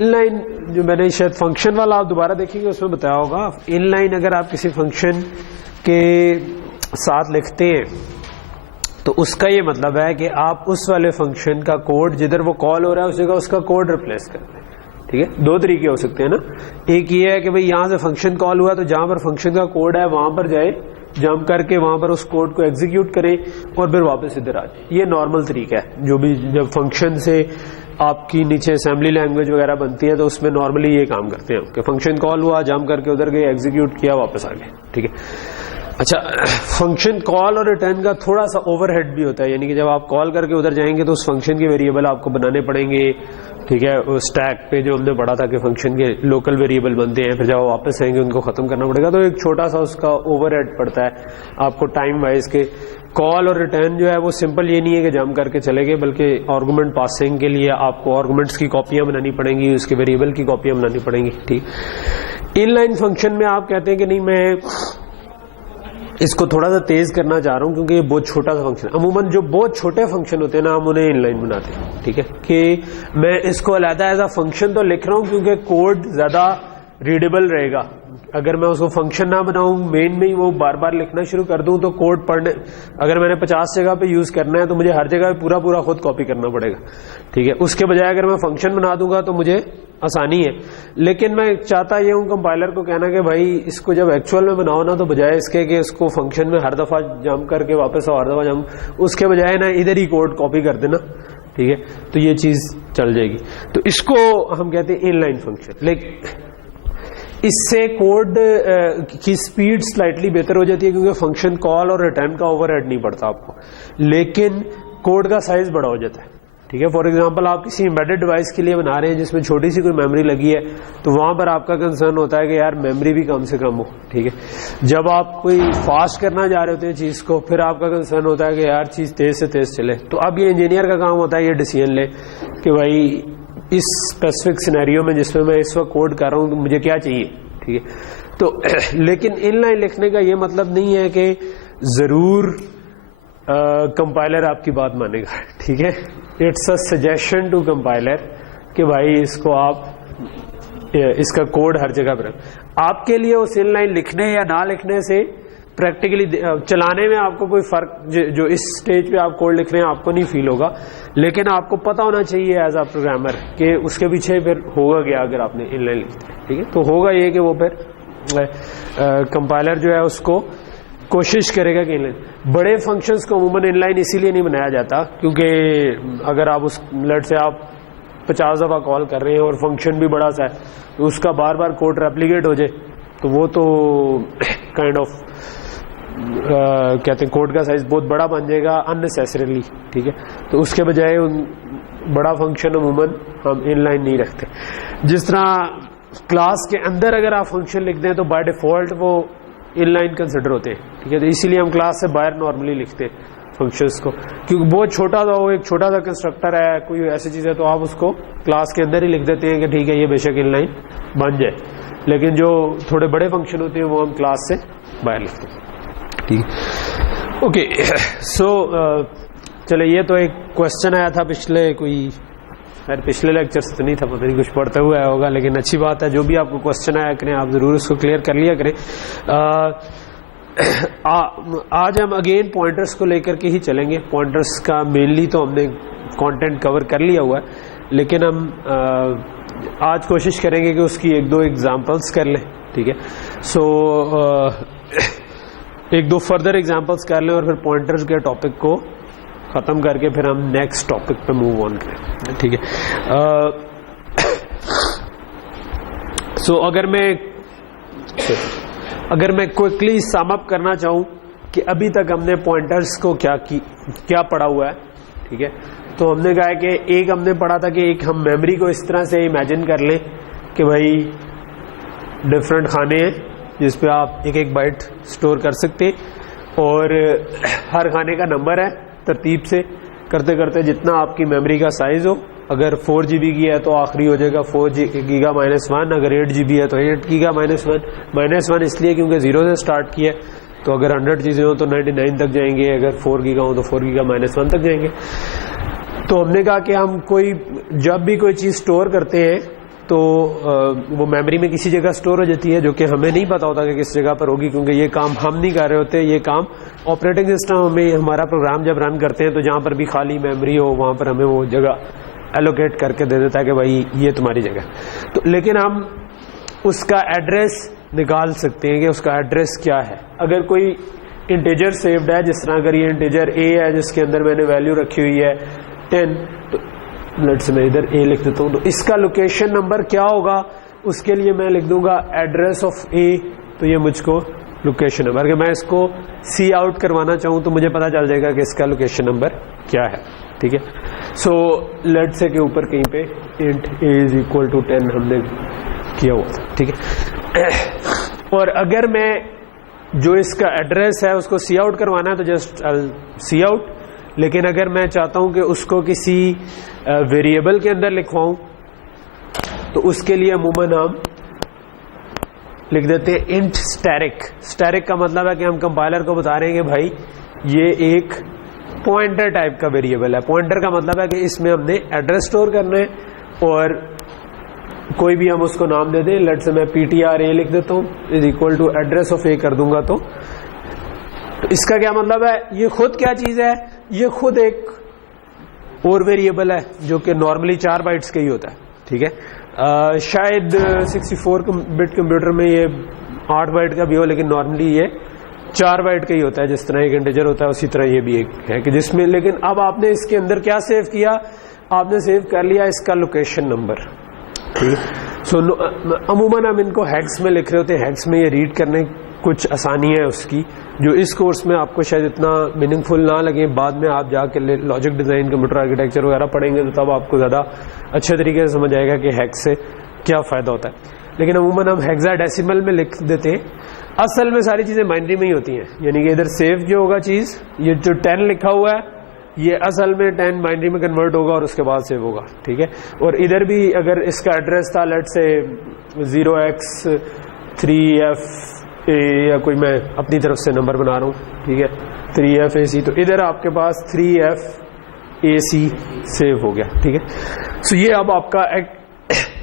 In line جو میں نے شاید فنکشن والا آپ دوبارہ دیکھیں گے اس میں بتایا ہوگا. ان لائن اگر آپ کسی فنکشن کے ساتھ لکھتے ہیں تو اس کا یہ مطلب ہے کہ آپ اس والے فنکشن کا کوڈ جدھر وہ کال ہو رہا ہے اس جگہ اس کا کوڈ ریپلیس کرتے ہیں. ٹھیک ہے, دو طریقے ہو سکتے ہیں نا. ایک یہ ہے کہ بھئی یہاں سے فنکشن کال ہوا تو جہاں پر فنکشن کا کوڈ ہے وہاں پر جائے, جمپ کر کے وہاں پر اس کوڈ کو ایگزیکیوٹ کریں اور پھر واپس ادھر آ جائے. یہ نارمل طریقہ ہے جو بھی جب فنکشن سے آپ کی نیچے اسمبلی لینگویج وغیرہ بنتی ہے تو اس میں نارملی یہ کام کرتے ہیں کہ فنکشن کال ہوا, جمپ کر کے ادھر گئے, ایگزیکیوٹ کیا, واپس آ گئے. ٹھیک ہے. اچھا, فنکشن کال اور ریٹرن کا تھوڑا سا اوور ہیڈ بھی ہوتا ہے, یعنی کہ جب آپ کال کر کے ادھر جائیں گے تو اس فنکشن کے ویریبل آپ کو بنانے پڑیں گے. ٹھیک ہے, اسٹیک پہ جو ہم نے پڑھا تھا کہ فنکشن کے لوکل ویریبل بنتے ہیں, پھر جب آپ واپس آئیں گے ان کو ختم کرنا پڑے گا, تو ایک چھوٹا سا اس کا اوور ہیڈ پڑتا ہے آپ کو ٹائم وائز. کے کال اور ریٹرن جو ہے وہ سمپل یہ نہیں ہے کہ جمپ کر کے چلے گئے, بلکہ آرگومنٹ پاسنگ کے لیے آپ کو آرگومنٹس کی کاپیاں بنانی پڑیں گی, اس کے ویریبل کی کاپیاں بنانی پڑیں گی. ٹھیک, ان لائن فنکشن میں آپ کہتے ہیں کہ نہیں میں اس کو تھوڑا سا تیز کرنا چاہ رہا ہوں کیونکہ یہ بہت چھوٹا سا فنکشن ہے. عموماً جو بہت چھوٹے فنکشن ہوتے ہیں نا ہم انہیں ان لائن بناتے ہیں. ٹھیک ہے, کہ میں اس کو علیحدہ ایز اے فنکشن تو لکھ رہا ہوں کیونکہ کوڈ زیادہ ریڈیبل رہے گا. اگر میں اس کو فنکشن نہ بناؤں, مین میں ہی وہ بار بار لکھنا شروع کر دوں تو کوڈ پڑھنے, اگر میں نے 50 جگہ پہ یوز کرنا ہے تو مجھے ہر جگہ پورا پورا خود کاپی کرنا پڑے گا. ٹھیک ہے, اس کے بجائے اگر میں فنکشن بنا دوں گا تو مجھے آسانی ہے. لیکن میں چاہتا یہ ہوں کمپائلر کو کہنا کہ بھائی اس کو جب ایکچوئل میں بناؤ نا تو بجائے اس کے کہ اس کو فنکشن میں ہر دفعہ جمپ کر کے واپس آؤ, ہر دفعہ جمپ, اس کے بجائے نا ادھر ہی کوڈ کاپی کر دینا. ٹھیک ہے, تو یہ چیز چل جائے گی. تو اس کو ہم کہتے ہیں ان لائن فنکشن. لیکن اس سے کوڈ کی سپیڈ سلائٹلی بہتر ہو جاتی ہے کیونکہ فنکشن کال اور ریٹرن کا اوور ہیڈ نہیں پڑتا آپ کو, لیکن کوڈ کا سائز بڑا ہو جاتا ہے. ٹھیک ہے, فار ایگزامپل آپ کسی ایمبیڈڈ ڈیوائس کے لیے بنا رہے ہیں جس میں چھوٹی سی کوئی میموری لگی ہے تو وہاں پر آپ کا کنسرن ہوتا ہے کہ یار میموری بھی کم سے کم ہو. ٹھیک ہے, جب آپ کوئی فاسٹ کرنا چاہ رہے ہوتے ہیں چیز کو پھر آپ کا کنسرن ہوتا ہے کہ یار چیز تیز سے تیز چلے. تو اب یہ انجینئر کا کام ہوتا ہے یہ ڈیسیژن لے کہ بھائی اس اسپیسیفک سینیریو میں جس میں اس وقت کوڈ کر رہا ہوں تو مجھے کیا چاہیے. ٹھیک ہے, تو لیکن ان لائن لکھنے کا یہ مطلب نہیں ہے کہ ضرور کمپائلر آپ کی بات مانے گا. ٹھیک ہے, it's a suggestion to compiler کہ بھائی اس کو آپ اس کا کوڈ ہر جگہ پر. آپ کے لیے اس ان لائن لکھنے یا نہ لکھنے سے پریکٹیکلی چلانے میں آپ کو کوئی فرق, جو اس سٹیج پہ آپ کوڈ لکھ رہے ہیں آپ کو نہیں فیل ہوگا, لیکن آپ کو پتا ہونا چاہیے ایز اے پروگرامر کہ اس کے پیچھے پھر ہوگا کیا اگر آپ نے ان لائن لکھتے. ٹھیک ہے, تو ہوگا یہ کہ وہ پھر کمپائلر جو ہے اس کو کوشش کرے گا کہ ان لائن. بڑے فنکشنز کو عموماً ان لائن اسی لیے نہیں بنایا جاتا کیونکہ اگر آپ اس لٹ سے آپ 50 دفعہ کال کر رہے ہیں اور فنکشن بھی بڑا سا ہے تو اس کا بار بار کوڈ ریپلیکیٹ ہو جائے تو وہ تو کائنڈ آف کہتے ہیں کوڈ کا سائز بہت بڑا بن جائے گا اننیسیسریلی. ٹھیک ہے, تو اس کے بجائے بڑا فنکشن عموماً ہم ان لائن نہیں رکھتے. جس طرح کلاس کے اندر اگر آپ فنکشن لکھ دیں تو بائی ڈیفالٹ وہ ان لائن کنسیڈر ہوتے ہیں. ٹھیک ہے, تو اسی لیے ہم کلاس سے باہر نارملی لکھتے ہیں فنکشنز کو کیونکہ بہت چھوٹا سا وہ ایک چھوٹا سا کنسٹرکٹر ہے, کوئی ایسی چیز ہے تو آپ اس کو کلاس کے اندر ہی لکھ دیتے ہیں کہ ٹھیک ہے یہ بے شک ان لائن بن جائے. لیکن جو تھوڑے بڑے فنکشن ہوتے ہیں وہ ہم کلاس سے باہر لکھتے ہیں. ٹھیک ہے, اوکے. سو چلے, یہ تو ایک کوشچن آیا تھا پچھلے لیکچر سے تو نہیں تھا, پتہ نہیں کچھ پڑھتے ہوئے آیا ہوگا, لیکن اچھی بات ہے جو بھی آپ کو کوشچن آیا کریں آپ ضرور اس کو کلیئر کر لیا کریں. آج ہم اگین پوائنٹرز کو لے کر کے ہی چلیں گے. پوائنٹرز کا مینلی تو ہم نے کانٹینٹ کور کر لیا ہوا ہے, لیکن ہم آج کوشش کریں گے کہ اس کی ایک دو ایگزامپلس کر لیں. ٹھیک ہے, سو ایک دو فردر ایگزامپلس کر لیں اور پھر پوائنٹرز کے ٹاپک کو ختم کر کے پھر ہم نیکسٹ ٹاپک پہ موو آن کریں. ٹھیک ہے, سو اگر میں کوئکلی سم اپ کرنا چاہوں کہ ابھی تک ہم نے پوائنٹرز کو کیا پڑھا ہوا ہے. ٹھیک ہے, تو ہم نے کہا ہے کہ ایک ہم نے پڑھا تھا کہ ایک ہم میموری کو اس طرح سے امیجن کر لیں کہ بھائی ڈفرینٹ کھانے ہیں جس پہ آپ ایک بائٹ سٹور کر سکتے اور ہر کھانے کا نمبر ہے, ترتیب سے کرتے کرتے جتنا آپ کی میموری کا سائز ہو. اگر 4 GB کی ہے تو آخری ہو جائے گا 4 گیگا -1, اگر 8 GB ہے تو 8 گیگا -1 اس لیے کیونکہ 0 سے سٹارٹ کیا ہے, تو اگر 100 چیزیں ہوں تو 99 تک جائیں گے, اگر 4 گیگا ہوں تو 4 گیگا -1 تک جائیں گے. تو ہم نے کہا کہ ہم جب بھی کوئی چیز سٹور کرتے ہیں تو وہ میموری میں کسی جگہ اسٹور ہو جاتی ہے جو کہ ہمیں نہیں پتا ہوتا کہ کس جگہ پر ہوگی، کیونکہ یہ کام ہم نہیں کر رہے ہوتے، یہ کام آپریٹنگ سسٹم ہمیں ہمارا پروگرام جب رن کرتے ہیں تو جہاں پر بھی خالی میموری ہو وہاں پر ہمیں وہ جگہ ایلوکیٹ کر کے دے دیتا ہے کہ بھائی یہ تمہاری جگہ. تو لیکن ہم اس کا ایڈریس نکال سکتے ہیں کہ اس کا ایڈریس کیا ہے. اگر کوئی انٹیجر سیوڈ ہے، جس طرح اگر یہ انٹیجر اے ہے جس کے اندر میں نے ویلیو رکھی ہوئی ہے 10، تو لیٹس میں ادھر اے لکھ دیتا ہوں، تو اس کا لوکیشن نمبر کیا ہوگا، اس کے لیے میں لکھ دوں گا ایڈریس آف اے. تو یہ مجھ کو لوکیشن نمبر، اگر میں اس کو سی آؤٹ کروانا چاہوں تو مجھے پتا چل جائے گا کہ اس کا لوکیشن نمبر کیا ہے. ٹھیک ہے. سو لیٹ سے کے اوپر کہیں پہ int A is equal to 10 ہم نے کیا ہوا تھا. ٹھیک ہے. اور اگر میں جو اس کا ایڈریس ہے اس کو سی آؤٹ کروانا ہے تو جسٹ سی آؤٹ. لیکن اگر میں چاہتا ہوں کہ اس کو کسی ویریبل کے اندر لکھواؤں تو اس کے لیے عموماً ہم لکھ دیتے ہیں انٹ اسٹیرک. اسٹیرک کا مطلب ہے کہ ہم کمپائلر کو بتا رہے ہیں کہ بھائی یہ ایک پوائنٹر ٹائپ کا ویریبل ہے. پوائنٹر کا مطلب ہے کہ اس میں ہم نے ایڈریس اسٹور کرنا ہے اور کوئی بھی ہم اس کو نام دے دیں. لیٹ سے میں پی ٹی آر اے لکھ دیتا ہوں is equal to address of A کر دوں گا. تو اس کا کیا مطلب ہے، یہ خود کیا چیز ہے، یہ خود ایک اور ویریبل ہے جو کہ نارملی 4 بائٹس کا ہی ہوتا ہے. ٹھیک ہے. شاید 64 بٹ کمپیوٹر میں یہ 8 بائٹ کا بھی ہو، لیکن نارملی یہ 4 بائٹ کا ہی ہوتا ہے. جس طرح ایک انٹیجر ہوتا ہے اسی طرح یہ بھی ایک ہے کہ جس میں، لیکن اب آپ نے اس کے اندر کیا سیو کیا، آپ نے سیو کر لیا اس کا لوکیشن نمبر. ٹھیک ہے. سو عموماً ہم ان کو ہیگس میں لکھ رہے ہوتے ہیں. ہیگس میں یہ ریڈ کرنے کچھ آسانی ہے اس کی، جو اس کورس میں آپ کو شاید اتنا میننگ فل نہ لگے. بعد میں آپ جا کے لاجک ڈیزائن، کمپیوٹر آرکیٹیکچر وغیرہ پڑھیں گے تو تب آپ کو زیادہ اچھے طریقے سے سمجھ آئے گا کہ ہیگس سے کیا فائدہ ہوتا ہے. لیکن عموماً ہم ہیگزا ڈیسیمل میں لکھ دیتے ہیں. اصل میں ساری چیزیں بائنری میں ہی ہوتی ہیں، یعنی کہ ادھر سیو جو ہوگا چیز، یہ جو 10 لکھا ہوا ہے یہ اصل میں 10 بائنری میں کنورٹ ہوگا اور اس کے بعد سیو ہوگا. ٹھیک ہے. اور ادھر بھی اگر اس کا ایڈریس تھا لیٹ سے 0x3f اے، یا کوئی میں اپنی طرف سے نمبر بنا رہا ہوں، ٹھیک ہے، 3FAC، تو ادھر آپ کے پاس 3FAC سیو ہو گیا. ٹھیک ہے. سو یہ اب آپ کا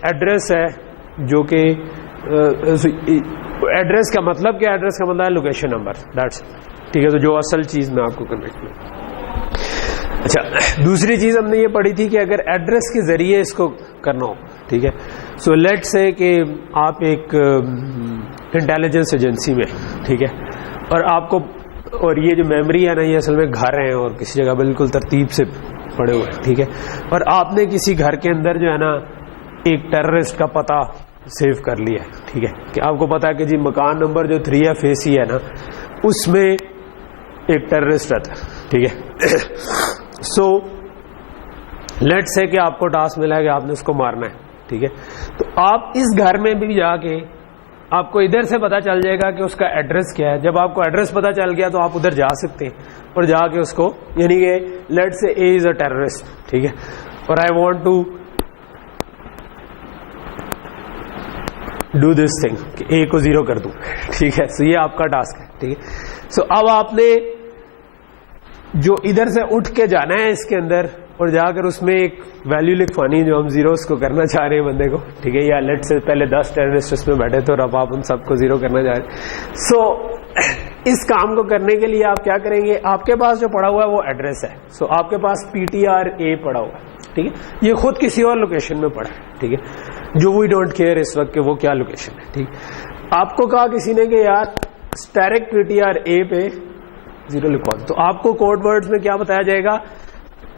ایڈریس ہے جو کہ ایڈریس کا مطلب کیا، ایڈریس کا مطلب ہے لوکیشن نمبر. دیٹس. ٹھیک ہے. تو جو اصل چیز میں آپ کو کنیکٹ کروں. اچھا، دوسری چیز ہم نے یہ پڑھی تھی کہ اگر ایڈریس کے ذریعے اس کو کرنا ہو. ٹھیک ہے. سو لیٹ سے کہ آپ ایک انٹیلیجنس ایجنسی میں، ٹھیک ہے، اور آپ کو، اور یہ جو میموری ہے نا یہ اصل میں گھر ہیں اور کسی جگہ بالکل ترتیب سے پڑے ہوئے ہیں. ٹھیک ہے. اور آپ نے کسی گھر کے اندر جو ہے نا ایک ٹیررسٹ کا پتہ سیو کر لیا ہے. ٹھیک ہے. کہ آپ کو پتا ہے کہ جی مکان نمبر جو 3FAC ہے نا اس میں ایک ٹیررسٹ رہتا ہے. ٹھیک ہے. سو لیٹ سے کہ آپ کو ٹاسک ملا ہے کہ آپ نے اس کو مارنا ہے. ٹھیک ہے. تو آپ اس گھر میں بھی جا کے آپ کو ادھر سے پتا چل جائے گا کہ اس کا ایڈریس کیا ہے. جب آپ کو ایڈریس پتا چل گیا تو آپ ادھر جا سکتے ہیں اور جا کے اس کو، یعنی کہ لیٹ سے اے از اے ٹیررسٹ. ٹھیک ہے. اور I want to do this thing کہ اے کو 0 کر دوں. ٹھیک ہے. سو یہ آپ کا ٹاسک ہے. ٹھیک ہے. سو اب آپ نے جو ادھر سے اٹھ کے جانا ہے اس کے اندر اور جا کر اس میں ایک ویلیو لکھوانی جو ہم 0 کو کرنا چاہ رہے ہیں بندے کو. ٹھیک ہے. یا لیٹ سے پہلے 10 ٹیررسٹ اس میں بیٹھے تھے اور اب آپ ان سب کو 0 کرنا چاہ رہے ہیں. سو اس کام کو کرنے کے لیے آپ کیا کریں گے، آپ کے پاس جو پڑا ہوا ہے وہ ایڈریس ہے. سو آپ کے پاس PTRA پڑا ہوا ہے. ٹھیک ہے. یہ خود کسی اور لوکیشن میں پڑا ہے. ٹھیک ہے. جو وی ڈونٹ کیئر اس وقت کہ وہ کیا لوکیشن ہے. ٹھیک. آپ کو کہا کسی نے کہ یار اسٹیرک PTRA پہ 0 لکھوا دو، تو آپ کو کوڈ ورڈز میں کیا بتایا جائے گا،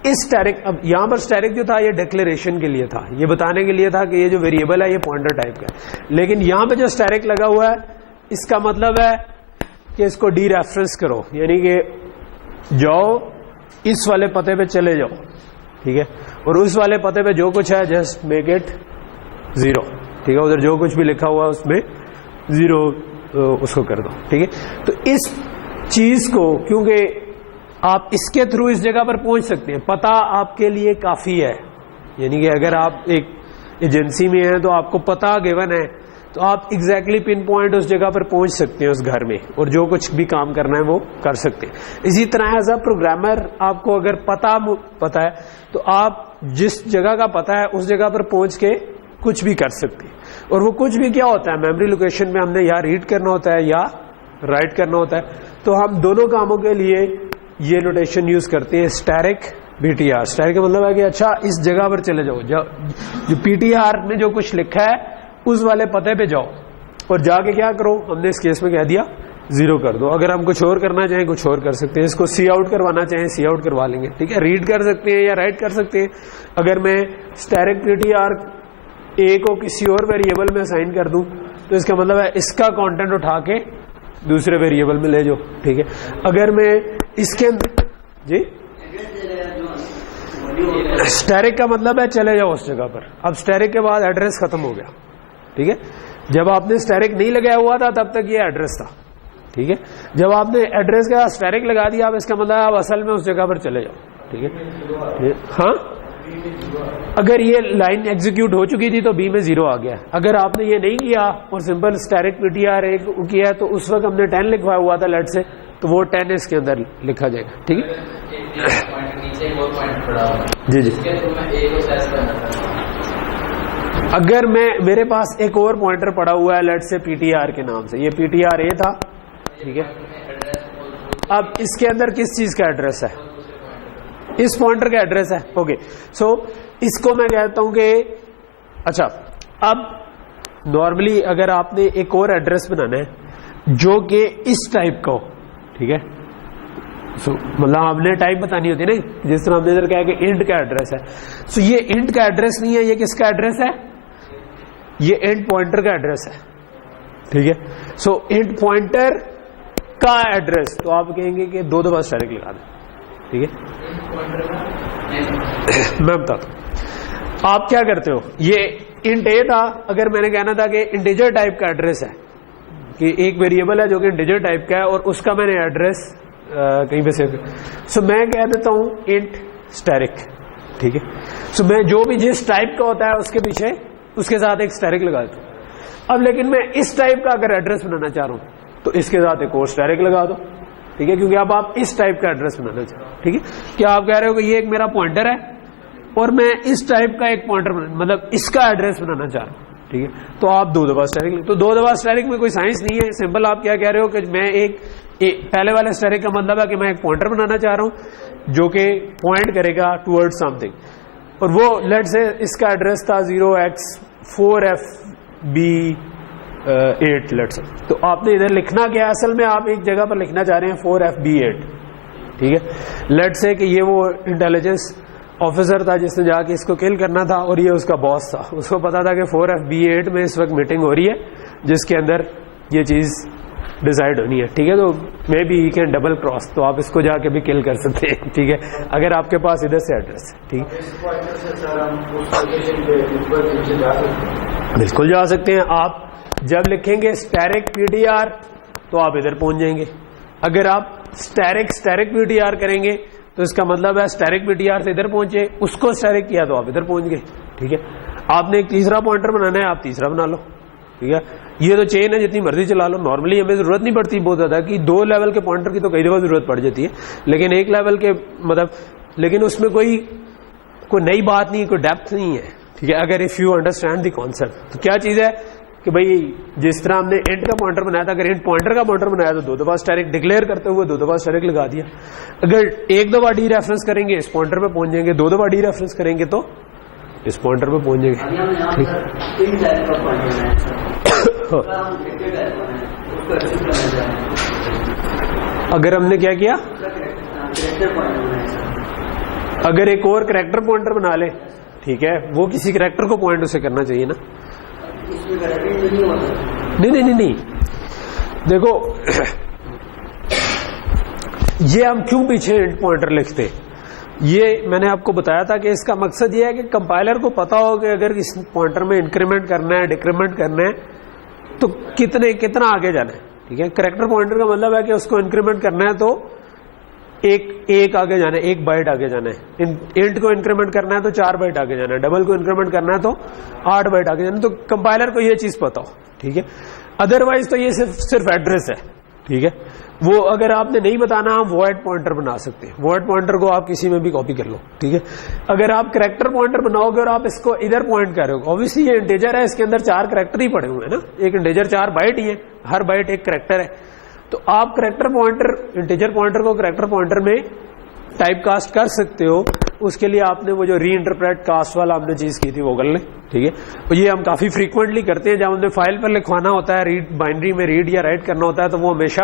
اس اسٹیرک. اب یہاں پر اسٹیرک جو تھا یہ ڈیکلیریشن کے لیے تھا، یہ بتانے کے لیے تھا کہ یہ جو ویریبل ہے یہ پوائنٹر ٹائپ کا ہے. لیکن یہاں پہ جو اسٹیرک لگا ہوا ہے اس کا مطلب ہے کہ اس کو ڈی ریفرنس کرو، یعنی کہ جاؤ اس والے پتے پہ چلے جاؤ. ٹھیک ہے. اور اس والے پتے پہ جو کچھ ہے جسٹ میک اٹ 0. ٹھیک ہے. ادھر جو کچھ بھی لکھا ہوا اس میں 0 اس کو کر دو. ٹھیک ہے. تو اس چیز کو، کیونکہ آپ اس کے تھرو اس جگہ پر پہنچ سکتے ہیں، پتہ آپ کے لیے کافی ہے. یعنی کہ اگر آپ ایک ایجنسی میں ہیں تو آپ کو پتہ گیون ہے تو آپ ایگزیکٹلی پن پوائنٹ اس جگہ پر پہنچ سکتے ہیں اس گھر میں، اور جو کچھ بھی کام کرنا ہے وہ کر سکتے ہیں. اسی طرح ایز اے پروگرامر آپ کو اگر پتہ ہے تو آپ جس جگہ کا پتہ ہے اس جگہ پر پہنچ کے کچھ بھی کر سکتے ہیں. اور وہ کچھ بھی کیا ہوتا ہے, میموری لوکیشن میں ہم نے یا ریڈ کرنا ہوتا ہے یا رائٹ کرنا ہوتا ہے. تو ہم دونوں کاموں کے لیے یہ نوٹیشن یوز کرتے ہیں asterisk P T are. Asterisk کا مطلب ہے کہ اچھا اس جگہ پر چلے جاؤ, جو پی ٹی آر میں جو کچھ لکھا ہے اس والے پتے پہ جاؤ اور جا کے کیا کرو, ہم نے اس کیس میں کہہ دیا 0 کر دو. اگر ہم کچھ اور کرنا چاہیں کچھ اور کر سکتے ہیں, اس کو سی آؤٹ کروانا چاہیں سی آؤٹ کروا لیں گے. ٹھیک ہے, ریڈ کر سکتے ہیں یا رائٹ کر سکتے ہیں. اگر میں اسٹیرک پی ٹی آر اے کو کسی اور ویریبل میں اسائن کر دوں تو اس کا مطلب ہے اس کا کانٹینٹ اٹھا کے دوسرے ویریبل میں لے جاؤ. ٹھیک ہے, اگر میں اس کے اندر جی اسٹیرک کا مطلب ہے چلے جاؤ اس جگہ پر. اب اسٹیرک کے بعد ایڈریس ختم ہو گیا. ٹھیک ہے, جب آپ نے اسٹیرک نہیں لگایا ہوا تھا تب تک یہ ایڈریس تھا. ٹھیک ہے, جب آپ نے ایڈریس کا اسٹیرک لگا دیا اب اس کا مطلب ہے آپ اصل میں اس جگہ پر چلے جاؤ. ٹھیک ہے, ہاں اگر یہ لائن ایگزیکیوٹ ہو چکی تھی تو بی میں 0 آ گیا. اگر آپ نے یہ نہیں کیا اور simple asterisk P T are کیا ہے تو اس وقت ہم نے 10 لکھوایا ہوا تھا لیٹ سے, تو وہ 10 اس کے اندر لکھا جائے گا. ٹھیک ہے جی جی, اگر میرے پاس ایک اور پوائنٹر پڑا ہوا ہے لیٹ سے پی ٹی آر کے نام سے, یہ پی ٹی آر اے تھا. ٹھیک ہے, اب اس کے اندر کس چیز کا ایڈریس ہے, اس پوائنٹر کا ایڈریس ہے. اوکے, سو اس کو میں کہتا ہوں کہ اچھا اب نارملی اگر آپ نے ایک اور ایڈریس بنانا ہے جو کہ اس ٹائپ کا ہو. ٹھیک ہے, سو مطلب ہم نے ٹائپ بتانی ہوتی ہے نا, جس طرح ہم نے ادھر کہا کہ انٹ کا ایڈریس ہے. سو یہ انٹ کا ایڈریس نہیں ہے, یہ کس کا ایڈریس ہے, یہ انٹ پوائنٹر کا ایڈریس ہے. ٹھیک ہے, سو انٹ پوائنٹر کا ایڈریس تو آپ کہیں گے کہ 2 دفعہ اسٹیرک لگا دیں. ٹھیک ہے, میں بتاتا ہوں آپ کیا کرتے ہو. یہ انٹ اے تھا, اگر میں نے کہنا تھا کہ انٹیجر ٹائپ کا ایڈریس ہے, کہ ایک ویریبل ہے جو کہ انٹیجر ٹائپ کا ہے اور اس کا میں نے ایڈریس کہیں پہ سیو, سو میں کہہ دیتا ہوں انٹ اسٹیرک. ٹھیک ہے, سو میں جو بھی جس ٹائپ کا ہوتا ہے اس کے پیچھے اس کے ساتھ ایک اسٹیرک لگا دیتا ہوں. اب لیکن میں اس ٹائپ کا اگر ایڈریس بنانا چاہ رہا ہوں تو اس کے ساتھ ایک اور اسٹیرک لگا دو. ٹھیک ہے, کیونکہ اب آپ اس ٹائپ کا ایڈریس بنانا چاہ رہے ہو. ٹھیک ہے, کیا آپ کہہ رہے ہو کہ یہ ایک میرا پوائنٹر ہے اور میں اس ٹائپ کا ایک پوائنٹر مطلب اس کا ایڈریس بنانا چاہ رہا ہوں. ٹھیک ہے, تو آپ 2 دفعہ اسٹیرک, تو 2 دفعہ اسٹیرک میں کوئی سائنس نہیں ہے. سمپل آپ کیا کہہ رہے ہو کہ میں ایک پہلے والے اسٹیرک کا مطلب ہے کہ میں ایک پوائنٹر بنانا چاہ رہا ہوں جو کہ پوائنٹ کرے گا ٹورڈ سم تھنگ, اور وہ لیٹ سے اس کا ایڈریس تھا 0x4FB8 لیٹ سے. تو آپ نے ادھر لکھنا کیا, اصل میں آپ ایک جگہ پر لکھنا چاہ رہے ہیں 4FB8. ٹھیک ہے, لیٹ سے کہ یہ وہ انٹیلیجنس آفیسر تھا جس نے جا کے اس کو کل کرنا تھا اور یہ اس کا باس تھا. اس کو پتا تھا کہ 4FB8 میں اس وقت میٹنگ ہو رہی ہے جس کے اندر یہ چیز ڈیسائیڈ ہونی ہے. ٹھیک ہے, تو maybe he can double cross, تو آپ اس کو جا کے بھی کل کر سکتے ہیں. ٹھیک ہے, اگر آپ کے پاس ادھر سے ایڈریس ہے. ٹھیک بالکل جا سکتے ہیں. آپ جب لکھیں گے اسٹیرک پی ٹی آر تو آپ ادھر پہنچ جائیں گے. اگر آپ اسٹیرک پی ٹی آر کریں گے تو اس کا مطلب ہے اسٹیرک پی ٹی آر سے ادھر پہنچے, اس کو اسٹیرک کیا تو آپ ادھر پہنچ گئے. ٹھیک ہے, آپ نے ایک تیسرا پوائنٹر بنانا ہے, آپ تیسرا بنا لو. ٹھیک ہے, یہ تو چین ہے جتنی مرضی چلا لو. نارملی ہمیں ضرورت نہیں پڑتی بہت زیادہ کہ 2 لیول کے پوائنٹر کی تو کئی دفعہ ضرورت پڑ جاتی ہے, لیکن 1 لیول کے مطلب لیکن اس میں کوئی نئی بات نہیں, کوئی ڈیپتھ نہیں ہے. ٹھیک ہے, اگر if you understand the concept تو کیا چیز ہے کہ بھائی جس طرح ہم نے انٹ کا پوائنٹر بنایا تھا, اگر انٹ پوائنٹر کا پوائنٹر بنایا تو 2 دفعہ اسٹیرک ڈکلیئر کرتے ہوئے 2 دفعہ اسٹیرک لگا دیا. اگر 1 دفعہ ڈی ریفرنس کریں گے اس پوائنٹر پہ پہنچ جائیں گے, 2 دفعہ ڈی ریفرنس کریں گے تو اس پوائنٹر پہ پہنچ جائیں گے. اگر ہم نے کیا کیا, اگر ایک اور کریکٹر پوائنٹر بنا لے, ٹھیک ہے, وہ کسی کریکٹر کو پوائنٹ اسے کرنا چاہیے نا. نہیں دیکھو یہ ہم کیوں پیچھے انٹ پوائنٹر لکھتے, یہ میں نے آپ کو بتایا تھا کہ اس کا مقصد یہ ہے کہ کمپائلر کو پتا ہو کہ اگر اس پوائنٹر میں انکریمنٹ کرنا ہے ڈیکریمنٹ کرنا ہے تو کتنا آگے جانا ہے. ٹھیک ہے, کریکٹر پوائنٹر کا مطلب ہے کہ اس کو انکریمنٹ کرنا ہے تو ایک آگے جانا ہے, 1 بائٹ آگے جانا ہے. انٹ کو انکریمنٹ کرنا ہے تو 4 بائٹ آگے جانا ہے, ڈبل کو انکریمنٹ کرنا ہے تو 8 بائٹ آگے جانا ہے. تو کمپائلر کو یہ چیز پتا ہو. ٹھیک ہے, ادروائز تو یہ صرف ایڈریس ہے. ٹھیک ہے, وہ اگر آپ نے نہیں بتانا آپ وائڈ پوائنٹر بنا سکتے ہیں. وائڈ پوائنٹر کو آپ کسی میں بھی کاپی کر لو, ٹھیک ہے. اگر آپ کریکٹر پوائنٹر بناؤ گے اور آپ اس کو ادھر پوائنٹ کر رہے ہو, اوبیسلی یہ انٹیجر ہے, اس کے اندر 4 کریکٹر ہی پڑے ہوئے ہیں نا, ایک انٹیجر 4 بائٹ ہی ہے, ہر بائٹ ایک کریکٹر ہے. تو آپ کریکٹر پوائنٹر انٹیجر پوائنٹر کو کریکٹر پوائنٹر میں ٹائپ کاسٹ کر سکتے ہو. اس کے لیے آپ نے وہ جو ری انٹرپریٹ کاسٹ والا ہم نے چیز کی تھی وہ کر لیں, ٹھیک ہے. اور یہ ہم کافی فریکوینٹلی کرتے ہیں, جب ہم نے فائل پر لکھوانا ہوتا ہے, ریڈ بائنڈری میں ریڈ یا رائٹ کرنا ہوتا ہے, تو وہ ہمیشہ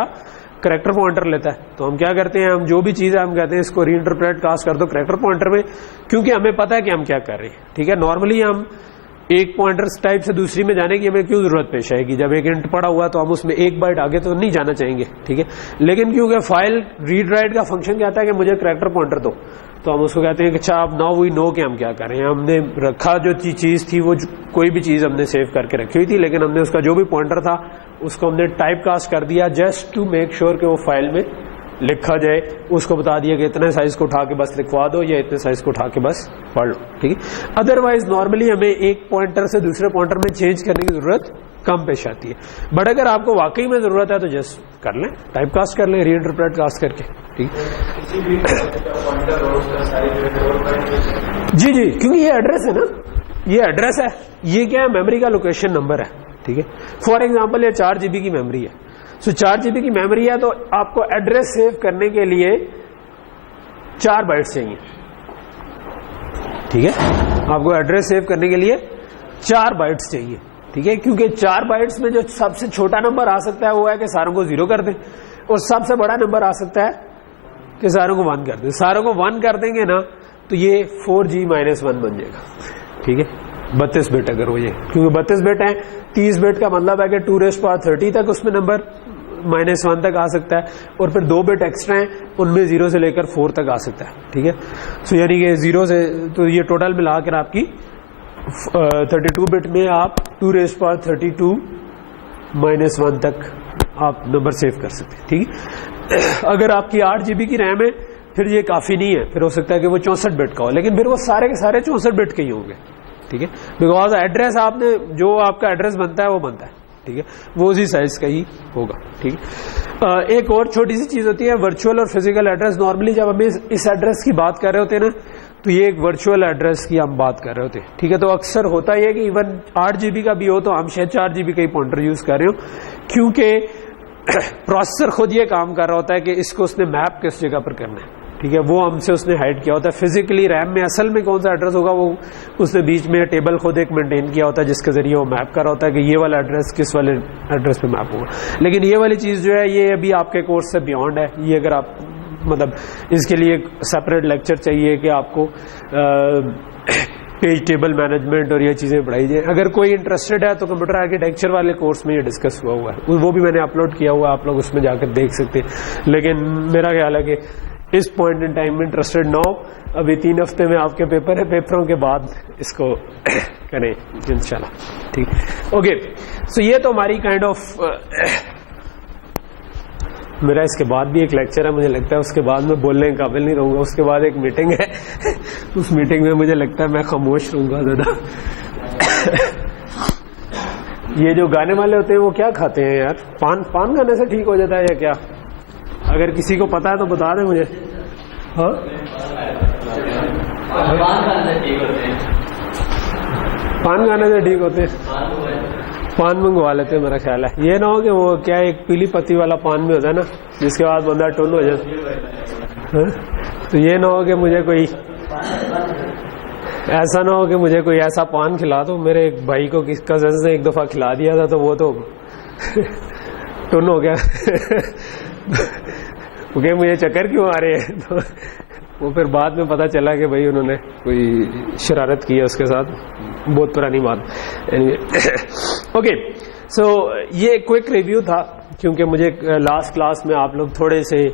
کریکٹر پوائنٹر لیتا ہے. تو ہم کیا کرتے ہیں, ہم جو بھی چیز ہے ہم کہتے ہیں اس کو ری انٹرپریٹ کاسٹ کر دو کریکٹر پوائنٹر میں, کیونکہ ہمیں پتا ہے کہ ہم کیا کر رہے ہیں, ٹھیک ہے. نارملی ہم ایک پوائنٹر ٹائپ سے دوسری میں جانے کی ہمیں کیوں ضرورت پیش آئے گی, جب ایک انٹ پڑا ہوا تو ہم اس میں ایک بائٹ آگے تو نہیں جانا چاہیں گے, ٹھیک ہے. لیکن کیونکہ فائل ریڈ رائٹ کا فنکشن کہتا ہے کہ مجھے کریکٹر پوائنٹر دو, تو ہم اس کو کہتے ہیں کہ اچھا اب ناؤ وی نو کہ ہم کیا کر رہے ہیں. ہم نے رکھا جو چیز تھی وہ کوئی بھی چیز ہم نے سیو کر کے رکھی ہوئی تھی, لیکن ہم نے اس کا جو بھی پوائنٹر تھا اس کو ہم نے ٹائپ کاسٹ کر دیا جسٹ ٹو میک شیور کہ وہ فائل میں لکھا جائے. اس کو بتا دیا کہ اتنے سائز کو اٹھا کے بس لکھوا دو یا اتنے سائز کو اٹھا کے بس پڑھ لو, ٹھیک ہے. ادروائز نارملی ہمیں ایک پوائنٹر سے دوسرے پوائنٹر میں چینج کرنے کی ضرورت کم پیش آتی ہے. بٹ اگر آپ کو واقعی میں ضرورت ہے تو جسٹ کر لیں, ٹائپ کاسٹ کر لیں, ری انٹرپریٹ کاسٹ کر کے, ٹھیک ہے. جی جی, کیونکہ یہ ایڈریس ہے نا, یہ ایڈریس ہے, یہ کیا ہے, میموری کا لوکیشن نمبر ہے, ٹھیک ہے. فار ایگزامپل یہ 4 GB کی میموری ہے, سو 4 GB کی میموری ہے, تو آپ کو ایڈریس سیو کرنے کے لیے 4 بائٹس چاہیے, ٹھیک ہے. آپ کو ایڈریس سیو کرنے کے لیے 4 بائٹس چاہیے, ٹھیک ہے. کیونکہ 4 بائٹس میں جو سب سے چھوٹا نمبر آ سکتا ہے وہ ہے کہ ساروں کو 0 کر دیں, اور سب سے بڑا نمبر آ سکتا ہے کہ ساروں کو 1 کر دیں. ساروں کو 1 کر دیں گے نا تو یہ 4G-1 بن جائے گا, ٹھیک ہے. 32 بٹ اگر ہو یہ, کیونکہ 32 بٹ ہیں, 30 بٹ کا مطلب ہے کہ 2⁻30 تک اس میں نمبر -1 تک آ سکتا ہے, اور پھر 2 بٹ ایکسٹرا ہیں, ان میں 0 سے لے کر 4 تک آ سکتا ہے, ٹھیک ہے. سو یعنی کہ 0 سے, تو یہ ٹوٹل ملا کر آپ کی 32 بٹ میں آپ 2⁻32-1 تک آپ نمبر سیو کر سکتے ہیں, ٹھیک ہے. اگر آپ کی 8 GB کی ریم ہے پھر یہ کافی نہیں ہے, پھر ہو سکتا ہے کہ وہ 64 بٹ کا ہو, لیکن پھر وہ سارے کے سارے 64 بٹ کے ہی ہوں گے, ٹھیک ہے. بیکاز ایڈریس آپ نے جو آپ کا ایڈریس بنتا ہے وہ بنتا ہے, ٹھیک ہے, وہ اسی سائز کا ہی ہوگا, ٹھیک ہے. ایک اور چھوٹی سی چیز ہوتی ہے ورچوئل اور فزیکل ایڈریس. نارملی جب ہم اس ایڈریس کی بات کر رہے ہوتے ہیں نا, تو یہ ایک ورچوئل ایڈریس کی ہم بات کر رہے ہوتے ہیں, ٹھیک ہے. تو اکثر ہوتا یہ کہ ایون 8 GB کا بھی ہو تو ہم شاید 4 GB کا ہی پوائنٹر یوز کر رہے ہو, کیونکہ پروسیسر خود یہ کام کر رہا ہوتا ہے کہ اس کو اس نے میپ کس جگہ پر کرنا ہے, ٹھیک ہے. وہ ہم سے اس نے ہائڈ کیا ہوتا ہے فزیکلی. ریم میں اصل میں کون سا ایڈریس ہوگا وہ اس نے بیچ میں ٹیبل خود ایک مینٹین کیا ہوتا ہے جس کے ذریعے وہ میپ کر رہا ہوتا ہے کہ یہ والا ایڈریس کس والے ایڈریس پہ میپ ہوگا. لیکن یہ والی چیز جو ہے یہ ابھی آپ کے کورس سے بیونڈ ہے. یہ اگر آپ مطلب اس کے لیے سپریٹ لیکچر چاہیے کہ آپ کو پیج ٹیبل مینجمنٹ اور یہ چیزیں پڑھائی جائیں. اگر کوئی انٹرسٹڈ ہے تو کمپیوٹر آرکیٹیکچر والے کورس میں یہ ڈسکس ہوا ہے, وہ بھی میں نے اپلوڈ کیا ہوا ہے, آپ لوگ اس میں جا کر دیکھ سکتے ہیں. لیکن میرا خیال ہے کہ اس پوائنٹ ان ٹائم میں انٹرسٹڈ نہ ہو. ابھی 3 ہفتے میں آپ کے پیپر ہے, پیپروں کے بعد اس کو کریں انشاءاللہ, ٹھیک. اوکے, سو یہ تو ہماری کائنڈ آف, میرا اس کے بعد بھی ایک لیکچر ہے, مجھے لگتا ہے اس کے بعد میں بولنے کے قابل نہیں رہوں گا. اس کے بعد ایک میٹنگ ہے, اس میٹنگ میں مجھے لگتا ہے میں خاموش رہوں گا زیادہ. یہ جو گانے والے ہوتے ہیں وہ کیا کھاتے ہیں یار, پان کھانے سے ٹھیک ہو جاتا ہے یا کیا؟ اگر کسی کو پتا ہے تو بتا دیں مجھے. ہاں, پان کھانے سے ٹھیک ہوتے ہیں, پان منگوا لیتے ہیں میرا خیال ہے. یہ نہ ہو کہ وہ کیا ایک پیلی پتی والا پان بھی ہوتا ہے نا جس کے بعد بندہ ٹن ہو جائے. تو یہ نہ ہو کہ مجھے کوئی ایسا نہ ہو کہ مجھے کوئی ایسا پان کھلا دو. میرے ایک بھائی کو کزن نے ایک دفعہ کھلا دیا تھا تو وہ تو ٹن ہو گیا کیونکہ مجھے چکر کیوں آ رہے ہیں. تو وہ پھر بعد میں پتا چلا کہ بھائی انہوں نے کوئی شرارت کی ہے اس کے ساتھ, بہت پرانی بات. اوکے, سو یہ کوئک ریویو تھا کیونکہ مجھے لاسٹ کلاس میں آپ لوگ تھوڑے سے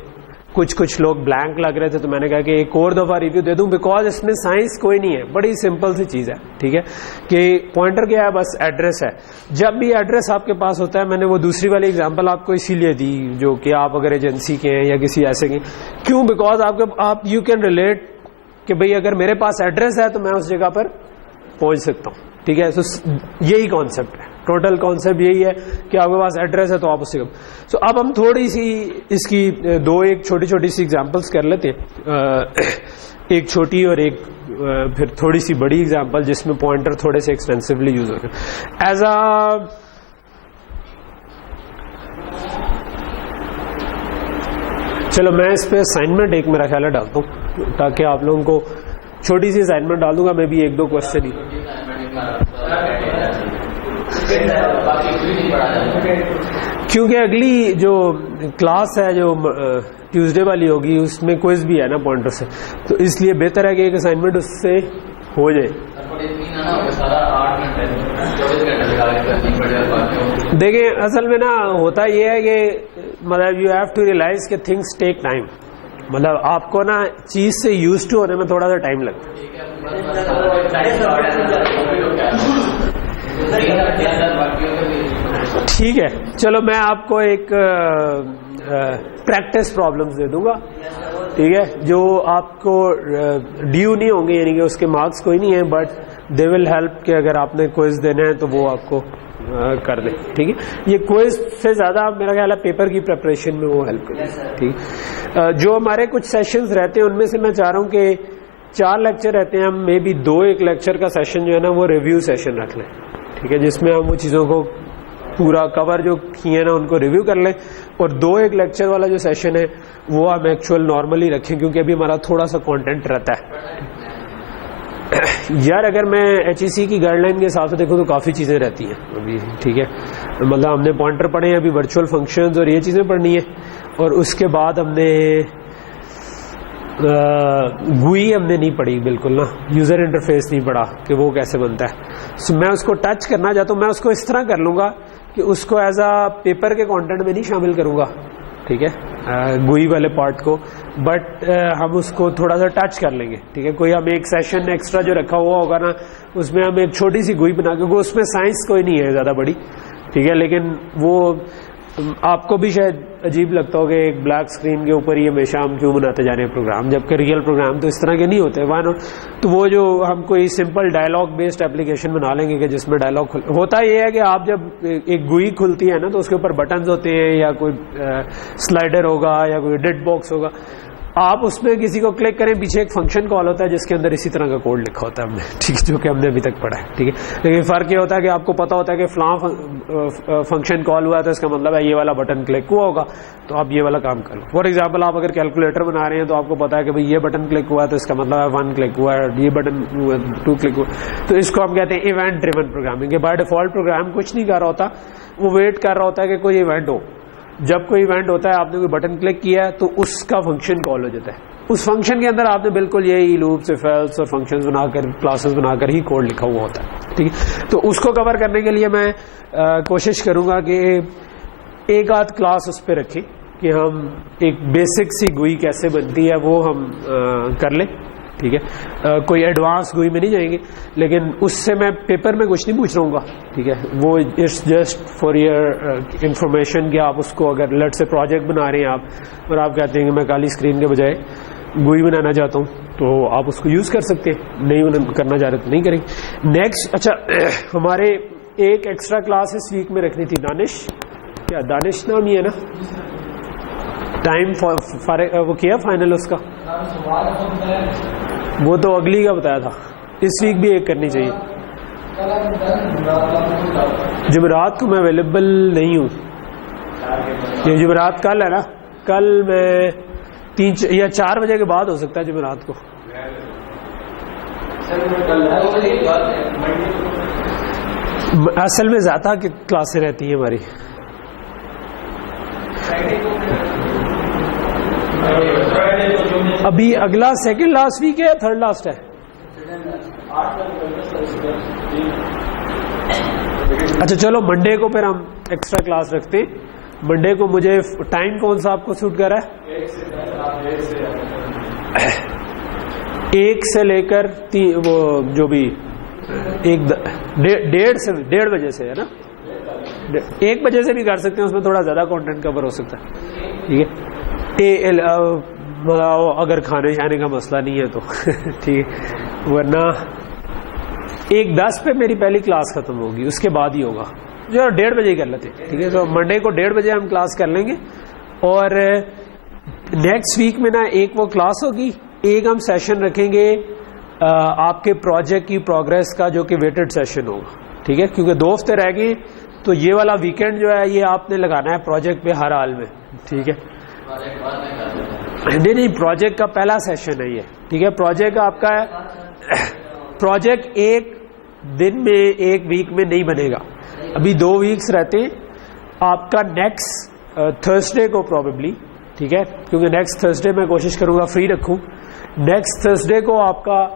کچھ لوگ بلینک لگ رہے تھے, تو میں نے کہا کہ ایک اور دفعہ ریویو دے دوں, بیکاز اس میں سائنس کوئی نہیں ہے, بڑی سمپل سی چیز ہے, ٹھیک ہے. کہ پوائنٹر کیا ہے, بس ایڈریس ہے. جب بھی ایڈریس آپ کے پاس ہوتا ہے, میں نے وہ دوسری والی اگزامپل آپ کو اسی لیے دی جو کہ آپ اگر ایجنسی کے ہیں یا کسی ایسے کے, کیوں, بیکاز آپ یو کین ریلیٹ کہ بھئی اگر میرے پاس ایڈریس ہے تو میں اس جگہ پر پہنچ سکتا ہوں, ٹھیک ہے. یہی کانسیپٹ ہے, ٹوٹل کانسیپٹ یہی ہے کہ آپ کے پاس ایڈریس ہے تو آپ اسے سو اب ہم تھوڑی سی اس کی ایک چھوٹی چھوٹی سی ایگزامپلس کر لیتے ہیں، ایک چھوٹی اور ایک پھر تھوڑی سی بڑی ایگزامپل جس میں پوائنٹر تھوڑے سے ایکسٹینسولی یوز ہو گئے ایز چلو میں اس پہ اسائنمنٹ ایک میرا خیال ہے ڈالتا ہوں تاکہ آپ لوگوں کو چھوٹی سی اسائنمنٹ ڈال دوں گا میں بھی 1-2 کوشچن ہی، کیونکہ اگلی جو کلاس ہے جو ٹیوزڈے والی ہوگی اس میں کوئز بھی ہے نا پوائنٹر سے، تو اس لیے بہتر ہے کہ ایک اسائنمنٹ اس سے ہو جائے. دیکھیں اصل میں نا ہوتا یہ ہے کہ مطلب یو ہیو ٹو ریئلائز کہ تھنگس ٹیک ٹائم، مطلب آپ کو نا چیز سے یوز ٹو ہونے میں تھوڑا سا ٹائم لگتا ہے. ٹھیک ہے چلو میں آپ کو ایک پریکٹس پرابلمس دے دوں گا، ٹھیک ہے، جو آپ کو ڈیو نہیں ہوں گے، یعنی کہ اس کے مارکس کوئی نہیں ہیں، بٹ دے ول ہیلپ کہ اگر آپ نے کوئز دینا ہے تو وہ آپ کو کر دیں. ٹھیک ہے، یہ کوئز سے زیادہ میرا خیال ہے پیپر کی پریپریشن میں وہ ہیلپ کرے. ٹھیک، جو ہمارے کچھ سیشنز رہتے ہیں ان میں سے میں چاہ رہا ہوں کہ 4 لیکچر رہتے ہیں، ہم مے بی 2 لیکچر کا سیشن جو ہے نا وہ ریویو سیشن رکھ لیں. ٹھیک ہے، جس میں ہم وہ چیزوں کو پورا کور جو کیے نا ان کو ریویو کر لیں، اور 2 لیکچر والا جو سیشن ہے وہ ہم ایکچوئل نارملی رکھیں کیونکہ ابھی ہمارا تھوڑا سا کانٹینٹ رہتا ہے. یار اگر میں ایچ ای سی کی گائیڈ لائن کے حساب سے دیکھوں تو کافی چیزیں رہتی ہیں ابھی. ٹھیک ہے، مطلب ہم نے پوائنٹر پڑھے ہیں، ابھی ورچوئل فنکشنز اور یہ چیزیں پڑھنی ہے، اور اس کے بعد ہم نے گوئی ہم نے نہیں پڑھی بالکل نا، یوزر انٹرفیس نہیں پڑھا کہ وہ کیسے بنتا ہے. سو میں اس کو ٹچ کرنا چاہتا ہوں، میں اس کو اس طرح کر لوں گا کہ اس کو ایز اے پیپر کے کانٹینٹ میں نہیں شامل کروں گا. ٹھیک ہے، گوئی والے پارٹ کو، بٹ ہم اس کو تھوڑا سا ٹچ کر لیں گے. ٹھیک ہے، کوئی ہم ایک سیشن ایکسٹرا جو رکھا ہوا ہوگا نا اس میں ہم ایک چھوٹی سی گوئی بنا کے، اس میں سائنس کوئی نہیں ہے زیادہ بڑی. ٹھیک ہے، لیکن وہ آپ کو بھی شاید عجیب لگتا ہو کہ ایک بلیک اسکرین کے اوپر ہی ہمیشہ ہم کیوں بناتے جا رہے ہیں پروگرام، جبکہ ریئل پروگرام تو اس طرح کے نہیں ہوتے. تو وہ جو ہم کوئی سمپل ڈائلاگ بیسڈ اپلیکیشن بنا لیں گے کہ جس میں ڈائلاگ ہوتا یہ ہے کہ آپ جب ایک گوئی کھلتی ہے نا تو اس کے اوپر بٹنز ہوتے ہیں یا کوئی سلائڈر ہوگا یا کوئی ایڈٹ باکس ہوگا، آپ اس میں کسی کو کلک کریں، پیچھے ایک فنکشن کال ہوتا ہے جس کے اندر اسی طرح کا کوڈ لکھا ہوتا ہے ہم نے. ٹھیک ہے، جو کہ ہم نے ابھی تک پڑھا ہے. ٹھیک ہے، لیکن فرق یہ ہوتا ہے کہ آپ کو پتا ہوتا ہے کہ فلاں فنکشن کال ہوا ہے تو اس کا مطلب ہے یہ والا بٹن کلک ہوا ہوگا تو آپ یہ والا کام کر لو. فار ایگزامپل آپ اگر کیلکولیٹر بنا رہے ہیں تو آپ کو پتا ہے کہ بھائی یہ بٹن کلک ہوا ہے تو اس کا مطلب ہے 1 کلک ہوا ہے، یہ بٹن 2 کلک ہوا. تو اس کو ہم کہتے ہیں ایونٹ ڈریون پروگرامنگ. کہ بائی ڈیفالٹ پروگرام کچھ نہیں کر رہا ہوتا، وہ ویٹ کر رہا ہوتا ہے کہ کوئی ایونٹ ہو. جب کوئی ایونٹ ہوتا ہے، آپ نے کوئی بٹن کلک کیا ہے تو اس کا فنکشن کال ہو جاتا ہے. اس فنکشن کے اندر آپ نے بالکل یہی لوپس اور فیلس اور فنکشنز بنا کر کلاسز بنا کر ہی کوڈ لکھا ہوا ہوتا ہے. ٹھیک ہے، تو اس کو کور کرنے کے لیے میں کوشش کروں گا کہ ایک آدھ کلاس اس پہ رکھیں کہ ہم ایک بیسک سی گوئی کیسے بنتی ہے وہ ہم کر لیں. ٹھیک ہے، کوئی ایڈوانس گوئی میں نہیں جائیں گے، لیکن اس سے میں پیپر میں کچھ نہیں پوچھ رہا ہوں گا. ٹھیک ہے، وہ it's just for your information کہ آپ اس کو اگر لیٹ سے پروجیکٹ بنا رہے ہیں آپ اور آپ کہتے ہیں کہ میں کالی اسکرین کے بجائے گوئی بنانا چاہتا ہوں تو آپ اس کو یوز کر سکتے ہیں. نہیں کرنا چاہ رہے تو نہیں کریں. نیکسٹ، اچھا ہمارے ایک ایکسٹرا کلاس اس ویک میں رکھنی تھی دانش، کیا دانش نام ہی ہے نا؟ ٹائم وہ کیا فائنل اس کا؟ وہ تو اگلی کا بتایا تھا، اس ویک بھی ایک کرنی چاہیے. جمعرات کو میں اویلیبل نہیں ہوں. یہ جمعرات کل ہے نا، کل میں 3 یا 4 بجے کے بعد ہو سکتا ہے جمعرات کو. اصل میں زیادہ کلاسیں رہتی ہیں ہماری. ابھی اگلا سیکنڈ لاسٹ ویک ہے یا تھرڈ لاسٹ ہے؟ اچھا چلو منڈے کو پھر ہم ایکسٹرا کلاس رکھتے ہیں. منڈے کو مجھے ٹائم کون سا آپ کو سوٹ کر رہا ہے؟ 1 سے لے کر وہ جو بھی 1:30 بجے سے ہے نا، 1 بجے سے بھی کر سکتے ہیں، اس میں تھوڑا زیادہ کانٹینٹ کور ہو سکتا ہے. ٹھیک ہے، اگر کھانے شانے کا مسئلہ نہیں ہے تو ٹھیک ہے، ورنہ 1:10 پہ میری پہلی کلاس ختم ہوگی، اس کے بعد ہی ہوگا. جو 1:30 بجے ہی کر لیتے ہیں, ٹھیک ہے. تو منڈے کو 1:30 بجے ہم کلاس کر لیں گے, اور نیکسٹ ویک میں نا ایک وہ کلاس ہوگی, ایک ہم سیشن رکھیں گے آپ کے پروجیکٹ کی پروگرس کا, جو کہ ویٹڈ سیشن ہوگا, ٹھیک ہے. کیونکہ 2 ہفتے رہ گئے, تو یہ والا ویکینڈ جو ہے یہ آپ نے لگانا ہے پروجیکٹ پہ ہر حال میں, ٹھیک ہے. نہیں, پروجیکٹ کا پہلا سیشن ہے یہ, ٹھیک ہے. پروجیکٹ آپ کا ہے, پروجیکٹ ایک دن میں ایک ویک میں نہیں بنے گا, ابھی 2 ویکس رہتے ہیں. آپ کا نیکسٹ تھرسڈے کو پروبیبلی, ٹھیک ہے, کیونکہ نیکسٹ تھرسڈے میں کوشش کروں گا فری رکھوں. نیکسٹ تھرسڈے کو آپ کا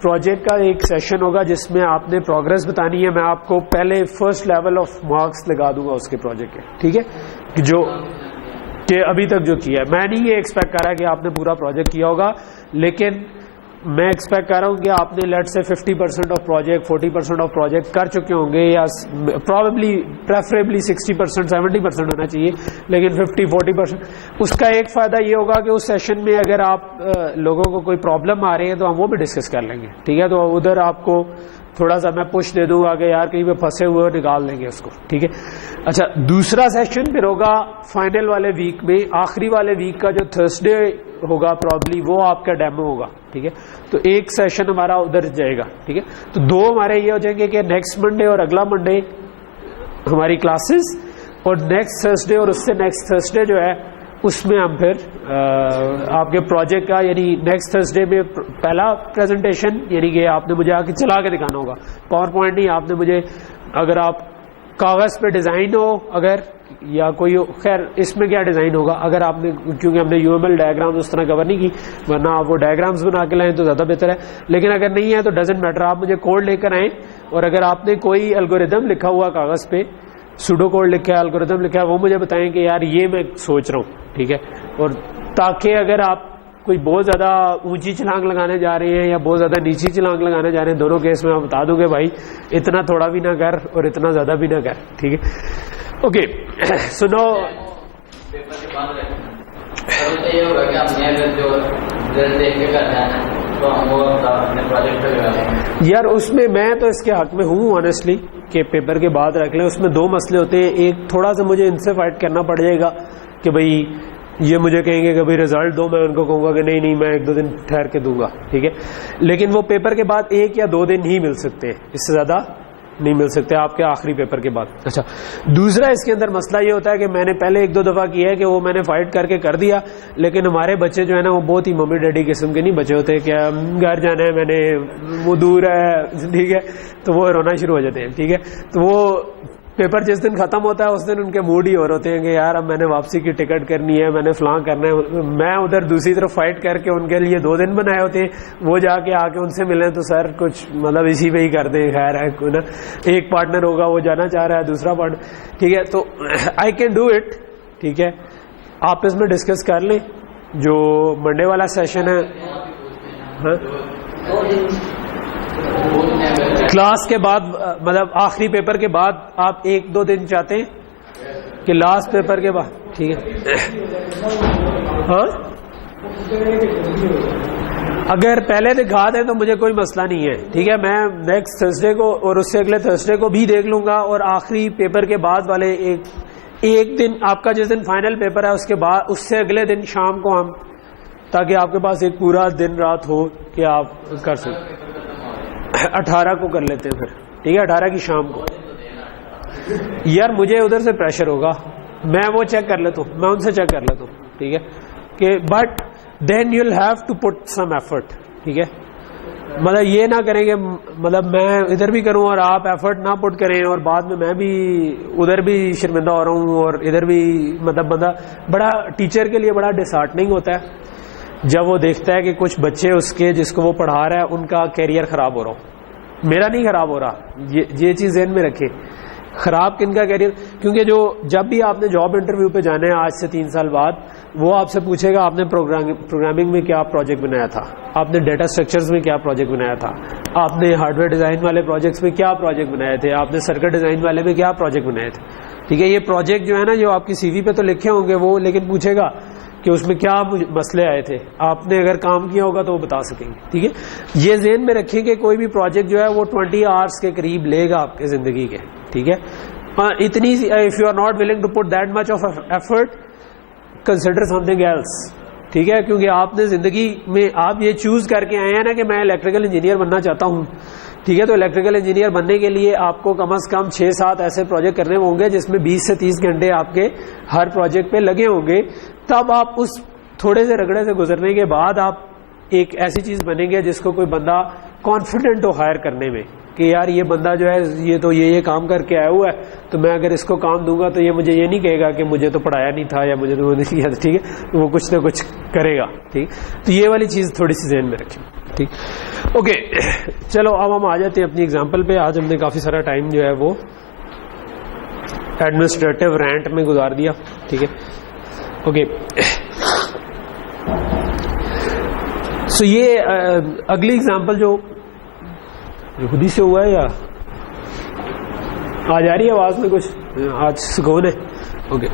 پروجیکٹ کا ایک سیشن ہوگا جس میں آپ نے پروگرس بتانی ہے. میں آپ کو پہلے فرسٹ لیول آف مارکس لگا دوں گا اس کے پروجیکٹ کے, ٹھیک ہے, جو کہ ابھی تک جو کیا ہے. میں نہیں یہ ایکسپیکٹ کر رہا کہ آپ نے پورا پروجیکٹ کیا ہوگا, لیکن میں ایکسپیکٹ کر رہا ہوں کہ آپ نے لیٹ سے 50% آف پروجیکٹ 40% آف پروجیکٹ کر چکے ہوں گے, یا پرابیبلی پریفریبلی 60% 70% ہونا چاہیے, لیکن 50-40%. اس کا ایک فائدہ یہ ہوگا کہ اس سیشن میں اگر آپ لوگوں کو کوئی پرابلم آ رہی ہے تو ہم وہ بھی ڈسکس کر لیں گے, ٹھیک ہے. تو ادھر آپ کو تھوڑا سا میں پش دے دوں گا کہ یار کہیں پہ پھنسے ہوئے نکال دیں گے اس کو, ٹھیک ہے. اچھا, دوسرا سیشن پھر ہوگا فائنل والے ویک میں, آخری والے ویک کا جو تھرسڈے ہوگا پرابلی وہ آپ کا ڈیمو ہوگا, ٹھیک ہے. تو ایک سیشن ہمارا ادھر جائے گا, ٹھیک ہے. تو 2 ہمارے یہ ہو جائیں گے کہ نیکسٹ منڈے اور اگلا منڈے ہماری کلاسز, اور نیکسٹ تھرسڈے اور اس سے نیکسٹ تھرسڈے جو ہے اس میں ہم پھر آپ کے پروجیکٹ کا, یعنی نیکسٹ تھرسڈے میں پہلا پریزنٹیشن, یعنی کہ آپ نے مجھے آ کے چلا کے دکھانا ہوگا, پاور پوائنٹ نہیں. آپ نے مجھے, اگر آپ کاغذ پہ ڈیزائن ہو اگر, یا کوئی خیر اس میں کیا ڈیزائن ہوگا اگر آپ نے, کیونکہ ہم نے UML ڈائیگرام اس طرح کور نہیں کی, ورنہ آپ وہ ڈائیگرامس بنا کے لائیں تو زیادہ بہتر ہے. لیکن اگر نہیں ہے تو ڈزنٹ میٹر, آپ مجھے کوڈ لے کر آئیں, اور اگر آپ نے کوئی الگوریدم لکھا ہوا کاغذ پہ, سوڈو کوڈ لکھا ہے, الگوریدم لکھا ہے, وہ مجھے بتائیں کہ یار یہ میں سوچ رہا ہوں, ٹھیک ہے. اور تاکہ اگر آپ کوئی بہت زیادہ اونچی چھلانگ لگانے جا رہے ہیں یا بہت زیادہ نیچی چھلانگ لگانے جا رہے ہیں, دونوں کیس میں آپ بتا دوں گے بھائی اتنا تھوڑا بھی نہ کر اور اتنا زیادہ بھی نہ کر, ٹھیک ہے. اوکے, سنو, یار اس میں تو اس کے حق میں ہوں آنیسٹلی کہ پیپر کے بعد رکھ لیں. اس میں 2 مسئلے ہوتے ہیں. ایک تھوڑا سا مجھے ان سے فائٹ کرنا پڑ جائے گا کہ بھائی یہ مجھے کہیں گے کہ بھائی رزلٹ دو, میں ان کو کہوں گا کہ نہیں میں 1-2 دن ٹھہر کے دوں گا, ٹھیک ہے. لیکن وہ پیپر کے بعد 1 یا 2 دن ہی مل سکتے ہیں, اس سے زیادہ نہیں مل سکتے آپ کے آخری پیپر کے بعد. اچھا, دوسرا اس کے اندر مسئلہ یہ ہوتا ہے کہ میں نے پہلے 1-2 دفعہ کیا ہے کہ وہ میں نے فائٹ کر کے کر دیا, لیکن ہمارے بچے جو ہے نا وہ بہت ہی ممی ڈیڈی قسم کے نہیں بچے ہوتے کہ گھر جانا ہے, میں نے وہ دور ہے, ٹھیک ہے, تو وہ رونا شروع ہو جاتے ہیں, ٹھیک ہے. تو وہ پیپر جس دن ختم ہوتا ہے اس دن ان کے موڈ ہی اور ہوتے ہیں کہ یار اب میں نے واپسی کی ٹکٹ کرنی ہے, میں نے فلاں کرنا ہے. میں ادھر دوسری طرف فائٹ کر کے ان کے لیے 2 دن بنائے ہوتے ہیں, وہ جا کے آ کے ان سے ملیں تو سر کچھ مطلب اسی پہ ہی کر دیں, خیر ہے کوئی نا, ایک پارٹنر ہوگا وہ جانا چاہ رہا ہے, دوسرا پارٹنر, ٹھیک ہے. تو آئی کین ڈو اٹ, ٹھیک ہے. آپ اس میں ڈسکس کر لیں جو منڈے والا سیشن ہے. کلاس کے بعد مطلب آخری پیپر کے بعد آپ 1-2 دن چاہتے ہیں کہ لاسٹ پیپر کے بعد, ٹھیک ہے. ہاں, اگر پہلے دکھا دیں تو مجھے کوئی مسئلہ نہیں ہے, ٹھیک ہے. میں نیکسٹ تھرسڈے کو اور اس سے اگلے تھرسڈے کو بھی دیکھ لوں گا, اور آخری پیپر کے بعد والے ایک دن آپ کا جس دن فائنل پیپر ہے اس کے بعد اس سے اگلے دن شام کو ہم, تاکہ آپ کے پاس ایک پورا دن رات ہو کہ آپ کر سکیں. 18 کو کر لیتے ہیں پھر, ٹھیک ہے, 18 کی شام کو. یار مجھے ادھر سے پریشر ہوگا, میں وہ چیک کر لیتا ہوں, میں ان سے چیک کر لیتا ہوں, ٹھیک ہے. کہ but then you will have to put some effort, ٹھیک ہے. مطلب یہ نہ کریں کہ مطلب میں ادھر بھی کروں اور آپ ایفرٹ نہ پٹ کریں, اور بعد میں بھی ادھر بھی شرمندہ ہو رہا ہوں اور ادھر بھی مطلب بندہ بڑا ٹیچر کے لیے بڑا ڈسہارٹنگ ہوتا ہے جب وہ دیکھتا ہے کہ کچھ بچے اس کے جس کو وہ پڑھا رہا ہے ان کا کیریئر خراب ہو رہا ہو. میرا نہیں خراب ہو رہا, یہ چیز ذہن میں رکھے. خراب کن کا کیریئر, کیونکہ جب بھی آپ نے جاب انٹرویو پہ جانا ہے آج سے 3 سال بعد, وہ آپ سے پوچھے گا آپ نے پروگرامنگ میں کیا پروجیکٹ بنایا تھا, آپ نے ڈیٹا اسٹرکچرز میں کیا پروجیکٹ بنایا تھا, آپ نے ہارڈ ویئر ڈیزائن والے پروجیکٹس میں کیا پروجیکٹ بنائے تھے, آپ نے سرکٹ ڈیزائن والے میں کیا پروجیکٹ بنائے تھے, ٹھیک ہے. یہ پروجیکٹ جو ہے نا جو آپ کی CV پہ تو لکھے ہوں گے وہ, لیکن پوچھے گا کہ اس میں کیا مسئلے آئے تھے, آپ نے اگر کام کیا ہوگا تو وہ بتا سکیں گے, ٹھیک ہے. یہ ذہن میں رکھیں کہ کوئی بھی پروجیکٹ جو ہے وہ 20 آورس کے قریب لے گا آپ کے زندگی کے, ٹھیک ہے. اتنی if you are not willing to put that much of effort, consider something else. ٹھیک ہے, کیونکہ آپ نے زندگی میں آپ یہ چوز کر کے آئے ہیں نا کہ میں الیکٹریکل انجینئر بننا چاہتا ہوں. ٹھیک ہے, تو الیکٹریکل انجینئر بننے کے لیے آپ کو کم از کم 6-7 ایسے پروجیکٹ کرنے ہوں گے جس میں 20 سے 30 گھنٹے آپ کے ہر پروجیکٹ پہ لگے ہوں گے. تب آپ اس تھوڑے سے رگڑے سے گزرنے کے بعد آپ ایک ایسی چیز بنیں گے جس کو کوئی بندہ کانفیڈنٹ ہو ہائر کرنے میں, کہ یار یہ بندہ جو ہے یہ تو یہ کام کر کے آیا ہوا ہے, تو میں اگر اس کو کام دوں گا تو یہ مجھے یہ نہیں کہے گا کہ مجھے تو پڑھایا نہیں تھا یا مجھے تو نہیں کیا. ٹھیک ہے, تو وہ کچھ نہ کچھ کرے گا. ٹھیک, تو یہ والی چیز تھوڑی سی ذہن میں رکھیں. ٹھیک, اوکے. چلو اب ہم آ جاتے ہیں اپنی ایگزامپل پہ. آج ہم نے کافی سارا ٹائم جو ہے وہ ایڈمنسٹریٹو رینٹ میں گزار دیا. ٹھیک ہے, اوکے. سو یہ اگلی ایگزامپل جو خود ہی سے ہوا ہے یا آ جا رہی ہے آواز میں کچھ, آج سکون ہے. Okay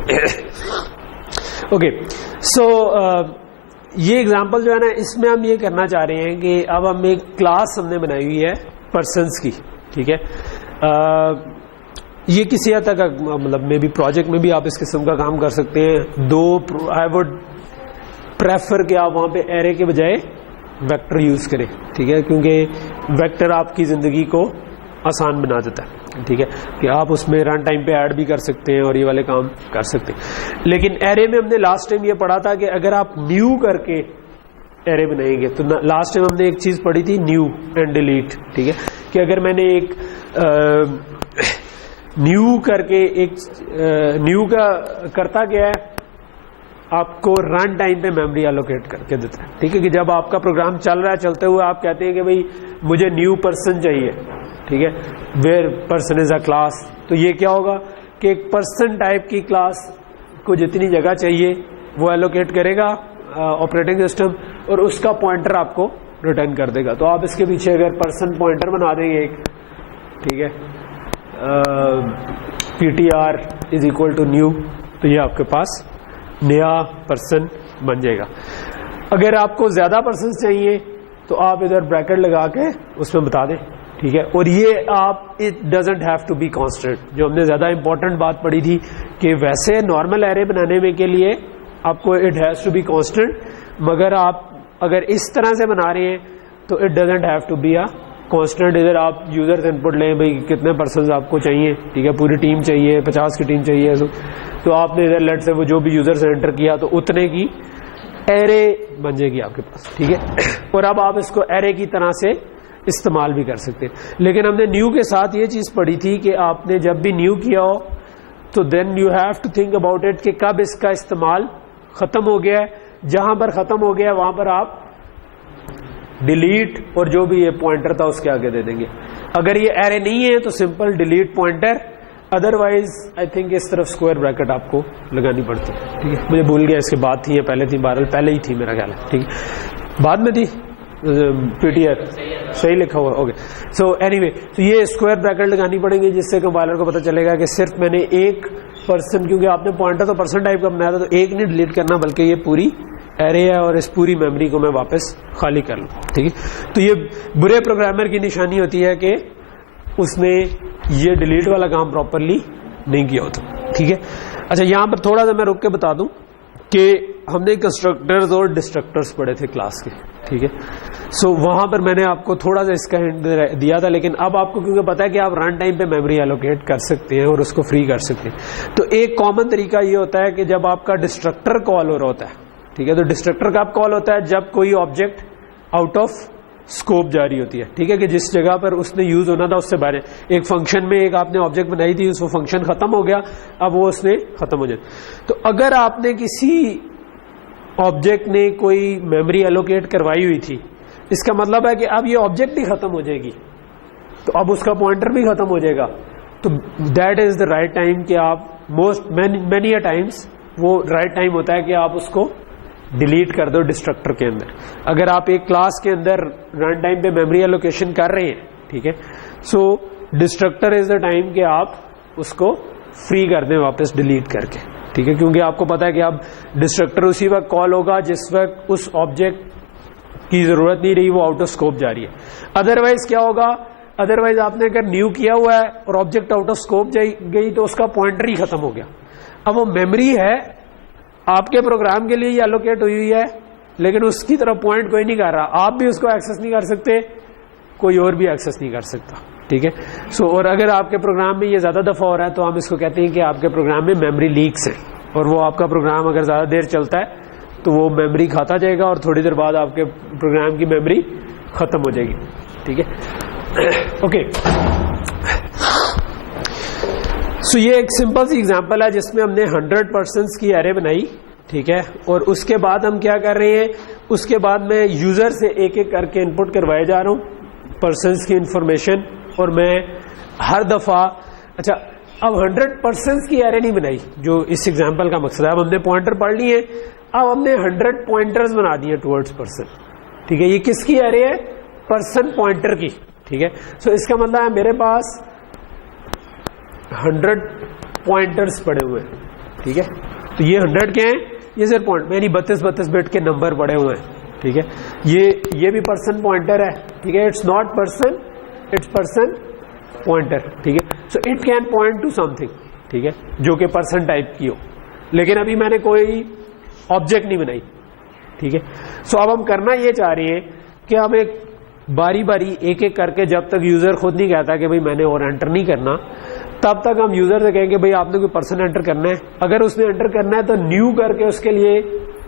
okay. سو یہ ایگزامپل جو ہے نا, اس میں ہم یہ کرنا چاہ رہے ہیں کہ اب ہم ایک کلاس ہم نے بنائی ہوئی ہے پرسنس کی. ٹھیک ہے, یہ کسی حد تک مطلب میں بھی پروجیکٹ میں بھی آپ اس قسم کا کام کر سکتے ہیں. آئی وڈ پریفر کہ آپ وہاں پہ ایرے کے بجائے ویکٹر یوز کریں. ٹھیک ہے, کیونکہ ویکٹر آپ کی زندگی کو آسان بنا دیتا ہے. ٹھیک ہے, کہ آپ اس میں رن ٹائم پہ ایڈ بھی کر سکتے ہیں اور یہ والے کام کر سکتے ہیں. لیکن ایرے میں ہم نے لاسٹ ٹائم یہ پڑھا تھا کہ اگر آپ نیو کر کے ایرے بنائیں گے, تو لاسٹ ٹائم ہم نے ایک چیز پڑھی تھی, نیو اینڈ ڈیلیٹ. ٹھیک ہے, کہ اگر میں نے ایک نیو کر کے ایک نیو کا کرتا کیا ہے, آپ کو رن ٹائم پہ میموری الوکیٹ کر کے دیتا ہے. ٹھیک ہے, کہ جب آپ کا پروگرام چل رہا ہے, چلتے ہوئے آپ کہتے ہیں کہ بھائی مجھے نیو پرسن چاہیے. ٹھیک ہے, where person is a class, تو یہ کیا ہوگا کہ ایک پرسن ٹائپ کی کلاس کو جتنی جگہ چاہیے وہ الوکیٹ کرے گا آپریٹنگ سسٹم, اور اس کا پوائنٹر آپ کو ریٹرن کر دے گا. تو آپ اس کے پیچھے اگر پرسن پوائنٹر بنا دیں گے ایک, ٹھیک ہے, PTR is equal to new, تو یہ آپ کے پاس نیا پرسن بن جائے گا. اگر آپ کو زیادہ پرسنس چاہیے تو آپ ادھر بریکٹ لگا کے اس میں بتا دیں. ٹھیک ہے, اور یہ آپ it doesn't have to be constant, جو ہم نے زیادہ امپورٹنٹ بات پڑھی تھی کہ ویسے نارمل ایرے بنانے میں کے لیے آپ کو it has to be constant, مگر آپ اگر اس طرح سے بنا رہے ہیں تو it doesn't have to be a constant. ادھر آپ یوزر ان پٹ لیں, بھائی کتنے پرسنز آپ کو چاہیے. ٹھیک ہے, پوری ٹیم چاہیے, 50 کی ٹیم چاہیے, تو آپ نے ادھر لیٹ سے وہ جو بھی یوزر سے انٹر کیا تو اتنے کی ایرے بن جائے گی آپ کے پاس. ٹھیک ہے, اور اب آپ اس کو ایرے کی طرح سے استعمال بھی کر سکتے ہیں. لیکن ہم نے نیو کے ساتھ یہ چیز پڑھی تھی کہ آپ نے جب بھی نیو کیا ہو تو then you have to think about it کہ کب اس کا استعمال ختم ہو گیا ہے. جہاں پر ختم ہو گیا ہے وہاں پر آپ ڈیلیٹ اور جو بھی یہ پوائنٹر تھا اس کے آگے دے دیں گے. اگر یہ ایرے نہیں ہے تو simple delete pointer, otherwise I think اس طرف اسکوائر بریکٹ آپ کو لگانی پڑتی ہے. ٹھیک ہے, مجھے بھول گیا اس کے بعد تھی یا پہلے تھی, بہرحال پہلے ہی تھی میرا خیال ہے. ٹھیک ہے, بعد میں تھی PTR صحیح لکھا ہوا. اوکے, سو اینی وے, تو یہ اسکوائر بریکٹ لگانی پڑیں گی جس سے کمپائلر کو پتہ چلے گا کہ صرف میں نے ایک پرسن, کیونکہ آپ نے پوائنٹر تو پرسن ٹائپ کا بنایا تھا, تو ایک نہیں ڈیلیٹ کرنا بلکہ یہ پوری ایرے ہے اور اس پوری میموری کو میں واپس خالی کر لوں. ٹھیک ہے, تو یہ برے پروگرامر کی نشانی ہوتی ہے کہ اس نے یہ ڈیلیٹ والا کام پراپرلی نہیں کیا ہوتا. ٹھیک ہے, اچھا یہاں پر تھوڑا سا میں رک کے بتا دوں کہ ہم نے کنسٹرکٹرز اور ڈسٹرکٹرز پڑھے تھے کلاس کے. ٹھیک ہے, سو وہاں پر میں نے آپ کو تھوڑا سا اس کا ہنٹ دیا تھا, لیکن اب آپ کو کیونکہ پتا ہے کہ آپ رن ٹائم پہ میموری الوکیٹ کر سکتے ہیں اور اس کو فری کر سکتے ہیں, تو ایک کامن طریقہ یہ ہوتا ہے کہ جب آپ کا ڈسٹرکٹر کال ہو رہا ہوتا ہے. ٹھیک ہے, تو ڈسٹرکٹر کا کال ہوتا ہے جب کوئی آبجیکٹ آؤٹ آف اسکوپ جاری ہوتی ہے. ٹھیک ہے, کہ جس جگہ پر اس نے یوز ہونا تھا اس سے باہر. ایک فنکشن میں ایک آپ نے آبجیکٹ بنائی تھی, اس وہ فنکشن ختم ہو گیا, اب وہ اس نے ختم ہو جائے. تو اگر آپ نے کسی آبجیکٹ نے کوئی میموری الوکیٹ کروائی ہوئی تھی, اس کا مطلب ہے کہ اب یہ آبجیکٹ بھی ختم ہو جائے گی, تو اب اس کا پوائنٹر بھی ختم ہو جائے گا. تو that is the right time کہ آپ مینی اے ٹائمس وہ رائٹ ٹائم ہوتا ہے کہ آپ اس کو ڈیلیٹ کر دو ڈسٹرکٹر کے اندر. اگر آپ ایک کلاس کے اندر رن ٹائم پہ میموری الوکیشن کر رہے ہیں, ٹھیک ہے, سو ڈسٹرکٹر از دا ٹائم کہ آپ اس کو فری کر دیں واپس ڈیلیٹ کر کے. ٹھیک ہے, کیونکہ آپ کو پتا ہے کہ اب ڈسٹرکٹر اسی وقت کال ہوگا جس وقت اس آبجیکٹ کی ضرورت نہیں رہی, وہ آؤٹ آف اسکوپ جاری ہے. ادروائز کیا ہوگا ادروائز آپ نے اگر نیو کیا ہوا ہے اور آبجیکٹ آؤٹ آف اسکوپ گئی تو اس کا پوائنٹر ہی ختم ہو گیا. اب وہ میموری ہے آپ کے پروگرام کے لیے یہ الوکیٹ ہوئی ہے لیکن اس کی طرف پوائنٹ کوئی نہیں کر رہا, آپ بھی اس کو ایکسس نہیں کر سکتے, کوئی اور بھی ایکسس نہیں کر سکتا. ٹھیک ہے. سو اور اگر آپ کے پروگرام میں یہ زیادہ دفعہ ہو رہا ہے تو ہم اس کو کہتے ہیں کہ آپ کے پروگرام میں میموری لیکس ہے, اور وہ آپ کا پروگرام اگر زیادہ دیر چلتا ہے تو وہ میموری کھاتا جائے گا اور تھوڑی دیر بعد آپ کے پروگرام کی میموری ختم ہو جائے گی. ٹھیک ہے. اوکے. سو یہ ایک سمپل سی ایگزامپل ہے جس میں ہم نے 100% کی ایرے بنائی. ٹھیک ہے. اور اس کے بعد ہم کیا کر رہے ہیں, اس کے بعد میں یوزر سے ایک ایک کر کے ان پٹ کروائے جا رہا ہوں پرسنس کی انفارمیشن, اور میں ہر دفعہ اچھا اب 100% کی ایرے نہیں بنائی جو اس ایگزامپل کا مقصد ہے. اب ہم نے پوائنٹر پڑھ لی ہے, اب ہم نے 100 پوائنٹرز بنا دیے ٹورڈز پرسن. ٹھیک ہے. یہ کس کی ایرے ہے, پرسن پوائنٹر کی. ٹھیک ہے. سو اس کا مطلب ہے میرے پاس 100 پوائنٹرز پڑے ہوئے ہیں. ٹھیک ہے. تو یہ 100 کے ہیں, یہ صرف پوائنٹ یعنی 32 بٹ کے نمبر پڑے ہوئے ہیں. ٹھیک ہے. یہ بھی پرسن پوائنٹر ہے. ٹھیک ہے. It's not person, it's person pointer. ٹھیک ہے. So it can point to something. ٹھیک ہے. جو کہ پرسن ٹائپ کی ہو, لیکن ابھی میں نے کوئی آبجیکٹ نہیں بنائی. ٹھیک ہے. سو اب ہم کرنا یہ چاہ رہے ہیں کہ ہم ایک باری باری ایک ایک کر کے, جب تک یوزر خود نہیں کہتا کہ بھائی میں نے اور انٹر نہیں کرنا, تب تک ہم یوزر سے کہیں گے بھائی آپ نے کوئی پرسن انٹر کرنا ہے. اگر اس نے انٹر کرنا ہے تو نیو کر کے اس کے لیے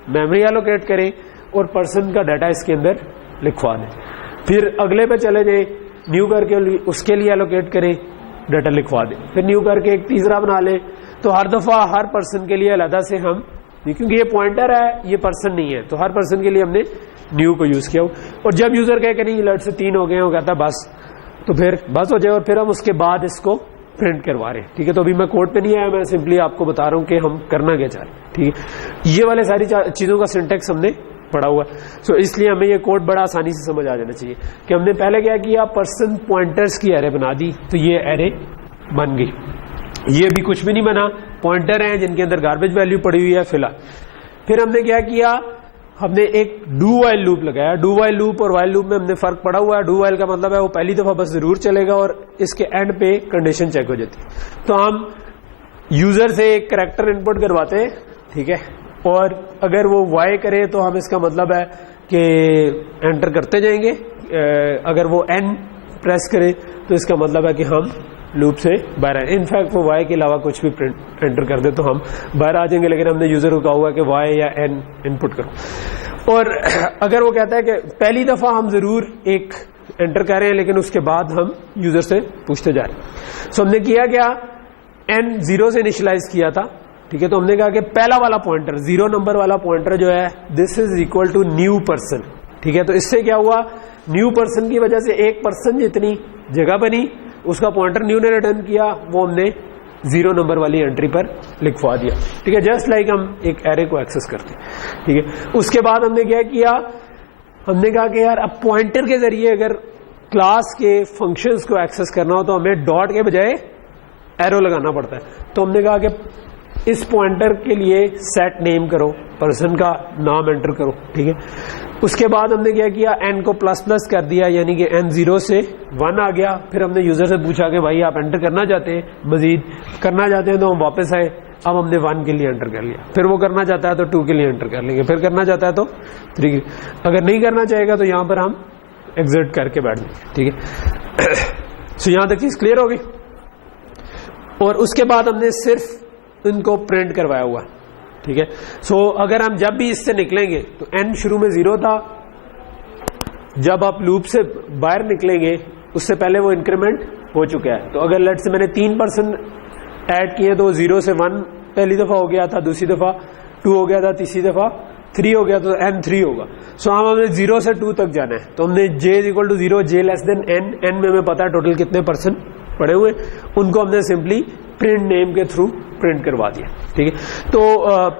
میموری الوکیٹ کریں اور پرسن کا ڈیٹا اس کے اندر لکھوا دیں. پھر اگلے پہ چلے جائیں, نیو کر کے اس کے لیے الوکیٹ کریں, ڈیٹا لکھوا دیں. پھر نیو کر کے ایک تیسرا بنا لیں. تو ہر دفعہ ہر پرسن کے لیے علیحدہ سے ہم, کیونکہ یہ پوائنٹر ہے یہ پرسن نہیں ہے, تو ہر پرسن کے لیے ہم نے نیو کو یوز کیا. اور جب یوزر کہے کہ نہیں لٹ سے 3 ہو گئے, وہ کہتا بس, تو پھر بس ہو جائے, اور پھر ہم اس کے بعد اس کو پرنٹ کروا رہے ہیں. ٹھیک ہے. تو ابھی میں کوڈ پہ نہیں آیا, میں سمپلی آپ کو بتا رہا ہوں کہ ہم کرنا کیا چاہ رہے ہیں. ٹھیک ہے. یہ والے ساری چیزوں کا سنٹیکس ہم نے پڑھا ہوا ہے. سو اس لیے ہمیں یہ کوڈ بڑا آسانی سے سمجھ آ جانا چاہیے کہ ہم نے پہلے کیا کیا, پرسن پوائنٹرز کی ایرے بنا دی, تو یہ ایرے بن گئی. یہ بھی کچھ بھی نہیں بنا, پوائنٹر ہیں جن کے اندر گاربیج ویلیو پڑی ہوئی ہے فی الحال. پھر ہم نے کیا کیا, ہم نے ایک ڈو وائل لوپ لگایا. ڈو وائل لوپ اور وائل لوپ میں ہم نے فرق پڑا ہوا ہے. ڈو وائل کا مطلب ہے وہ پہلی دفعہ بس ضرور چلے گا اور اس کے اینڈ پہ کنڈیشن چیک ہو جاتی. تو ہم یوزر سے ایک کریکٹر ان پٹ کرواتے ہیں. ٹھیک ہے. اور اگر وہ وائی کرے تو ہم اس کا مطلب ہے کہ انٹر کرتے جائیں گے. اگر وہ این پریس کرے تو اس کا مطلب ہے کہ ہم لوپ سے باہر آئے. انفیکٹ وہ وائی کے علاوہ کچھ بھی انٹر کر دے تو ہم باہر آ جائیں گے, لیکن ہم نے یوزر کو کہا ہوا کہ وائی یا این ان پٹ کرو. اور اگر وہ کہتا ہے کہ پہلی دفعہ ہم ضرور ایک انٹر کر رہے ہیں لیکن اس کے بعد ہم یوزر سے پوچھتے جا رہے ہیں. سو ہم نے کیا کیا, این 0 سے انیشلائز کیا تھا. ٹھیک ہے. تو ہم نے کہا کہ پہلا والا پوائنٹر 0 نمبر والا پوائنٹر جو ہے this is equal to new person. ٹھیک ہے. تو اس سے کیا ہوا, نیو پرسن کی وجہ سے ایک پرسن جتنی جگہ بنی, اس کا پوائنٹر نیو نے ریٹرن کیا, وہ ہم نے 0 نمبر والی انٹری پر لکھوا دیا. ٹھیک ہے. جسٹ لائک ہم ایک ایرے کو ایکسس کرتے ہیں. ٹھیک ہے. اس کے بعد ہم نے کیا کیا, ہم نے کہا کہ یار اب پوائنٹر کے ذریعے اگر کلاس کے فنکشنز کو ایکسس کرنا ہو تو ہمیں ڈاٹ کے بجائے ایرو لگانا پڑتا ہے. تو ہم نے کہا کہ اس پوائنٹر کے لیے سیٹ نیم کرو, پرسن کا نام انٹر کرو. ٹھیک ہے. اس کے بعد ہم نے کیا کیا, این کو پلس پلس کر دیا, یعنی کہ این 0 سے 1 آ گیا. پھر ہم نے یوزر سے پوچھا کہ بھائی آپ انٹر کرنا چاہتے ہیں, مزید کرنا چاہتے ہیں, تو ہم واپس آئے. اب ہم نے 1 کے لیے انٹر کر لیا. پھر وہ کرنا چاہتا ہے تو 2 کے لیے انٹر کر لیں گے. پھر کرنا چاہتا ہے تو 3. اگر نہیں کرنا چاہے گا تو یہاں پر ہم ایگزٹ کر کے بیٹھ جائیں. ٹھیک ہے. سو یہاں تک چیز کلیئر ہوگی. اور اس کے بعد ہم نے صرف ان کو پرنٹ کروایا ہوا. ٹھیک ہے. سو اگر ہم جب بھی اس سے نکلیں گے تو این شروع میں 0 تھا, جب آپ لوپ سے باہر نکلیں گے اس سے پہلے وہ انکریمنٹ ہو چکا ہے. تو اگر لیٹ سے میں نے 3% ایڈ کیے تو 0 سے 1 پہلی دفعہ ہو گیا تھا, دوسری دفعہ 2 ہو گیا تھا, تیسری دفعہ 3 ہو گیا, تو این 3 ہوگا. سو ہمیں 0 سے 2 تک جانا ہے. تو ہم نے j is equal to 0, j less than n, n میں ہمیں پتا ہے ٹوٹل کتنے پرسن پڑے ہوئے, ان کو ہم نے سمپلی پرنٹ نیم کے تھرو پرنٹ کروا دیا. ٹھیک ہے. تو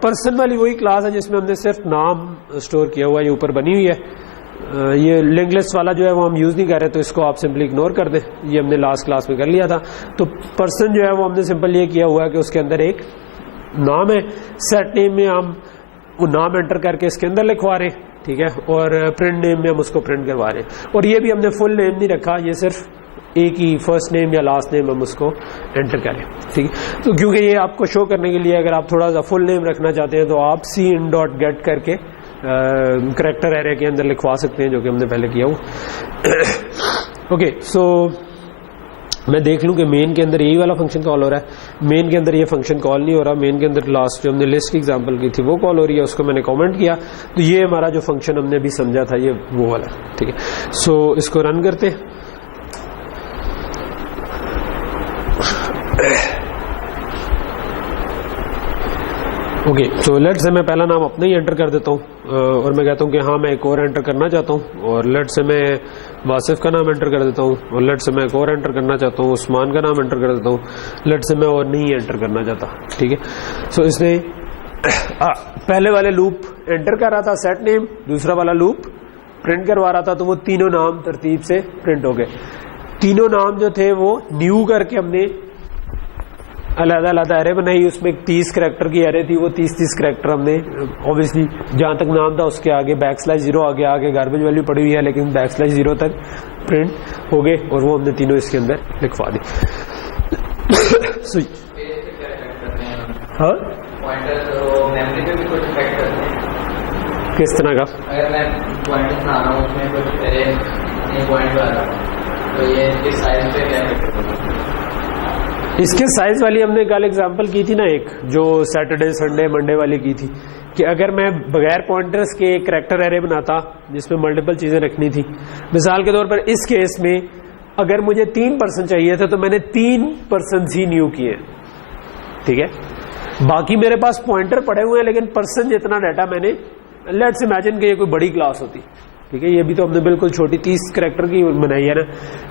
پرسن والی وہی کلاس ہے جس میں ہم نے صرف نام اسٹور کیا ہوا ہے, یہ اوپر بنی ہوئی ہے. یہ لنک لسٹ والا جو ہے وہ ہم یوز نہیں کر رہے, تو اس کو آپ سمپلی اگنور کر دیں, یہ ہم نے لاسٹ کلاس میں کر لیا تھا. تو پرسن جو ہے وہ ہم نے سمپل یہ کیا ہوا ہے کہ اس کے اندر ایک نام ہے, سیٹ نیم میں ہم وہ نام انٹر کر کے اس کے اندر لکھوا رہے ہیں. ٹھیک ہے. اور پرنٹ نیم میں ہم اس کو پرنٹ کروا رہے ہیں. اور یہ بھی ہم نے فل نیم نہیں رکھا, یہ صرف ایک ہی فرسٹ نیم یا لاسٹ نیم ہم اس کو انٹر کریں. ٹھیک ہے, تو کیونکہ یہ آپ کو شو کرنے کے لیے اگر آپ تھوڑا سا فل نیم رکھنا چاہتے ہیں تو آپ cin.get کر کے کریکٹر ایرے کے اندر لکھوا سکتے ہیں, جو کہ ہم نے پہلے کیا ہوا. اوکے, سو میں دیکھ لوں کہ مین کے اندر یہی والا فنکشن کال ہو رہا ہے. مین کے اندر یہ فنکشن کال نہیں ہو رہا, مین کے اندر لاسٹ جو ہم نے لسٹ کی ایگزامپل کی تھی وہ کال ہو رہی ہے, اس کو میں نے کامنٹ کیا. تو یہ ہمارا جو فنکشن ہم نے ابھی سمجھا تھا یہ وہ والا. ٹھیک ہے, سو اس کو رن کرتے. اوکے, سو لیٹ سے میں پہلا نام اپنا ہی انٹر کر دیتا ہوں اور میں کہتا ہوں کہ ہاں میں ایک اور انٹر کرنا چاہتا ہوں, اور لیٹ سے میں واصف کا نام انٹر کر دیتا ہوں, اور لیٹ سے میں ایک اور انٹر کرنا چاہتا ہوں, عثمان کا نام انٹر کر دیتا ہوں, لیٹ سے میں اور نہیں انٹر کرنا چاہتا. ٹھیک ہے, سو اس نے پہلے والے لوپ انٹر کر رہا تھا سیٹ نیم, دوسرا والا لوپ پرنٹ کروا رہا تھا, تو وہ تینوں نام ترتیب سے پرنٹ ہو گئے. تینوں نام جو تھے وہ نیو کر کے ہم نے علیحدہ علیحدہ ایرے بنائی. اس میں 30 کریکٹر کی ایرے تھی, وہ 30 کریکٹر ہم نے اوبیسلی جہاں تک نام تھا اس کے آگے /0 آگے گاربیج ویلیو پڑی ہوئی ہے, لیکن /0 تک پرنٹ ہو گئے, اور وہ ہم نے تینوں اس کے اندر لکھوا دی. ہاں, کس طرح کا؟ اس کے سائز والی ہم نے کل ایگزامپل کی تھی نا, ایک جو سیٹرڈے سنڈے منڈے والی کی تھی, کہ اگر میں بغیر پوائنٹرز کے ایک کریکٹر ایرے بناتا جس میں ملٹیپل چیزیں رکھنی تھی. مثال کے طور پر اس کیس میں اگر مجھے 3% چاہیے تھا تو میں نے 3% ہی نیو کیے. ٹھیک ہے, باقی میرے پاس پوائنٹر پڑے ہوئے ہیں, لیکن پرسن جتنا ڈیٹا میں نے, لیٹس امیجن کہ یہ کوئی بڑی کلاس ہوتی. ٹھیک ہے, یہ بھی تو ہم نے بالکل چھوٹی 30 کریکٹر کی بنائی ہے نا.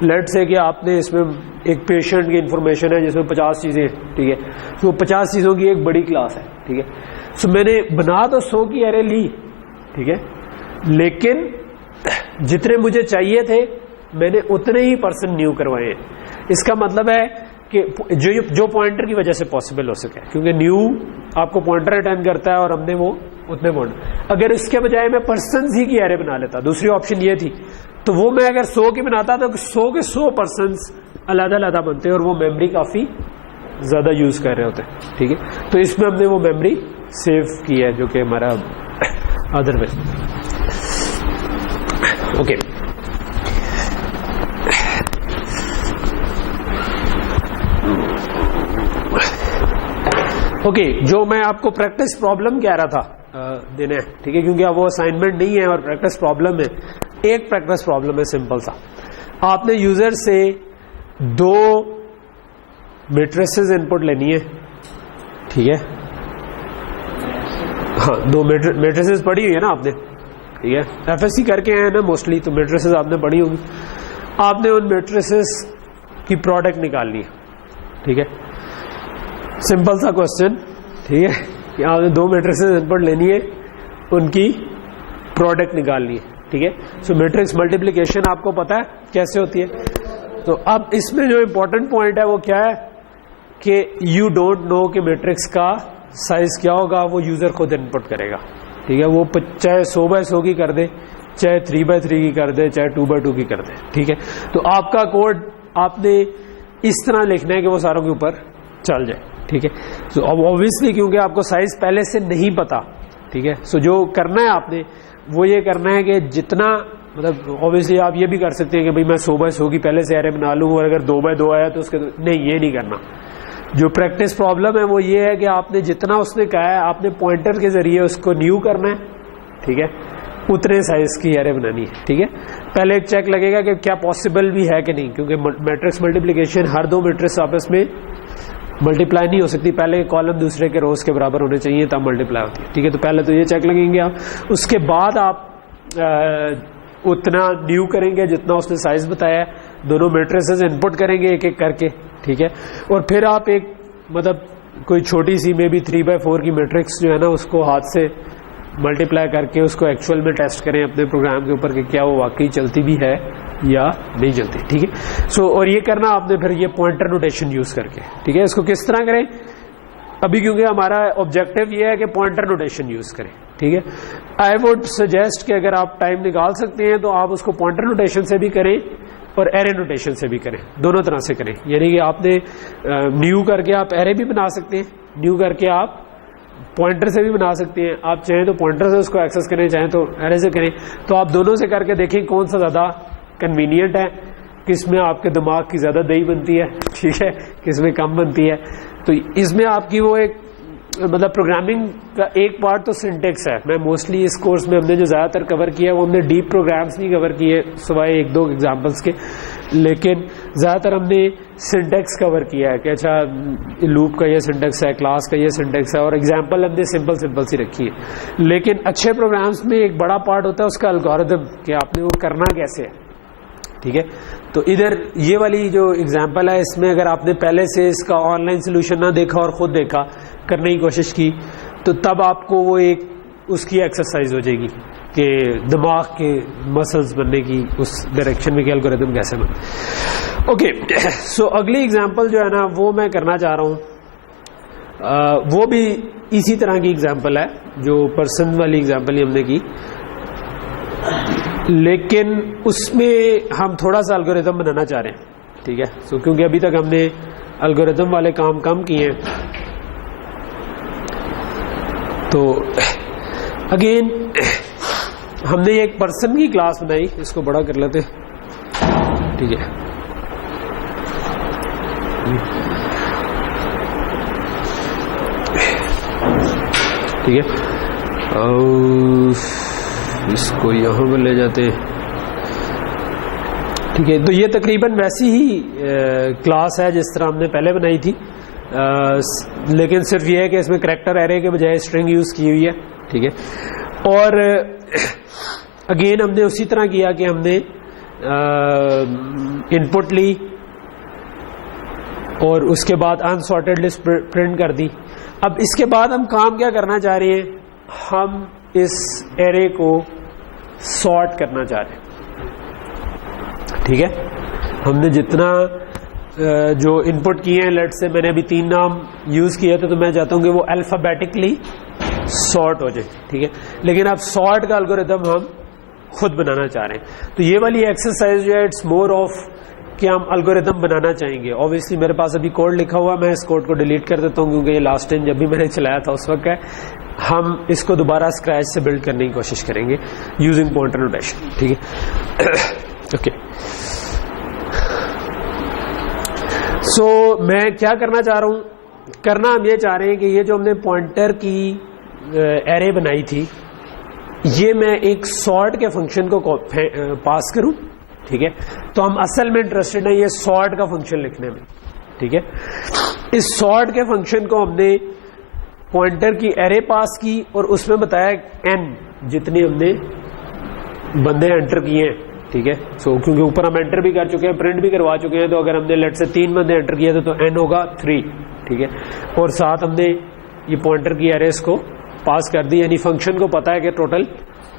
لیٹ سے کہ آپ نے اس میں ایک پیشنٹ کی انفارمیشن ہے جس میں 50 چیزیں ہیں. ٹھیک ہے, تو 50 چیزوں کی ایک بڑی کلاس ہے. ٹھیک ہے, سو میں نے بنا تو 100 کی ایرے لی. ٹھیک ہے, لیکن جتنے مجھے چاہیے تھے میں نے اتنے ہی پرسن نیو کروائے ہیں. اس کا مطلب ہے کہ جو پوائنٹر کی وجہ سے پاسبل ہو سکے, کیونکہ نیو آپ کو پوائنٹر ریٹرن کرتا ہے اور ہم نے وہ اتنے پوائنٹر. اگر اس کے بجائے میں پرسنز ہی کی ایرے بنا لیتا, دوسری آپشن یہ تھی, تو وہ میں اگر 100 کی بناتا تو 100 کے 100 پرسنز علیحدہ علیحدہ بنتے اور وہ میموری کافی زیادہ یوز کر رہے ہوتے. ٹھیک ہے, تو اس میں ہم نے وہ میموری سیو کی ہے جو کہ ہمارا ادر وے. اوکے, اوکے, جو میں آپ کو پریکٹس پرابلم کہہ رہا تھا دینا ہے. ٹھیک ہے, کیونکہ اب وہ اسائنمنٹ نہیں ہے اور پریکٹس پرابلم ہے. ایک پریکٹس پرابلم ہے سمپل سا, آپ نے یوزر سے 2 میٹریسز ان پٹ لینی ہے. ٹھیک ہے, ہاں 2 میٹریسز پڑھی ہوئی ہے نا آپ نے. ٹھیک ہے, ایف ایس سی کر کے آئے ہیں نا موسٹلی, تو میٹریسز آپ نے پڑھی ہوگی. آپ نے ان میٹریسز کی پروڈکٹ نکالنی ہے. ٹھیک ہے, سمپل سا کوشچن. ٹھیک ہے, کہ آپ نے 2 میٹریسز ان پٹ لینی ہے, ان کی پروڈکٹ نکالنی ہے. ٹھیک ہے, سو میٹرکس ملٹیپلیکیشن آپ کو پتا ہے کیسے ہوتی ہے. تو اب اس میں جو امپورٹنٹ پوائنٹ ہے وہ کیا ہے کہ یو ڈونٹ نو کہ میٹرکس کا سائز کیا ہوگا, وہ یوزر خود ان پٹ کرے گا. ٹھیک ہے, وہ چاہے 100x100 کی کر دے, چاہے 3x3 کی کر دے, چاہے 2x2 کی کر دے. ٹھیک ہے, تو آپ کا کوڈ آپ نے اس طرح لکھنا ہے کہ وہ ساروں کے اوپر چل جائے. ٹھیک ہے, سو اب اوبیسلی کیونکہ آپ کو سائز پہلے سے نہیں پتا. ٹھیک ہے, سو جو کرنا ہے آپ نے وہ یہ کرنا ہے کہ جتنا, مطلب اوبیسلی آپ یہ بھی کر سکتے ہیں کہ بھائی میں 100x100 کی پہلے سے ایرے بنا لوں, اور اگر 2x2 آیا تو اس کے نہیں, یہ نہیں کرنا. جو پریکٹس پرابلم ہے وہ یہ ہے کہ آپ نے جتنا اس نے کہا ہے آپ نے پوائنٹر کے ذریعے اس کو نیو کرنا ہے. ٹھیک ہے, اتنے سائز کی ایرے بنانی ہے. ٹھیک ہے, پہلے ایک چیک لگے گا کہ کیا پاسبل بھی ہے کہ نہیں, کیونکہ میٹرکس ملٹیپلیکیشن ہر 2 میٹرکس آپس میں ملٹیپلائی نہیں ہو سکتی. پہلے کالم دوسرے کے روز کے برابر ہونے چاہیے تب ملٹیپلائی ہوتی ہے. ٹھیک ہے, تو پہلے تو یہ چیک لگیں گے آپ, اس کے بعد آپ اتنا نیو کریں گے جتنا اس نے سائز بتایا ہے, دونوں میٹریسز ان پٹ کریں گے ایک ایک کر کے. ٹھیک ہے, اور پھر آپ ایک مطلب کوئی چھوٹی سی میں بھی 3x4 کی میٹرکس جو ہے نا اس کو ہاتھ سے ملٹیپلائی کر کے اس کو ایکچوئل میں ٹیسٹ کریں اپنے پروگرام کے اوپر کہ کیا وہ واقعی چلتی بھی ہے یا نہیں چلتی. ٹھیک ہے, سو اور یہ کرنا آپ نے پھر یہ پوائنٹر نوٹیشن یوز کر کے. ٹھیک ہے, اس کو کس طرح کریں ابھی, کیونکہ ہمارا آبجیکٹو یہ ہے کہ پوائنٹر نوٹیشن یوز کریں. ٹھیک ہے, آئی ووڈ سجیسٹ کہ اگر آپ ٹائم نکال سکتے ہیں تو آپ اس کو پوائنٹر نوٹیشن سے بھی کریں, اور ایرے نوٹیشن سے بھی کریں, دونوں طرح سے کریں. یعنی کہ آپ نے نیو کر کے آپ ایرے بھی بنا سکتے ہیں, نیو کر کے آپ پوائنٹر سے بھی بنا سکتے ہیں. آپ چاہیں تو پوائنٹر سے اس کو ایکسس کریں, چاہیں تو ایرے سے کریں. تو آپ دونوں سے کر کے دیکھیں کون سا زیادہ کنوینئنٹ ہے, کس میں آپ کے دماغ کی زیادہ دہی بنتی ہے, ٹھیک ہے, کس میں کم بنتی ہے. تو اس میں آپ کی وہ ایک مطلب پروگرامنگ کا ایک پارٹ تو سنٹیکس ہے. میں موسٹلی اس کورس میں ہم نے جو زیادہ تر کور کیا ہے وہ ہم نے ڈیپ پروگرامس نہیں کور کیے سوائے ایک دو ایگزامپلس کے, لیکن زیادہ تر ہم نے سنٹیکس کور کیا ہے کہ اچھا لوپ کا یہ سنٹیکس ہے, کلاس کا یہ سنٹیکس ہے, اور ایگزامپل ہم نے سمپل سی رکھی ہے. لیکن اچھے پروگرامس میں ایک بڑا پارٹ ہوتا ہے اس کا الگورتھم, کہ آپ نے وہ کرنا کیسے ہے, ٹھیک ہے. تو ادھر یہ والی جو اگزامپل ہے اس میں اگر آپ نے پہلے سے اس کا آن لائن سولوشن نہ دیکھا اور خود دیکھا, کرنے کی کوشش کی, تو تب آپ کو وہ ایک اس کی ایکسرسائز ہو جائے گی کہ دماغ کے مسلز بننے کی اس ڈائریکشن میں کہ الگوریتم کیسے بنے. اوکے, سو اگلی اگزامپل جو ہے نا وہ میں کرنا چاہ رہا ہوں, وہ بھی اسی طرح کی اگزامپل ہے جو پرسن والی اگزامپل ہی ہم نے کی, لیکن اس میں ہم تھوڑا سا الگوریتم بنانا چاہ رہے ہیں, ٹھیک ہے. سو کیونکہ ابھی تک ہم نے الگوریتم والے کام کم کیے ہیں, تو اگین ہم نے ایک پرسن کی کلاس بنائی, اس کو بڑا کر لیتے, ٹھیک ہے. ٹھیک ہے, اس کو یہاں پہ لے جاتے ہیں, ٹھیک ہے. تو یہ تقریباً ویسی ہی کلاس ہے جس طرح ہم نے پہلے بنائی تھی, لیکن صرف یہ ہے کہ اس میں کریکٹر ایرے کے بجائے اسٹرنگ یوز کی ہوئی ہے, ٹھیک ہے. اور اگین ہم نے اسی طرح کیا کہ ہم نے ان پٹ لی اور اس کے بعد انسارٹیڈ لسٹ پرنٹ کر دی. اب اس کے بعد ہم کام کیا کرنا چاہ رہے ہیں, ہم اس ایرے کو سارٹ کرنا چاہ رہے ہیں, ٹھیک ہے. ہم نے جتنا جو ان پٹ کیے ہیں, لیٹ سے میں نے ابھی 3 نام یوز کیے تھے, تو میں چاہتا ہوں کہ وہ الفابیٹکلی سارٹ ہو جائے, ٹھیک ہے. لیکن اب سارٹ کا الگوریتم ہم خود بنانا چاہ رہے ہیں. تو یہ والی ایکسرسائز جو ہے اٹس مور آف کہ ہم الگوریتم بنانا چاہیں گے. اوبیسلی میرے پاس ابھی کوڈ لکھا ہوا, میں اس کوڈ کو ڈیلیٹ کر دیتا ہوں کیونکہ یہ لاسٹ ٹائم جب بھی میں نے چلایا تھا اس وقت ہے. ہم اس کو دوبارہ اسکریچ سے بلڈ کرنے کی کوشش کریں گے یوزنگ پوائنٹر نوٹیشن, ٹھیک ہے. اوکے, سو میں کیا کرنا چاہ رہا ہوں, کرنا ہم یہ چاہ رہے ہیں کہ یہ جو ہم نے پوائنٹر کی ایرے بنائی تھی, یہ میں ایک سارٹ کے فنکشن کو پاس کروں, ٹھیک ہے. تو ہم اصل میں انٹرسٹڈ ہیں یہ سارٹ کا فنکشن لکھنے میں, ٹھیک ہے. اس سارٹ کے فنکشن کو ہم نے پوائنٹر کی ایرے پاس کی اور اس میں بتایا n جتنی ہم نے بندے انٹر کیے ہیں, ٹھیک ہے. سو کیونکہ اوپر ہم انٹر بھی کر چکے ہیں, پرنٹ بھی کروا چکے ہیں, تو اگر ہم نے لیٹ سے 3 بندے انٹر کیے تھے تو n ہوگا 3, ٹھیک ہے. اور ساتھ ہم نے یہ پوائنٹر کی ایریز کو پاس کر دی, یعنی فنکشن کو پتا ہے کہ ٹوٹل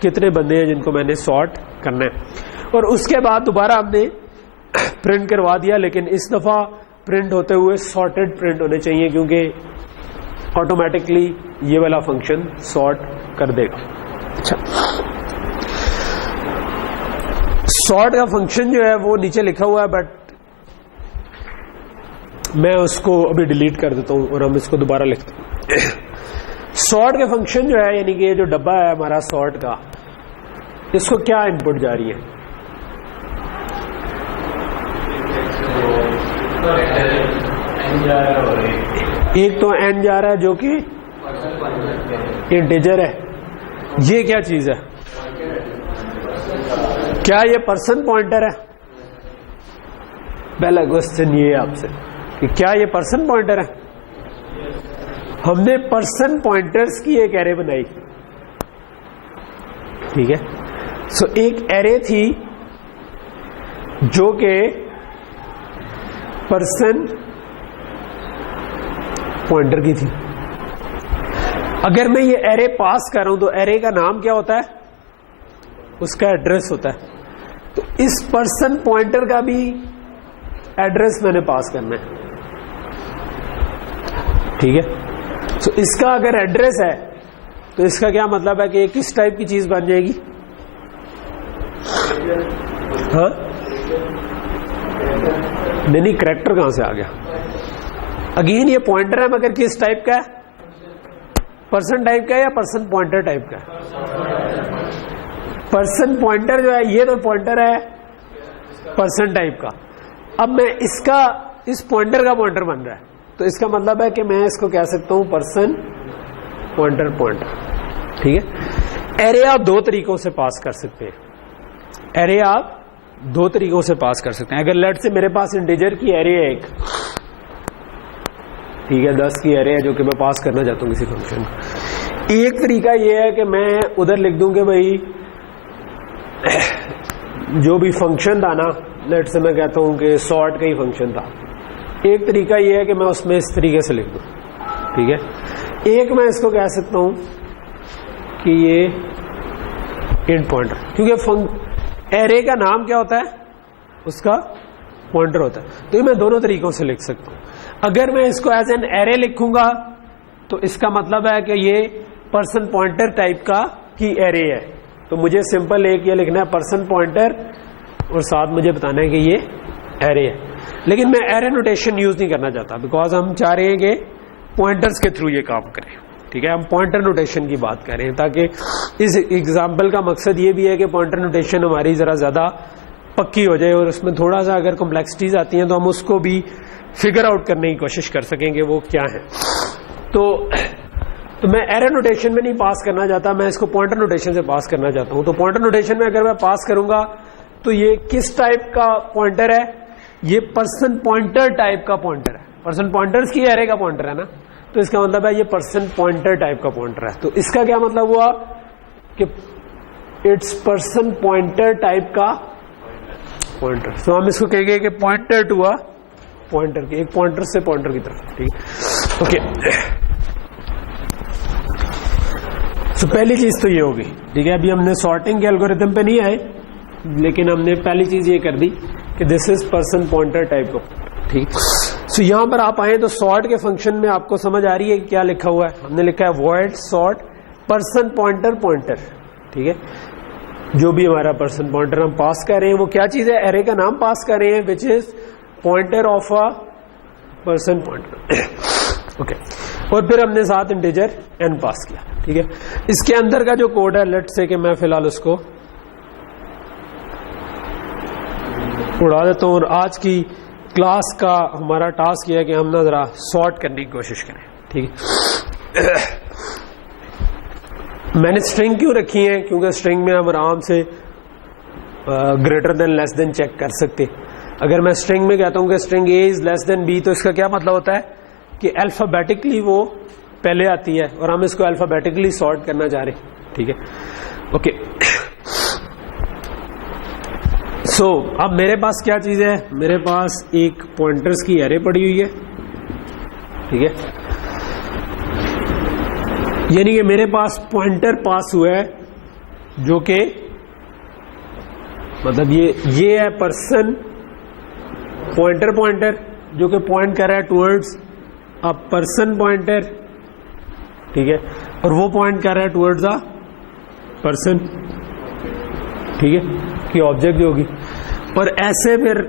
کتنے بندے ہیں جن کو میں نے سارٹ کرنا ہے. اور اس کے بعد دوبارہ ہم نے پرنٹ کروا دیا, لیکن اس دفعہ پرنٹ ہوتے ہوئے سارٹیڈ پرنٹ ہونے چاہیے کیونکہ آٹومیٹکلی یہ والا فنکشن سارٹ کر دے گا. اچھا, سارٹ کا فنکشن جو ہے وہ نیچے لکھا ہوا ہے, بٹ میں اس کو ابھی ڈیلیٹ کر دیتا ہوں اور ہم اس کو دوبارہ لکھتے ہیں. سارٹ کا فنکشن جو ہے, یعنی کہ یہ جو ڈبہ ہے ہمارا سارٹ کا, اس کو کیا ان پٹ جا رہی ہے, ایک تو n جا رہا ہے جو کہ انٹیجر ہے. یہ کیا چیز ہے, کیا یہ پرسن پوائنٹر ہے؟ پہلا کوشچن یہ ہے آپ سے کہ کیا یہ پرسن پوائنٹر ہے. ہم نے پرسن پوائنٹرز کی ایک ایرے بنائی, ٹھیک ہے. سو ایک ایرے تھی جو کہ پرسن پوائنٹر کی تھی. اگر میں یہ ایرے پاس کر رہا ہوں تو ایرے کا نام کیا ہوتا ہے, اس کا ایڈریس ہوتا ہے. تو اس پرسن پوائنٹر کا بھی ایڈریس میں نے پاس کرنا ہے, ٹھیک ہے. سو اس کا اگر ایڈریس ہے تو اس کا کیا مطلب ہے کہ یہ کس ٹائپ کی چیز بن جائے گی, ہاں نہیں کریکٹر کہاں سے آ گیا؟ اگین یہ پوائنٹر ہے مگر کس ٹائپ کا ہے؟ پرسن ٹائپ کا ہے یا پرسن پوائنٹر ٹائپ کا ہے؟ پرسن پوائنٹر جو ہے یہ تو پوائنٹر ہے پرسن ٹائپ کا. اب میں اس پوائنٹر کا پوائنٹر بن رہا ہے تو اس کا مطلب ہے کہ میں اس کو کہہ سکتا ہوں پرسن پوائنٹر پوائنٹر. ٹھیک ہے. ایرے آپ دو طریقوں سے پاس کر سکتے ہیں. ایرے آپ دو طریقوں سے پاس کر سکتے ہیں. اگر لیٹ سے میرے پاس انٹیجر کی ایرے ہے ایک, ٹھیک ہے, 10 کی ایرے ہے جو کہ میں پاس کرنا چاہتا ہوں کسی فنکشن. ایک طریقہ یہ ہے کہ میں ادھر لکھ دوں کہ بھائی جو بھی فنکشن تھا نا, لیٹ سے میں کہتا ہوں کہ سارٹ کا ہی فنکشن تھا. ایک طریقہ یہ ہے کہ میں اس میں اس طریقے سے لکھ دوں. ٹھیک ہے. ایک میں اس کو کہہ سکتا ہوں کہ یہ انٹ پوائنٹر, کیونکہ ایرے کا نام کیا ہوتا ہے, اس کا پوائنٹر ہوتا ہے. تو یہ میں دونوں طریقوں سے لکھ سکتا ہوں. اگر میں اس کو ایز این ایرے لکھوں گا تو اس کا مطلب ہے کہ یہ پرسن پوائنٹر ٹائپ کا کی ایرے ہے. تو مجھے سمپل ایک یہ لکھنا ہے پرسن پوائنٹر اور ساتھ مجھے بتانا ہے کہ یہ ایرے ہے. لیکن میں ایرے نوٹیشن یوز نہیں کرنا چاہتا بیکاز ہم چاہ رہے ہیں کہ پوائنٹرز کے تھرو یہ کام کریں. ٹھیک ہے. ہم پوائنٹر نوٹیشن کی بات کر رہے ہیں تاکہ اس ایگزامپل کا مقصد یہ بھی ہے کہ پوائنٹر نوٹیشن ہماری ذرا زیادہ پکی ہو جائے اور اس میں تھوڑا سا اگر کمپلیکسٹیز آتی ہیں تو ہم اس کو بھی فگر آؤٹ کرنے کی کوشش کر سکیں کہ وہ کیا ہے. تو میں ایرے نوٹیشن میں نہیں پاس کرنا چاہتا, میں اس کو پوائنٹر نوٹیشن سے پاس کرنا چاہتا ہوں. تو پوائنٹر نوٹیشن میں اگر میں پاس کروں گا تو یہ کس ٹائپ کا پوائنٹر ہے, یہ پرسن پوائنٹر ٹائپ کا پوائنٹر ہے. پرسن پوائنٹرز کی ایرے کا پوائنٹر ہے نا, تو اس کا مطلب ہے یہ پرسن پوائنٹر ٹائپ کا پوائنٹر ہے. تو اس کا کیا مطلب ہوا کہ اٹس پرسن پوائنٹر ٹائپ کا پوائنٹر. تو ہم اس کو کہیں گے کہ پوائنٹر ٹو ا پوائنٹر کی, ایک پوائنٹر سے پوائنٹر کی طرف. ٹھیک ہے. اوکے. تو پہلی چیز تو یہ ہوگی. ٹھیک ہے. ابھی ہم نے سارٹنگ کے الگوریتم پہ نہیں آئے لیکن ہم نے پہلی چیز یہ کر دی کہ دس از پرسن پوائنٹر ٹائپ کا. ٹھیک. سو یہاں پر آپ آئیں تو سارٹ کے فنکشن میں آپ کو سمجھ آ رہی ہے کہ کیا لکھا ہوا ہے. ہم نے لکھا ہے void sort person pointer pointer. ٹھیک ہے. جو بھی ہمارا پرسن پوائنٹر ہم پاس کر رہے ہیں وہ کیا چیز ہے, ایرے کا نام پاس کر رہے ہیں which is pointer of a person pointer. Okay. اور پھر ہم نے ساتھ انٹیجر n پاس کیا. ٹھیک ہے. اس کے اندر کا جو کوڈ ہے لیٹ سے کہ میں فی الحال اس کو اڑا دیتا ہوں, اور آج کی کلاس کا ہمارا ٹاسک یہ ہے کہ ہم نا ذرا سارٹ کرنے کی کوشش کریں. ٹھیک ہے. میں نے اسٹرنگ کیوں رکھی ہیں, کیونکہ اسٹرنگ میں ہم آرام سے گریٹر دین لیس دین چیک کر سکتے. اگر میں اسٹرنگ میں کہتا ہوں کہ string a is less then be تو اس کا کیا مطلب ہوتا ہے کہ الفابیٹکلی وہ پہلے آتی ہے اور ہم اس کو الفابیٹکلی سارٹ کرنا چاہ رہے ہیں. ٹھیک ہے. اوکے. سو اب میرے پاس کیا چیز ہے, میرے پاس ایک پوائنٹرز کی ایرے پڑی ہوئی ہے. ٹھیک ہے. یعنی کہ میرے پاس پوائنٹر پاس ہوا ہے جو کہ مطلب یہ ہے پرسن پوائنٹر پوائنٹر جو کہ پوائنٹ کر رہا ہے ٹورڈز ا پرسن پوائنٹر. ٹھیک ہے. اور وہ پوائنٹ کر رہا ہے ٹورڈز ا پرسن. ٹھیک ہے. کی آبجیکٹ ہوگی. اور ایسے پھر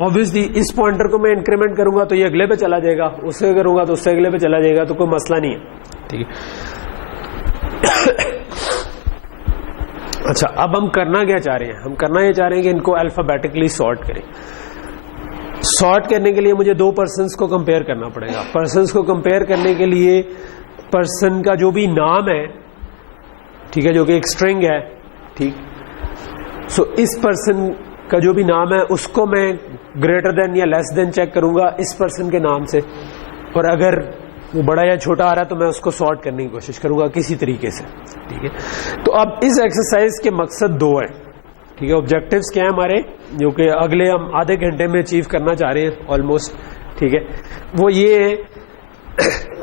obviously اس پوائنٹر کو میں انکریمنٹ کروں گا تو یہ اگلے پہ چلا جائے گا, اس سے کروں گا تو اس سے اگلے پہ چلا جائے گا, تو کوئی مسئلہ نہیں ہے. ٹھیک ہے. اچھا, اب ہم کرنا کیا چاہ رہے ہیں, ہم کرنا یہ چاہ رہے ہیں کہ ان کو الفابیٹکلی سارٹ کریں. سارٹ کرنے کے لیے مجھے دو پرسنس کو کمپیئر کرنا پڑے گا. پرسنس کو کمپیئر کرنے کے لیے پرسن کا جو بھی نام ہے, ٹھیک ہے, جو کہ ایک اسٹرنگ ہے. ٹھیک. سو اس پرسن کا جو بھی نام ہے اس کو میں گریٹر دین یا لیس دین چیک کروں گا اس پرسن کے نام سے, اور اگر وہ بڑا یا چھوٹا آ رہا ہے تو میں اس کو سارٹ کرنے کی کوشش کروں گا کسی طریقے سے. ٹھیک ہے. تو اب اس ایکسرسائز کے مقصد دو ہیں. ٹھیک ہے. آبجیکٹیوز کیا ہیں ہمارے جو کہ اگلے ہم آدھے گھنٹے میں اچیو کرنا چاہ رہے ہیں آلموسٹ. ٹھیک ہے. وہ یہ ہے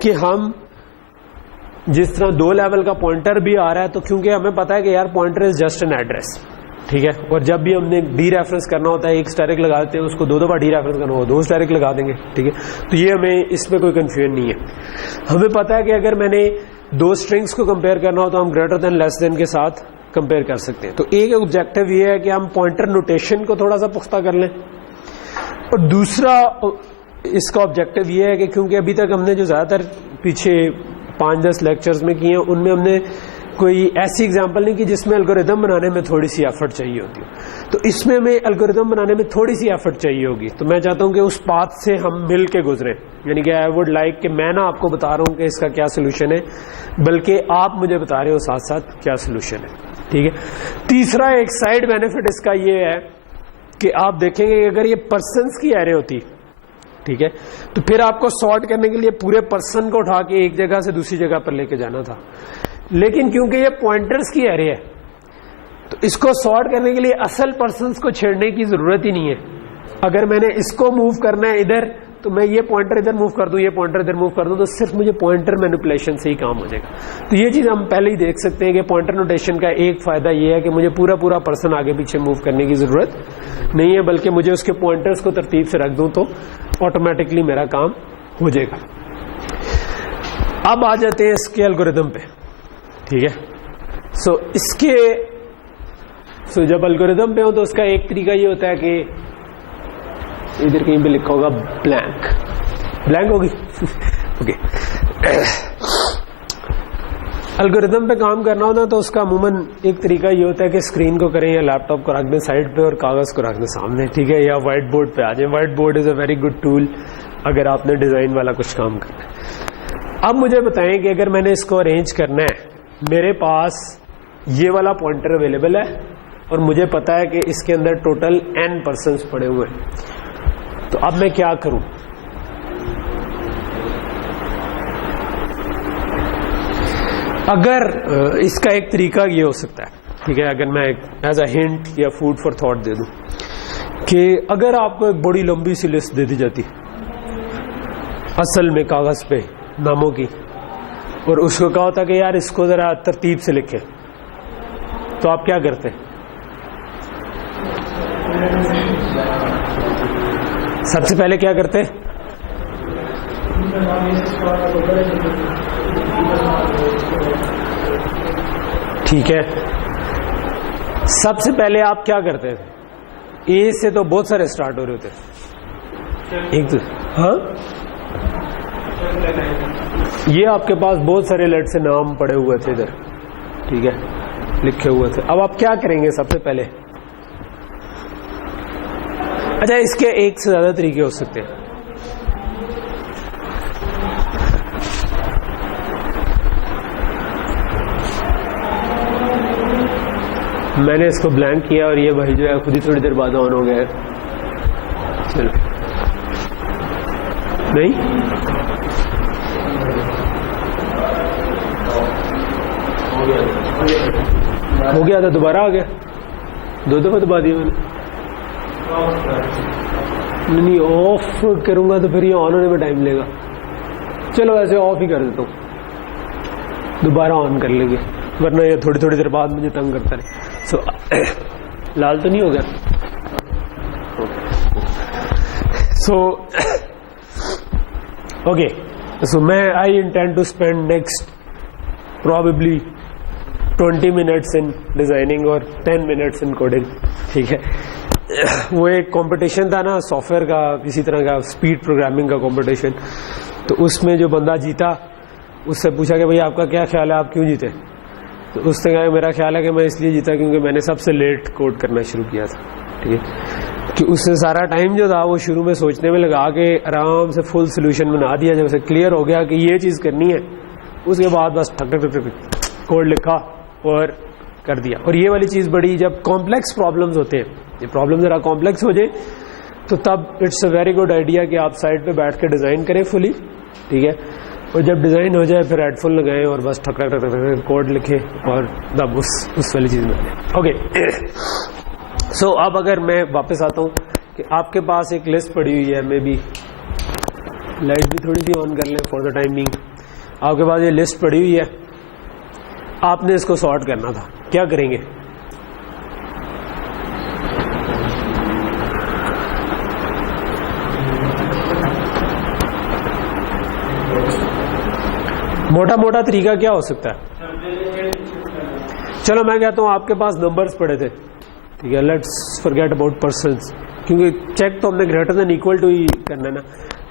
کہ ہم جس طرح دو لیول کا پوائنٹر بھی آ رہا ہے تو کیونکہ ہمیں پتا ہے کہ یار pointer is just an address. ٹھیک ہے. اور جب بھی ہم نے ڈی ریفرنس کرنا ہوتا ہے ایک اسٹیرک لگا دیتے ہیں, اس کو دو دفعہ ڈی ریفرنس کرنا ہوگا دو اسٹیرک لگا دیں گے. ٹھیک ہے. تو یہ ہمیں اس میں کوئی کنفیوژن نہیں ہے. ہمیں پتا ہے کہ اگر میں نے دو اسٹرنگس کو کمپیئر کرنا ہو تو ہم گریٹر دین لیس دین کے ساتھ کمپیئر کر سکتے ہیں. تو ایک آبجیکٹو یہ ہے کہ ہم پوائنٹر نوٹیشن کو تھوڑا سا پختہ کر لیں. اور دوسرا اس کا آبجیکٹو یہ ہے کہ کیونکہ ابھی تک ہم نے جو زیادہ تر پیچھے 5-10 لیکچرز میں کیے ہیں ان میں ہم نے کوئی ایسی ایگزامپل نہیں کی جس میں الگوریدم بنانے میں تھوڑی سی ایفرٹ چاہیے ہوتی ہے. تو اس میں ہمیں الگوریدم بنانے میں تھوڑی سی ایفرٹ چاہیے ہوگی. تو میں چاہتا ہوں کہ اس پاتھ سے ہم مل کے گزریں, یعنی کہ آئی ووڈ لائک کہ میں نہ آپ کو بتا رہا ہوں کہ اس کا کیا سولوشن ہے, بلکہ آپ مجھے بتا رہے ہو ساتھ ساتھ کیا سولوشن ہے. ٹھیک ہے. تیسرا ایک سائڈ بینیفٹ اس کا یہ ہے کہ آپ دیکھیں گے کہ اگر یہ پرسنس کی ایرے ہوتی, ٹھیک ہے, تو پھر آپ کو سارٹ کرنے کے لیے پورے پرسن کو اٹھا کے ایک جگہ سے دوسری جگہ پر لے کے جانا تھا. لیکن کیونکہ یہ پوائنٹرز کی ایرے ہے تو اس کو سارٹ کرنے کے لیے اصل پرسنس کو چھیڑنے کی ضرورت ہی نہیں ہے. اگر میں نے اس کو موو کرنا ہے ادھر تو میں یہ پوائنٹر ادھر موو کر دوں, یہ پوائنٹر ادھر موو کر دوں, تو صرف مجھے پوائنٹر مینیپولیشن سے ہی کام ہو جائے گا. تو یہ چیز ہم پہلے ہی دیکھ سکتے ہیں کہ پوائنٹر نوٹیشن کا ایک فائدہ یہ ہے کہ مجھے پورا پرسن آگے پیچھے موو کرنے کی ضرورت نہیں ہے, بلکہ مجھے اس کے پوائنٹرز کو ترتیب سے رکھ دوں تو آٹومیٹکلی میرا کام ہو جائے گا. اب آ جاتے ہیں اس کے الگوریدم پہ. ٹھیک ہے. اس کے جب الگوریدم پہ ہو تو اس کا ایک طریقہ یہ ہوتا ہے کہ ادھر کہیں پہ لکھا ہوگا بلینک ہوگی. اوکے. الگوریدم پہ کام کرنا ہوتا تو اس کا عموماً ایک طریقہ یہ ہوتا ہے کہ اسکرین کو کریں یا لیپ ٹاپ کو رکھ دیں سائڈ پہ اور کاغذ کو رکھ دیں سامنے. ٹھیک ہے. یا وائٹ بورڈ پہ آ جائیں. White board is a very good tool اگر آپ نے ڈیزائن والا کچھ کام کرنا ہے. اب مجھے بتائیں کہ اگر میں نے اس کو ارینج کرنا ہے, میرے پاس یہ والا پوائنٹر اویلیبل ہے اور مجھے پتا ہے کہ اس کے اندر ٹوٹل n پرسنس پڑے ہوئے ہیں, تو اب میں کیا کروں؟ اگر اس کا ایک طریقہ یہ ہو سکتا ہے, ٹھیک ہے, اگر میں ایز اے ہنٹ یا فوڈ فار تھاٹ دے دوں کہ اگر آپ کو ایک بڑی لمبی سی لسٹ دے دی جاتی اصل میں کاغذ پہ ناموں کی, اور اس کو کہا ہوتا کہ یار اس کو ذرا ترتیب سے لکھے, تو آپ کیا کرتے؟ سب سے پہلے کیا کرتے؟ ٹھیک ہے. سب سے پہلے آپ کیا کرتے تھے؟ اے سے تو بہت سارے اسٹارٹ ہو رہے ہوتے. ایک تو ہاں یہ آپ کے پاس بہت سارے لیٹ سے نام پڑے ہوئے تھے ادھر, ٹھیک ہے, لکھے ہوئے تھے. اب آپ کیا کریں گے سب سے پہلے؟ اچھا, اس کے ایک سے زیادہ طریقے ہو سکتے ہیں. میں نے اس کو بلینک کیا اور یہ بھائی جو ہے خود ہی تھوڑی دیر بعد آن ہو گیا ہے. چلو نہیں ہو گیا تھا, دوبارہ آ گیا, 2 دفعہ دبا دیا میں نے. نہیں آف کروں گا تو پھر یہ آن ہونے میں ٹائم لے گا. چلو ویسے آف ہی کر دیتا ہوں, دوبارہ آن کر لیں گے ورنہ یہ تھوڑی تھوڑی دیر بعد مجھے تنگ کرتا رہے. لال تو نہیں ہو گیا. اوکے, میں I intend to spend next probably 20 minutes in designing اور 10 minutes in coding. ٹھیک ہے. وہ ایک کمپٹیشن تھا نا سافٹ ویئر کا, کسی طرح کا اسپیڈ پروگرامنگ کا کمپٹیشن. تو اس میں جو بندہ جیتا اس سے پوچھا کہ بھائی آپ کا کیا خیال ہے, آپ کیوں جیتے؟ تو اس نے کہا میرا خیال ہے کہ میں اس لیے جیتا کیونکہ میں نے سب سے لیٹ کوڈ کرنا شروع کیا تھا. ٹھیک ہے. کہ اس نے سارا ٹائم جو تھا وہ شروع میں سوچنے میں لگا کے آرام سے فل سولوشن بنا دیا. جب اسے کلیئر ہو گیا کہ یہ چیز کرنی ہے, اس کے بعد بس ٹھک ٹھک ٹھک کوڈ لکھا اور کر دیا. اور یہ والی چیز بڑی, جب کمپلیکس پرابلمز ہوتے ہیں, یہ پرابلم ذرا کمپلیکس ہو جائے تو تب it's a very good idea کہ آپ سائڈ پہ بیٹھ کے ڈیزائن کریں فلی. ٹھیک ہے. اور جب ڈیزائن ہو جائے پھر ہیڈ فون لگائیں اور بس ٹھک ٹھک ٹھک ٹھک کوڈ لکھیں اور تب اس والی چیز میں. اوکے. سو اب اگر میں واپس آتا ہوں کہ آپ کے پاس ایک لسٹ پڑی ہوئی ہے, مے بی لائٹ بھی تھوڑی سی آن کر لیں فار دا ٹائمنگ. آپ کے پاس یہ لسٹ پڑی ہوئی ہے, آپ نے اس کو سارٹ کرنا تھا, کیا کریں گے؟ موٹا موٹا طریقہ کیا ہو سکتا ہے؟ چلو میں کہتا ہوں آپ کے پاس نمبرز پڑے تھے, ٹھیک ہے, لیٹس فرگیٹ اباؤٹ پرسنز. کیونکہ چیک تو ہم نے گریٹر دین اکول ٹو ہی کرنا ہے نا.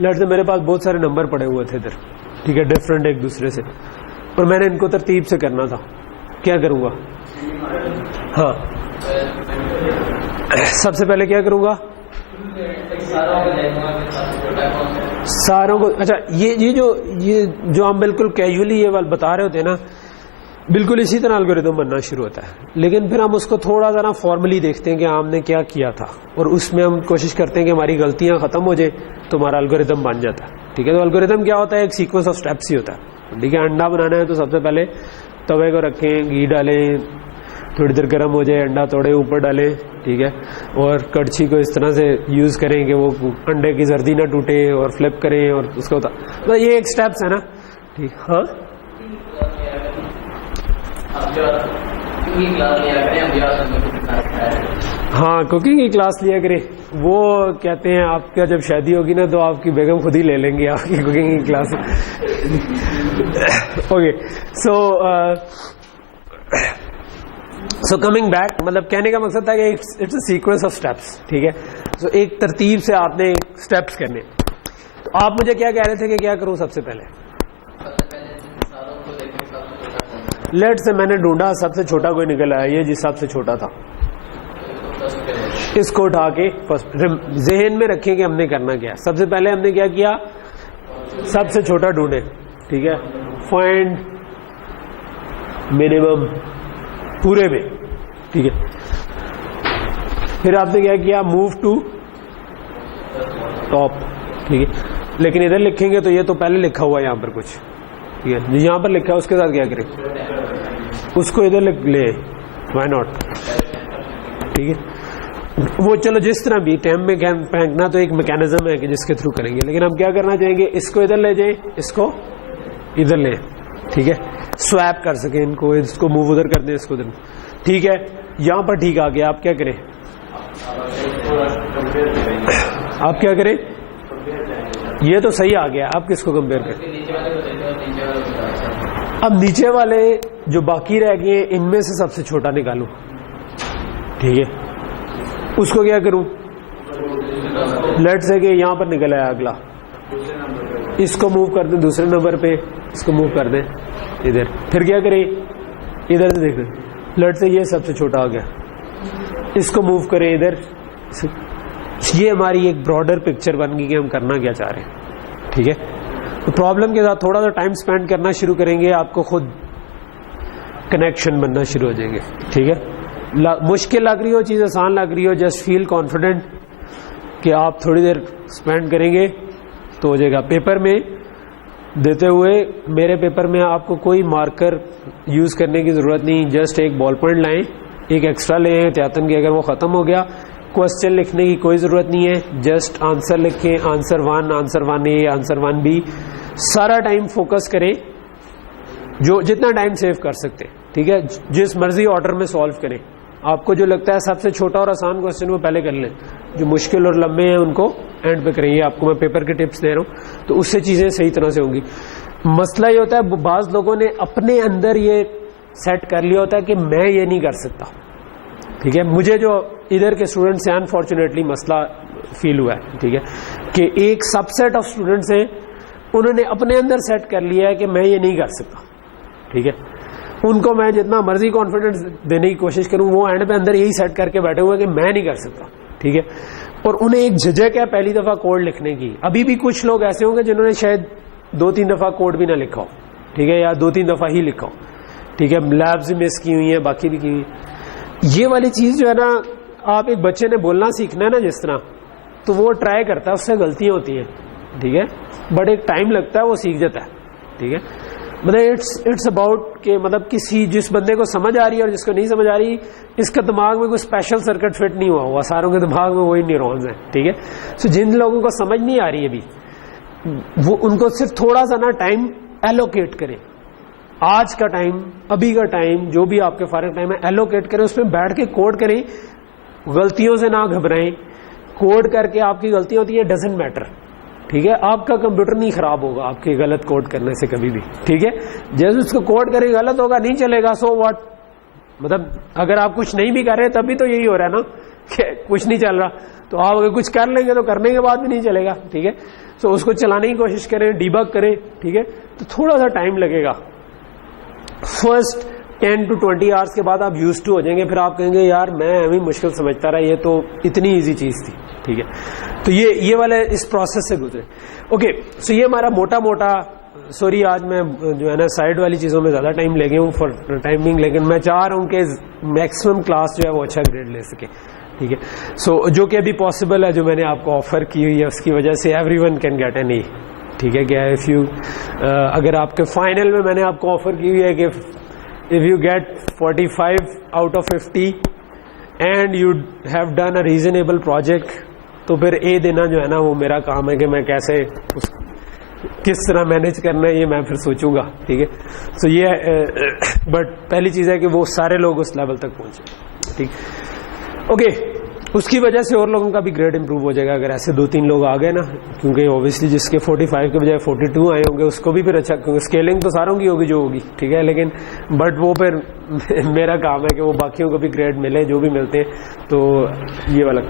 لیٹ سے میرے پاس بہت سارے نمبر پڑے ہوئے تھے ادھر, ٹھیک ہے, ڈفرینٹ ایک دوسرے سے, اور میں نے ان کو ترتیب سے کرنا تھا. کیا کروں گا؟ ہاں, سب سے پہلے کیا کروں گا؟ ساروں کو. اچھا, یہ جو ہم بالکل کیجولی یہ بتا رہے ہوتے ہیں نا, بالکل اسی طرح الگوریتم بننا شروع ہوتا ہے, لیکن پھر ہم اس کو تھوڑا ذرا فارملی دیکھتے ہیں کہ ہم نے کیا کیا تھا, اور اس میں ہم کوشش کرتے ہیں کہ ہماری غلطیاں ختم ہو جائے تو ہمارا الگوریتم بن جاتا ہے. ٹھیک ہے, تو الگوریتم کیا ہوتا ہے؟ ایک سیکوینس آف اسٹیپس ہی ہوتا ہے. ٹھیک ہے, انڈا بنانا ہے تو سب سے پہلے توے کو رکھیں, گھی ڈالیں, تھوڑی دیر گرم ہو جائے, انڈا توڑے اوپر ڈالیں, ٹھیک ہے, اور کڑچھی کو اس طرح سے یوز کریں کہ وہ انڈے کی زردی نہ ٹوٹے, اور فلپ کریں, اور اس کو مطلب یہ ایک سٹیپس ہے نا. ٹھیک, ہاں ہاں, کوکنگ کی کلاس لیا کریں. وہ کہتے ہیں آپ کا جب شادی ہوگی نا تو آپ کی بیگم خود ہی لے لیں گے آپ کی کوکنگ کی class. Okay, so coming back, مطلب کہنے کا مقصد تھا کہ it's a sequence of steps. ٹھیک ہے, سو ایک ترتیب سے آپ نے اسٹیپس کرنے. تو آپ مجھے کیا کہہ رہے تھے کہ کیا کروں سب سے پہلے؟ لیٹ سے میں نے ڈھونڈا, سب سے چھوٹا کوئی نکل آیا, یہ جس سب سے چھوٹا تھا, اس کو اٹھا کے ذہن میں رکھیں کہ ہم نے کرنا کیا. سب سے پہلے ہم نے کیا کیا؟ سب سے چھوٹا ڈھونڈے. ٹھیک ہے, فائنڈ منیمم پورے میں. ٹھیک ہے, پھر آپ نے کیا کیا؟ Move to top. ٹھیک ہے, لیکن ادھر لکھیں گے تو یہ تو پہلے لکھا ہوا ہے یہاں پر کچھ. ٹھیک ہے, جو یہاں پر لکھا ہے اس کے ساتھ کیا کریں؟ اس کو ادھر لے, وائی ناٹ. ٹھیک ہے, وہ چلو جس طرح بھی ٹائم میں پھینکنا تو ایک میکینزم ہے کہ جس کے تھرو کریں گے, لیکن ہم کیا کرنا چاہیں گے؟ اس کو ادھر لے جائیں, اس کو ادھر لیں. ٹھیک ہے, سویپ کر سکیں ان کو, اس کو موو ادھر کر دیں, اس کو ادھر. ٹھیک ہے, یہاں پر ٹھیک آ گیا. آپ کیا کریں؟ آپ کیا کریں؟ یہ تو صحیح آ گیا, آپ کس کو کمپیئر کریں؟ اب نیچے والے جو باقی رہ گئے ہیں ان میں سے سب سے چھوٹا نکالوں. ٹھیک ہے, اس کو کیا کروں؟ لیٹ سے کہ یہاں پر نکل آیا اگلا, اس کو موو کر دیں دوسرے نمبر پہ, اس کو موو کر دیں ادھر. پھر کیا کریں؟ ادھر سے دیکھیں, لیٹ سے یہ سب سے چھوٹا ہو گیا, اس کو موو کریں ادھر. یہ ہماری ایک براڈر پکچر بن گئی کہ ہم کرنا کیا چاہ رہے ہیں. ٹھیک ہے, تو پرابلم کے ساتھ تھوڑا سا ٹائم سپینڈ کرنا شروع کریں گے, آپ کو خود کنیکشن بننا شروع ہو جائیں گے. ٹھیک ہے, مشکل لگ رہی ہو, چیز آسان لگ رہی ہو, جسٹ فیل کانفیڈنٹ کہ آپ تھوڑی دیر سپینڈ کریں گے تو ہو جائے گا. پیپر میں دیتے ہوئے, میرے پیپر میں آپ کو کوئی مارکر یوز کرنے کی ضرورت نہیں, جسٹ ایک بال پوائنٹ لائیں, ایک ایکسٹرا لیں احتیاطاً کہ اگر وہ ختم ہو گیا. کوشچن لکھنے کی کوئی ضرورت نہیں ہے, جسٹ آنسر لکھیں, answer 1, answer 1A, answer 1B. سارا ٹائم فوکس کریں, جو جتنا ٹائم سیو کر سکتے. ٹھیک ہے, جس مرضی آرڈر میں سالو کریں. آپ کو جو لگتا ہے سب سے چھوٹا اور آسان کوشچن وہ پہلے کر لیں, جو مشکل اور لمبے ہیں ان کو اینڈ پہ کریں. یہ آپ کو میں پیپر کے ٹپس دے رہا ہوں, تو اس سے چیزیں صحیح طرح سے ہوں گی. مسئلہ یہ ہوتا ہے بعض لوگوں نے اپنے اندر یہ سیٹ کر لیا ہوتا ہے کہ میں یہ نہیں کر سکتا. ٹھیک ہے, مجھے جو ادھر کے اسٹوڈنٹ سے انفارچونیٹلی مسئلہ فیل ہوا ہے. ٹھیک ہے, کہ ایک سب سیٹ آف اسٹوڈنٹس ہیں, انہوں نے اپنے اندر سیٹ کر لیا ہے کہ میں یہ نہیں کر سکتا. ٹھیک ہے, ان کو میں جتنا مرضی کانفیڈنس دینے کی کوشش کروں, وہ اینڈ پہ اندر یہی سیٹ کر کے بیٹھے ہوئے کہ میں نہیں کر سکتا. ٹھیک ہے, اور انہیں ایک جھجک ہے پہلی دفعہ کوڈ لکھنے کی. ابھی بھی کچھ لوگ ایسے ہوں گے جنہوں نے شاید 2-3 دفعہ کوڈ بھی نہ لکھا ہو. ٹھیک ہے, یا 2-3 دفعہ ہی لکھا ہو. ٹھیک ہے, لیبز مس کی ہوئی ہیں, باقی بھی کی ہوئی. یہ والی چیز جو ہے نا, آپ ایک بچے نے بولنا سیکھنا ہے نا جس طرح, تو وہ ٹرائی کرتا ہے, اس سے غلطیاں ہوتی ہیں. ٹھیک ہے, بٹ ایک ٹائم لگتا ہے, وہ سیکھ جاتا ہے. ٹھیک ہے, مطلب اٹس اباؤٹ کہ مطلب کسی جس بندے کو سمجھ آ رہی ہے اور جس کو نہیں سمجھ آ رہی, اس کا دماغ میں کوئی اسپیشل سرکٹ فٹ نہیں ہوا ہوا, ساروں کے دماغ میں وہی نیورونز ہیں. ٹھیک ہے, سو جن لوگوں کو سمجھ نہیں آ رہی ہے ابھی, وہ ان کو صرف تھوڑا سا نا ٹائم ایلوکیٹ کریں. آج کا ٹائم, ابھی کا ٹائم, جو بھی آپ کے فارغ ٹائم ہے, ایلوکیٹ کریں, اس میں بیٹھ کے کوڈ کریں. غلطیوں سے نہ گھبرائیں, کوڈ کر کے آپ کی غلطیاں ہوتی ہیں, ڈزنٹ میٹر. ٹھیک ہے, آپ کا کمپیوٹر نہیں خراب ہوگا آپ کے غلط کوڈ کرنے سے کبھی بھی. ٹھیک ہے, جیسے اس کو کوڈ کریں غلط ہوگا, نہیں چلے گا, سو واٹ. مطلب اگر آپ کچھ نہیں بھی کر رہے تب بھی تو یہی ہو رہا ہے نا, کہ کچھ نہیں چل رہا, تو آپ اگر کچھ کر لیں گے تو کرنے کے بعد بھی نہیں چلے گا, ٹھیک ہے. سو اس کو چلانے کی کوشش کریں, ڈیبگ کریں, ٹھیک ہے. تو تھوڑا سا ٹائم لگے گا, فرسٹ 10 to 20 آورس کے بعد آپ یوز ٹو ہو جائیں گے, پھر آپ کہیں گے یار میں ابھی مشکل سمجھتا رہا, یہ تو اتنی ایزی چیز تھی, ٹھیک ہے. تو یہ والے اس پروسیس سے گزرے. اوکے, سو یہ ہمارا موٹا موٹا, سوری آج میں جو ہے نا سائڈ والی چیزوں میں زیادہ ٹائم لے گیا ہوں فار ٹائمنگ, لیکن میں چاہ رہا ہوں کہ میکسیمم کلاس جو ہے وہ اچھا گریڈ لے سکے, ٹھیک ہے. سو جو کہ ابھی پاسبل ہے, جو میں نے آپ کو آفر کی ہوئی ہے اس کی وجہ سے everyone can get an A, ٹھیک ہے. کیا اف یو اگر آپ کے فائنل میں میں نے آپ کو آفر کی ہوئی ہے کہ if you get 45 out of 50 and you have done a reasonable project, تو پھر اے دینا جو ہے نا وہ میرا کام ہے کہ میں کیسے کس طرح مینیج کرنا ہے یہ میں پھر سوچوں گا, ٹھیک ہے. سو یہ بٹ پہلی چیز ہے کہ وہ سارے لوگ اس لیول تک پہنچے, ٹھیک. اوکے, اس کی وجہ سے اور لوگوں کا بھی گریڈ امپروو ہو جائے گا اگر ایسے 2-3 لوگ آ گئے نا, کیونکہ اوبیسلی جس کے 45 کے بجائے 42 آئے ہوں گے اس کو بھی پھر اچھا, کیونکہ اسکیلنگ تو ساروں کی ہوگی جو ہوگی, ٹھیک ہے. لیکن بٹ وہ پھر میرا کام ہے کہ وہ باقیوں کو بھی گریڈ ملے جو بھی ملتے ہیں, تو یہ والا.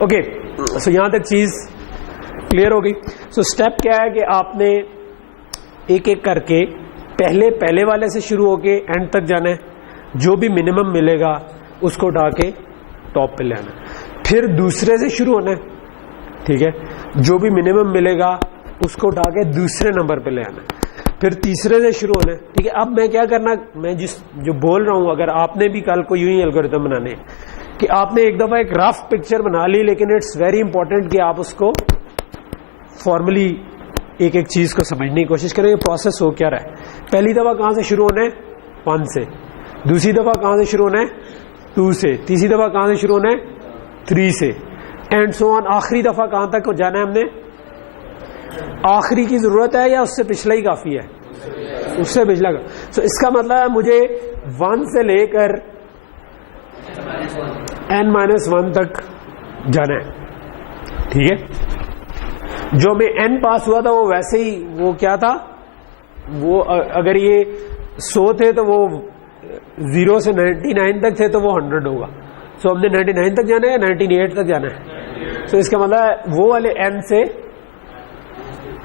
اوکے, سو یہاں تک چیز کلیئر ہوگی. سو اسٹیپ کیا ہے کہ آپ نے ایک ایک کر کے پہلے والے سے شروع ہو کے اینڈ تک جانا ہے, جو بھی منیمم ملے گا اس کو اٹھا کے ٹاپ پہ لے آنا ہے. پھر دوسرے سے شروع ہونا ہے, ٹھیک ہے, جو بھی منیمم ملے گا اس کو اٹھا کے دوسرے نمبر پہ لے آنا ہے. پھر تیسرے سے شروع ہونا ہے, ٹھیک ہے. اب میں کیا کرنا, میں جو بول رہا ہوں, اگر آپ نے بھی کل کو یوں ہی الگورتھم بنانے کہ آپ نے ایک دفعہ ایک رف پکچر بنا لی, لیکن اٹس ویری امپورٹنٹ کہ آپ اس کو فارملی ایک ایک چیز کو سمجھنے کی کوشش کریں, یہ پروسیس ہو کیا رہا ہے. پہلی دفعہ کہاں سے شروع ہونا ہے 1 سے, دوسری دفعہ کہاں سے شروع ہونا ہے 2 سے, تیسری دفعہ کہاں سے شروع ہونا ہے 3 سے, اینڈ سو آن. آخری دفعہ کہاں تک جانا ہے ہم نے, آخری کی ضرورت ہے یا اس سے پچھلا ہی کافی ہے, اس سے پچھلا کا. سو اس کا مطلب ہے مجھے 1 سے لے کر n-1 تک جانا ہے, ٹھیک ہے. جو میں n پاس ہوا تھا وہ ویسے ہی, وہ کیا تھا, وہ اگر یہ 100 تھے تو وہ 0 سے 99 تک تھے تو وہ 100 ہوگا. سو ہم نے 99 تک جانا ہے یا 98 تک جانا ہے. سو اس کا مطلب ہے وہ والے n سے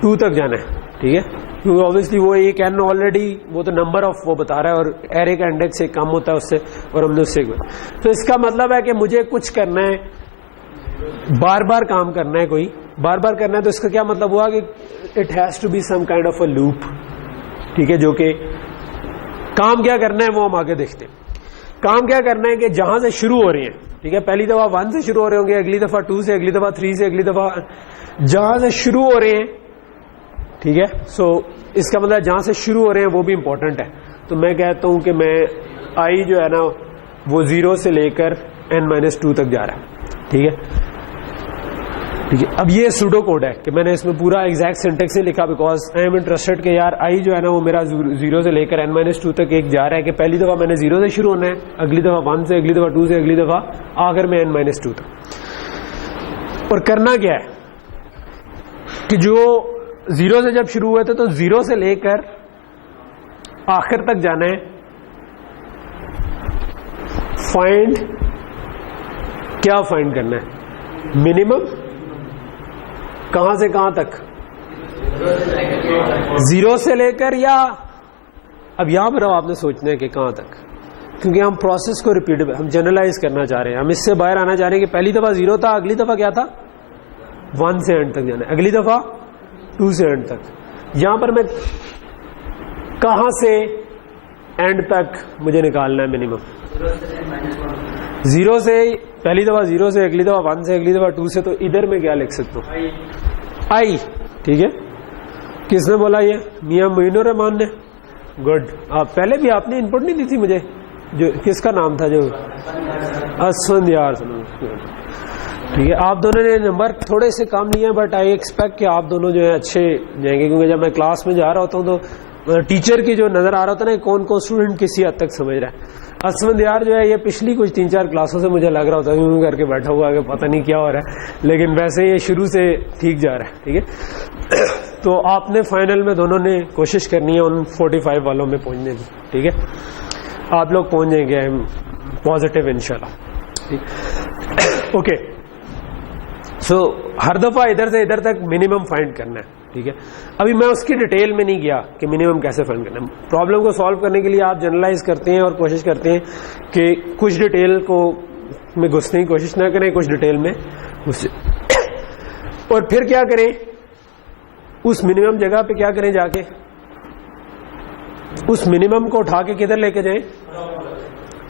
2 تک جانا ہے, ٹھیک ہے. کیونکہ اوبیسلی وہ ایک n آلریڈی, وہ تو نمبر آف وہ بتا رہا ہے, اور ایرے کا انڈیکس ایک کم ہوتا ہے اس سے, اور ہم نے اس سے. تو اس کا مطلب ہے کہ مجھے کچھ کرنا ہے, بار بار کام کرنا ہے, کوئی بار بار کرنا ہے. تو اس کا کیا مطلب ہوا کہ it has to be some kind of a loop, ٹھیک ہے. جو کہ کام کیا کرنا ہے وہ ہم آگے دیکھتے ہیں. کام کیا کرنا ہے کہ جہاں سے شروع ہو رہے ہیں, ٹھیک ہے, پہلی دفعہ 1 سے شروع ہو رہے ہوں گے, اگلی دفعہ 2 سے, اگلی دفعہ 3 سے, اگلی دفعہ جہاں سے شروع ہو رہے ہیں, ٹھیک ہے. سو اس کا مطلب جہاں سے شروع ہو رہے ہیں وہ بھی امپورٹنٹ ہے. تو میں کہتا ہوں کہ میں آئی جو ہے نا وہ 0 سے لے کر n-2 تک جا رہا ہے, ٹھیک ہے, ٹھیک ہے. اب یہ سوڈو کوڈ ہے کہ میں نے اس میں پورا ایگزیکٹ سینٹیکس نہیں لکھا, بیکاز آئی ایم انٹرسٹڈ کہ یار آئی جو ہے نا وہ میرا 0 سے لے کر n-2 تک ایک جا رہا ہے, کہ پہلی دفعہ میں نے 0 سے شروع ہونا ہے, اگلی دفعہ 1 سے, اگلی دفعہ 2 سے, اگلی دفعہ آخر میں n-2 تک. اور کرنا کیا ہے کہ جو 0 سے جب شروع ہوئے تھے تو 0 سے لے کر آخر تک جانا ہے. فائنڈ, کیا فائنڈ کرنا ہے, منیمم کہاں سے کہاں تک, 0 سے لے کر, یا اب یہاں پر آپ نے سوچنا ہے کہ کہاں تک, کیونکہ ہم پروسیس کو ریپیٹ, ہم جنرلائز کرنا چاہ رہے ہیں, ہم اس سے باہر آنا چاہ رہے ہیں کہ پہلی دفعہ 0 تھا, اگلی دفعہ کیا تھا 1 سے اینڈ تک جانا ہے, اگلی دفعہ 2 سے اینڈ تک. یہاں پر میں کہاں سے اینڈ تک مجھے نکالنا ہے منیمم, 0 سے, پہلی دفعہ 0 سے, اگلی دفعہ 1 سے, اگلی دفعہ 2 سے. تو ادھر میں کیا لکھ سکتا ہوں, آئی, ٹھیک ہے. کس نے بولا یہ, میاں معین الرحمان نے. گڈ. آپ پہلے بھی آپ نے انپٹ نہیں دی تھی مجھے, جو کس کا نام تھا, جو اسفندیار, ٹھیک ہے. آپ دونوں نے نمبر تھوڑے سے کم لیے ہیں, بٹ آئی ایکسپیکٹ کہ آپ دونوں جو ہے اچھے جائیں گے, کیونکہ جب میں کلاس میں جا رہا ہوتا ہوں تو ٹیچر کی جو نظر آ رہا ہوتا ہے نا کون کون اسٹوڈنٹ کسی حد تک سمجھ رہا ہے. اسفندیار جو ہے یہ پچھلی کچھ 3-4 کلاسوں سے مجھے لگ رہا ہوتا ہے یوں کر کے بیٹھا ہوا ہے کہ پتہ نہیں کیا ہو رہا ہے, لیکن ویسے یہ شروع سے ٹھیک جا رہا ہے, ٹھیک ہے. تو آپ نے فائنل میں دونوں نے کوشش کرنی ہے ان 45 والوں میں پہنچنے کی, ٹھیک ہے. آپ لوگ پہنچ جائیں گے پازیٹیو انشاءاللہ, ٹھیک. اوکے سو ہر دفعہ ادھر سے ادھر تک منیمم فائنڈ کرنا ہے, ٹھیک ہے. ابھی میں اس کی ڈیٹیل میں نہیں گیا کہ منیمم کیسے فائنڈ کرنا ہے. پرابلم کو سالو کرنے کے لیے آپ جنرلائز کرتے ہیں اور کوشش کرتے ہیں کہ کچھ ڈیٹیل کو میں گھسنے کی کوشش نہ کریں, کچھ ڈیٹیل میں گھسے, اور پھر کیا کریں, اس منیمم جگہ پہ کیا کریں, جا کے اس منیمم کو اٹھا کے کدھر لے کے جائیں,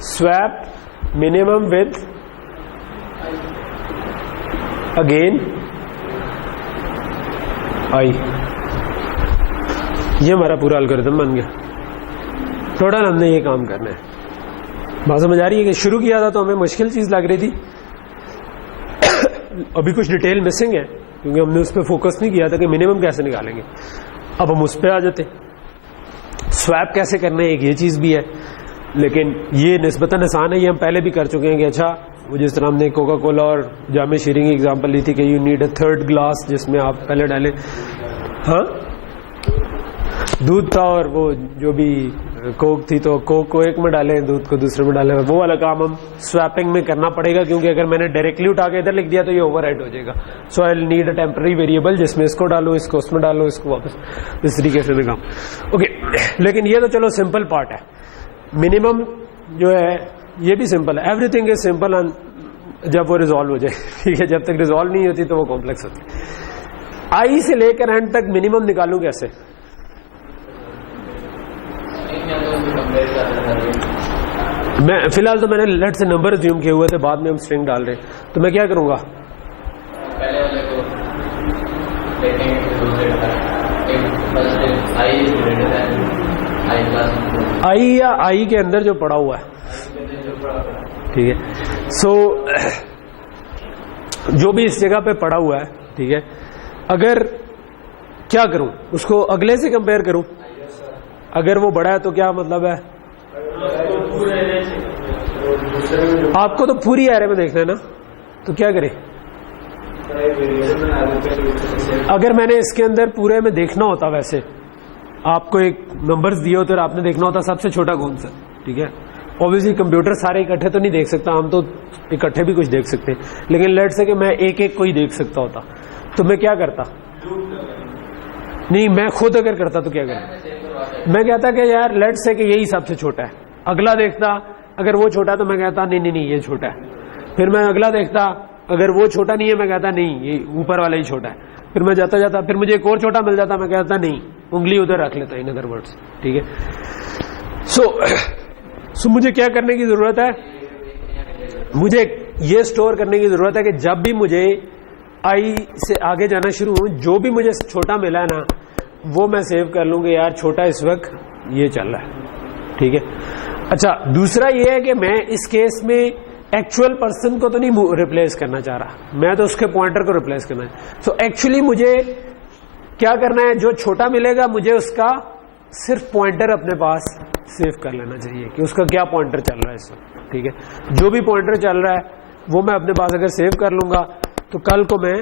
swap minimum with again I. یہ ہمارا پورا الگوریتم بن گیا. ٹوٹل ہم نے یہ کام کرنا ہے. بات سمجھ آ رہی ہے کہ شروع کیا تھا تو ہمیں مشکل چیز لگ رہی تھی, ابھی کچھ ڈیٹیل مسنگ ہے کیونکہ ہم نے اس پہ فوکس نہیں کیا تھا کہ منیمم کیسے نکالیں گے. اب ہم اس پہ آ جاتے. سویپ کیسے کرنا ہے ایک یہ چیز بھی ہے, لیکن یہ نسبتاً آسان ہے, یہ ہم پہلے بھی کر چکے ہیں کہ اچھا وہ جس طرح ہم نے کوکا کولا اور جامع شیریں کی ایگزامپل لی تھی کہ you need a third glass جس میں آپ پہلے ڈالیں, ہاں دودھ تھا اور وہ جو بھی کوک تھی تو کوک کو ایک میں ڈالیں, دودھ کو دوسرے میں ڈالیں. وہ والا کام ہم سویپنگ میں کرنا پڑے گا کیونکہ اگر میں نے ڈائریکٹلی اٹھا کے ادھر لکھ دیا تو یہ اوور رائٹ ہو جائے گا. So I need a temporary variable جس میں اس کو ڈالو, اس کو اس میں ڈالو, اس کو واپس, اس طریقے سے میں کام. اوکے لیکن یہ تو چلو سمپل پارٹ ہے. منیمم جو ہے یہ بھی سمپل ہے, ایوری تھنگ از سمپل جب وہ ریزالو ہو جائے, ٹھیک ہے. جب تک ریزالو نہیں ہوتی تو وہ کمپلیکس ہوتی ہے. آئی سے لے کر اینڈ تک منیمم نکالوں کیسے؟ میں فی الحال تو میں نے لیٹ سے نمبر زیوم کیے ہوئے تھے, بعد میں ہم اسٹرنگ ڈال رہے ہیں, تو میں کیا کروں گا, آئی یا آئی کے اندر جو پڑا ہوا ہے, ٹھیک ہے. سو جو بھی اس جگہ پہ پڑا ہوا ہے, ٹھیک ہے, اگر کیا کروں اس کو اگلے سے کمپیئر کروں, اگر وہ بڑا ہے تو کیا مطلب ہے, آپ کو تو پوری ایرے میں دیکھنا ہے نا, تو کیا کریں, اگر میں نے اس کے اندر پورے میں دیکھنا ہوتا, ویسے آپ کو ایک نمبرز دیے ہوتے اور آپ نے دیکھنا ہوتا سب سے چھوٹا کون سا, ٹھیک ہے. اوبیسلی کمپیوٹر سارے اکٹھے تو نہیں دیکھ سکتا, ہم تو اکٹھے بھی کچھ دیکھ سکتے ہیں, لیکن لیٹ سے کہ میں ایک ایک کو ہی دیکھ سکتا ہوتا تو میں کیا کرتا, نہیں میں خود اگر کرتا تو کیا کرتا, میں کہتا کہ یار لیٹ سے کہ یہی سب سے چھوٹا ہے, اگلا دیکھتا اگر وہ چھوٹا تو میں کہتا نہیں نہیں نہیں یہ چھوٹا ہے, پھر میں اگلا دیکھتا اگر وہ چھوٹا نہیں ہے میں کہتا نہیں یہ اوپر والا ہی چھوٹا ہے, پھر میں جاتا جاتا پھر مجھے ایک اور چھوٹا مل جاتا, میں کہتا نہیں انگلی ادھر رکھ لیتا, ان ادر ورڈز, ٹھیک ہے. سو مجھے کیا کرنے کی ضرورت ہے, مجھے یہ اسٹور کرنے کی ضرورت ہے کہ جب بھی مجھے آئی سے آگے جانا شروع ہوں, جو بھی مجھے چھوٹا ملا ہے نا وہ میں سیو کر لوں کہ یار چھوٹا اس وقت یہ چل رہا ہے, ٹھیک ہے. اچھا دوسرا یہ ہے کہ میں اس کیس میں ایکچوئل پرسن کو تو نہیں ریپلیس کرنا چاہ رہا, میں تو اس کے پوائنٹر کو ریپلیس کرنا ہے. سو ایکچولی مجھے کیا کرنا ہے, جو چھوٹا ملے گا مجھے اس کا صرف پوائنٹر اپنے پاس سیو کر لینا چاہیے کہ اس کا کیا پوائنٹر چل رہا ہے اس وقت, ٹھیک ہے. جو بھی پوائنٹر چل رہا ہے وہ میں اپنے پاس اگر سیو کر لوں گا تو کل کو میں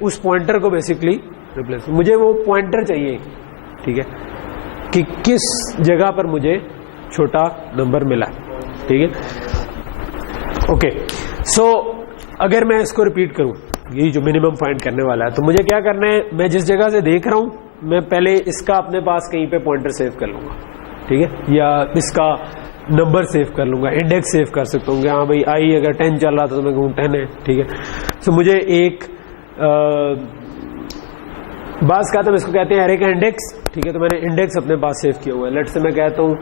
اس پوائنٹر کو بیسکلی ریپلیس, مجھے وہ پوائنٹر چاہیے, ٹھیک ہے, کہ کس جگہ پر مجھے چھوٹا نمبر ملا, ٹھیک ہے. اوکے سو اگر میں اس کو ریپیٹ کروں, یہی جو منیمم فائنڈ کرنے والا ہے, تو مجھے کیا کرنا ہے, میں جس جگہ سے دیکھ رہا ہوں میں پہلے اس کا اپنے پاس کہیں پہ پوائنٹر سیو کر لوں گا, ٹھیک ہے, یا اس کا نمبر سیو کر لوں گا, انڈیکس سیو کر سکتا ہوں کہ ہاں بھائی آئی اگر 10 چل رہا تھا تو میں کہوں 10 ہے, ٹھیک ہے. سو مجھے ایک بعض کہتا ہوں اس کو کہتے ہیں ایرے کا انڈیکس, ٹھیک ہے, تو میں نے انڈیکس اپنے پاس سیو کیا ہوا ہے. لیٹ سے میں کہتا ہوں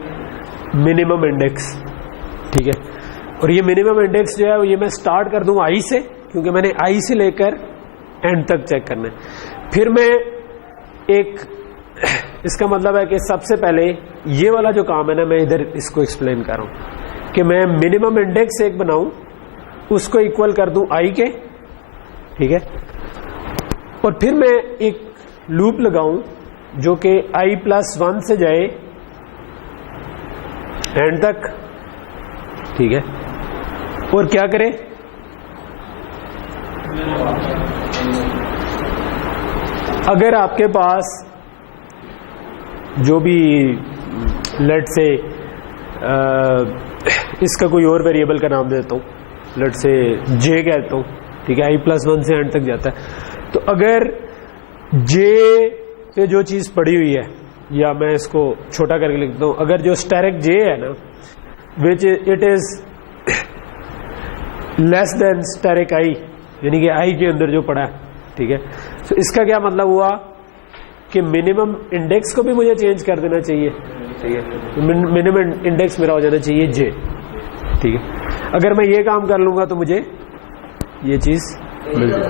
منیمم انڈیکس, ٹھیک ہے, اور یہ منیمم انڈیکس جو ہے یہ میں سٹارٹ کر دوں آئی سے, کیونکہ میں نے آئی سے لے کر اینڈ تک چیک کرنا ہے. پھر میں ایک اس کا مطلب ہے کہ سب سے پہلے یہ والا جو کام ہے نا, میں ادھر اس کو ایکسپلین کر رہا ہوں کہ میں منیمم انڈیکس ایک بناؤں, اس کو ایکول کر دوں آئی کے, ٹھیک ہے, اور پھر میں ایک لوپ لگاؤں جو کہ آئی پلس 1 سے جائے اینڈ تک, ٹھیک ہے, اور کیا کرے, اگر آپ کے پاس جو بھی لیٹ سے اس کا کوئی اور ویریبل کا نام دیتا ہوں, لیٹ سے جے کہتا ہوں, ٹھیک ہے, i+1 سے اینڈ تک جاتا ہے. تو اگر جے پہ جو چیز پڑی ہوئی ہے, یا میں اس کو چھوٹا کر کے لکھتا ہوں, اگر جو اسٹیرک جے ہے نا which it is less then asterisk آئی, یعنی کہ آئی کے اندر جو پڑا ہے, ٹھیک ہے. تو اس کا کیا مطلب ہوا کہ منیمم انڈیکس کو بھی مجھے چینج کر دینا چاہیے, ٹھیک ہے. منیمم انڈیکس میرا ہو جانا چاہیے جے, ٹھیک ہے. اگر میں یہ کام کر لوں گا تو مجھے یہ چیز مل جائے.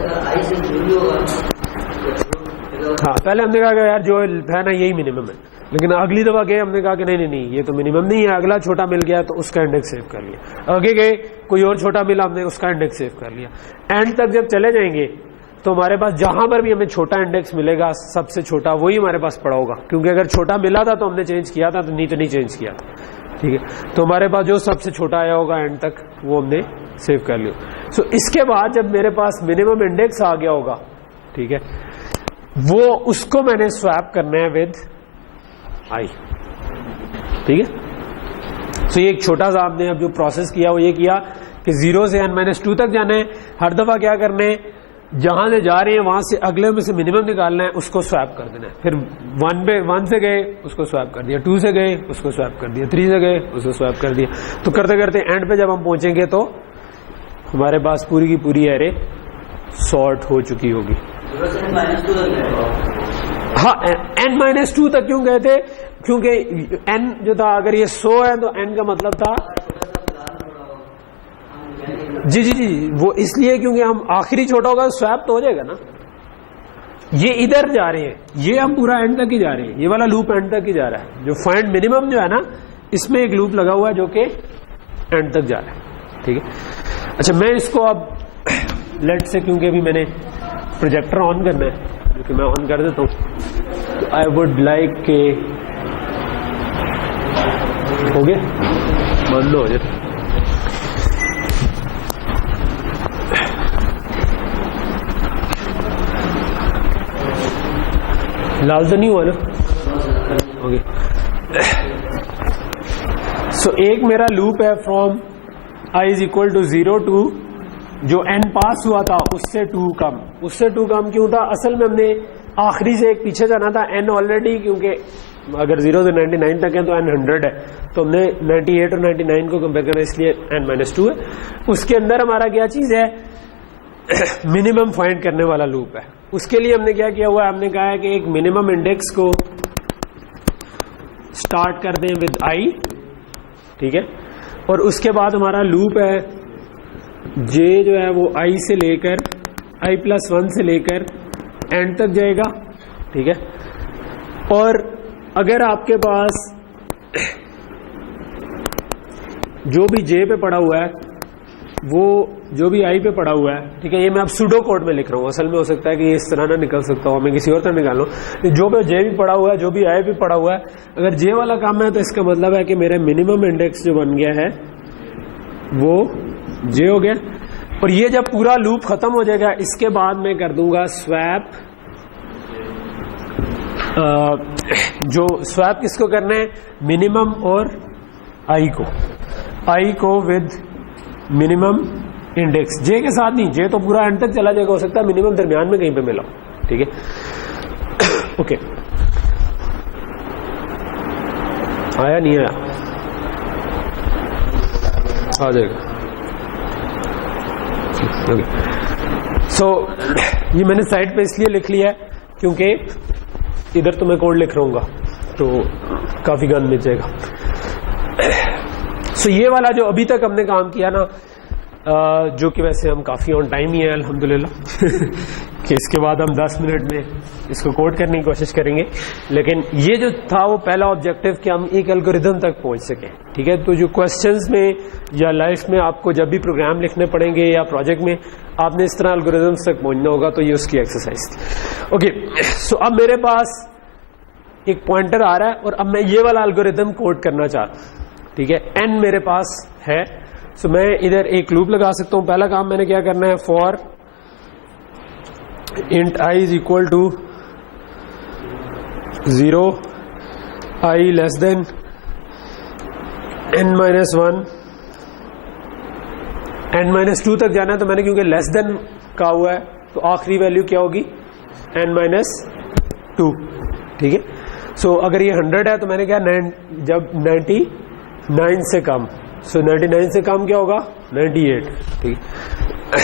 ہاں, پہلے ہم نے کہا کہ یار جو ہے نا یہی منیمم ہے, لیکن اگلی دفعہ گئے ہم نے کہا کہ نہیں یہ تو منیمم نہیں ہے, اگلا چھوٹا مل گیا تو اس کا انڈیکس سیو کر لیا. آگے گئے کوئی اور چھوٹا ملا, ہم نے اس کا انڈیکس سیو کر لیا. اینڈ تک جب چلے جائیں گے تو ہمارے پاس جہاں پر بھی ہمیں چھوٹا انڈیکس ملے گا, سب سے چھوٹا وہی ہمارے پاس پڑا ہوگا, کیونکہ اگر چھوٹا ملا تھا تو ہم نے چینج کیا تھا, تو نہیں چینج کیا تھا, ٹھیک ہے. تو ہمارے پاس جو سب سے چھوٹا آیا ہوگا اینڈ تک وہ ہم نے سیو کر لیا. سو اس کے بعد جب میرے پاس منیمم انڈیکس آ گیا ہوگا, ٹھیک ہے, وہ اس کو میں نے سویپ کرنا ہے ود آئی, ٹھیک ہے. سو یہ ایک چھوٹا سا آپ نے اب جو پروسیس کیا وہ یہ کیا کہ 0 سے n-2 تک جانا ہے. ہر دفعہ کیا کرنا ہے, جہاں سے جا رہے ہیں وہاں سے اگلے میں سے منیمم نکالنا ہے, اس کو سویپ کر دینا ہے. پھر 1 سے گئے اس کو سویپ کر دیا, 2 سے گئے اس کو سویپ کر دیا, 3 سے گئے اس کو سویپ کر دیا. تو کرتے کرتے اینڈ پہ جب ہم پہنچیں گے تو ہمارے پاس پوری کی پوری ایرے سارٹ ہو چکی ہوگی. ہاں, n-2 تک کیوں گئے تھے, کیونکہ n جو تھا اگر یہ 100 ہے تو n کا مطلب تھا جی وہ اس لیے کیونکہ ہم آخری چھوٹا ہوگا سویپ تو ہو جائے گا نا. یہ ادھر جا رہے ہیں, یہ ہم پورا اینڈ تک ہی جا رہے ہیں, یہ والا لوپ اینڈ تک ہی جا رہا ہے. جو فائنڈ منیمم جو ہے نا اس میں ایک لوپ لگا ہوا ہے جو کہ اینڈ تک جا رہا ہے, ٹھیک ہے. اچھا, میں اس کو اب لیٹ سے, کیونکہ ابھی میں نے پروجیکٹر آن کرنا ہے, جو کہ میں آن کر دیتا ہوں, تو آئی وڈ لائک کہ ہو گیا بند ہو جائے. لال تو نہیں ہوا نا, اوکے. سو ایک میرا لوپ ہے فرام i=0 ٹو جو n پاس ہوا تھا اس سے 2 کم. اس سے 2 کم کیوں تھا؟ اصل میں ہم نے آخری سے ایک پیچھے جانا تھا, n آلریڈی, کیونکہ اگر 0 سے 99 تک ہے تو n 100 ہے, تو ہم نے 98 اور 99 کو کمپیئر کرنا, اس لیے n-2 ہے. اس کے اندر ہمارا کیا چیز ہے, منیمم فائنڈ کرنے والا لوپ ہے. اس کے لیے ہم نے کیا کیا ہوا ہے, ہم نے کہا ہے کہ ایک منیمم انڈیکس کو سٹارٹ کر دیں ود i, ٹھیک ہے, اور اس کے بعد ہمارا لوپ ہے j جو ہے وہ i سے لے کر i+1 سے لے کر اینڈ تک جائے گا, ٹھیک ہے. اور اگر آپ کے پاس جو بھی j پہ پڑا ہوا ہے وہ جو بھی i پہ پڑا ہوا ہے, ٹھیک ہے, یہ میں اب سوڈو کوڈ میں لکھ رہا ہوں, اصل میں ہو سکتا ہے کہ یہ اس طرح نہ نکل سکتا ہوں, میں کسی اور طرح نکال لوں. جو بھی j بھی پڑا ہوا ہے, جو بھی i بھی پڑا ہوا ہے, اگر j والا کام ہے تو اس کا مطلب ہے کہ میرا منیمم انڈیکس جو بن گیا ہے وہ j ہو گیا. اور یہ جب پورا لوپ ختم ہو جائے گا, اس کے بعد میں کر دوں گا سویپ. جو سویپ کس کو کرنا ہے, منیمم اور i کو ود منیمم انڈیکس, j کے ساتھ نہیں, j تو پورا اینڈ تک چلا جائے گا, ہو سکتا ہے منیمم درمیان میں کہیں پہ ملا, ٹھیک ہے. اوکے, آیا نہیں آیا, آ جائے گا. سو یہ میں نے سائڈ پہ اس لیے لکھ لیا ہے کیونکہ ادھر تو میں کوڈ لکھ رہا ہوں گا تو کافی گند مل جائے گا. سو یہ والا جو ابھی تک ہم نے کام کیا نا, جو کہ ویسے ہم کافی آن ٹائم ہی ہیں الحمدللہ, کہ اس کے بعد ہم 10 منٹ میں اس کو کوڈ کرنے کی کوشش کریں گے. لیکن یہ جو تھا وہ پہلا آبجیکٹو کہ ہم ایک الگوریدم تک پہنچ سکیں, ٹھیک ہے. تو جو کوشچنز میں یا لائف میں آپ کو جب بھی پروگرام لکھنے پڑیں گے یا پروجیکٹ میں آپ نے اس طرح الگوریدمس تک پہنچنا ہوگا, تو یہ اس کی ایکسرسائز تھی. اوکے, سو اب میرے پاس ایک پوائنٹر آ رہا ہے اور اب میں یہ والا الگوریدم کوڈ کرنا چاہتا ہوں, ٹھیک ہے. n میرے پاس ہے, سو میں ادھر ایک لوپ لگا سکتا ہوں. پہلا کام میں نے کیا کرنا ہے, for int i = 0 i less than n-1 n-2 تک جانا ہے تو میں نے کیونکہ لیس دین کہا ہوا ہے تو آخری ویلیو کیا ہوگی n-2. ٹھیک ہے. سو اگر یہ 100 ہے تو میں نے کہا جب 99 سے کم, سو 99 سے کم کیا ہوگا 98. ٹھیک ہے.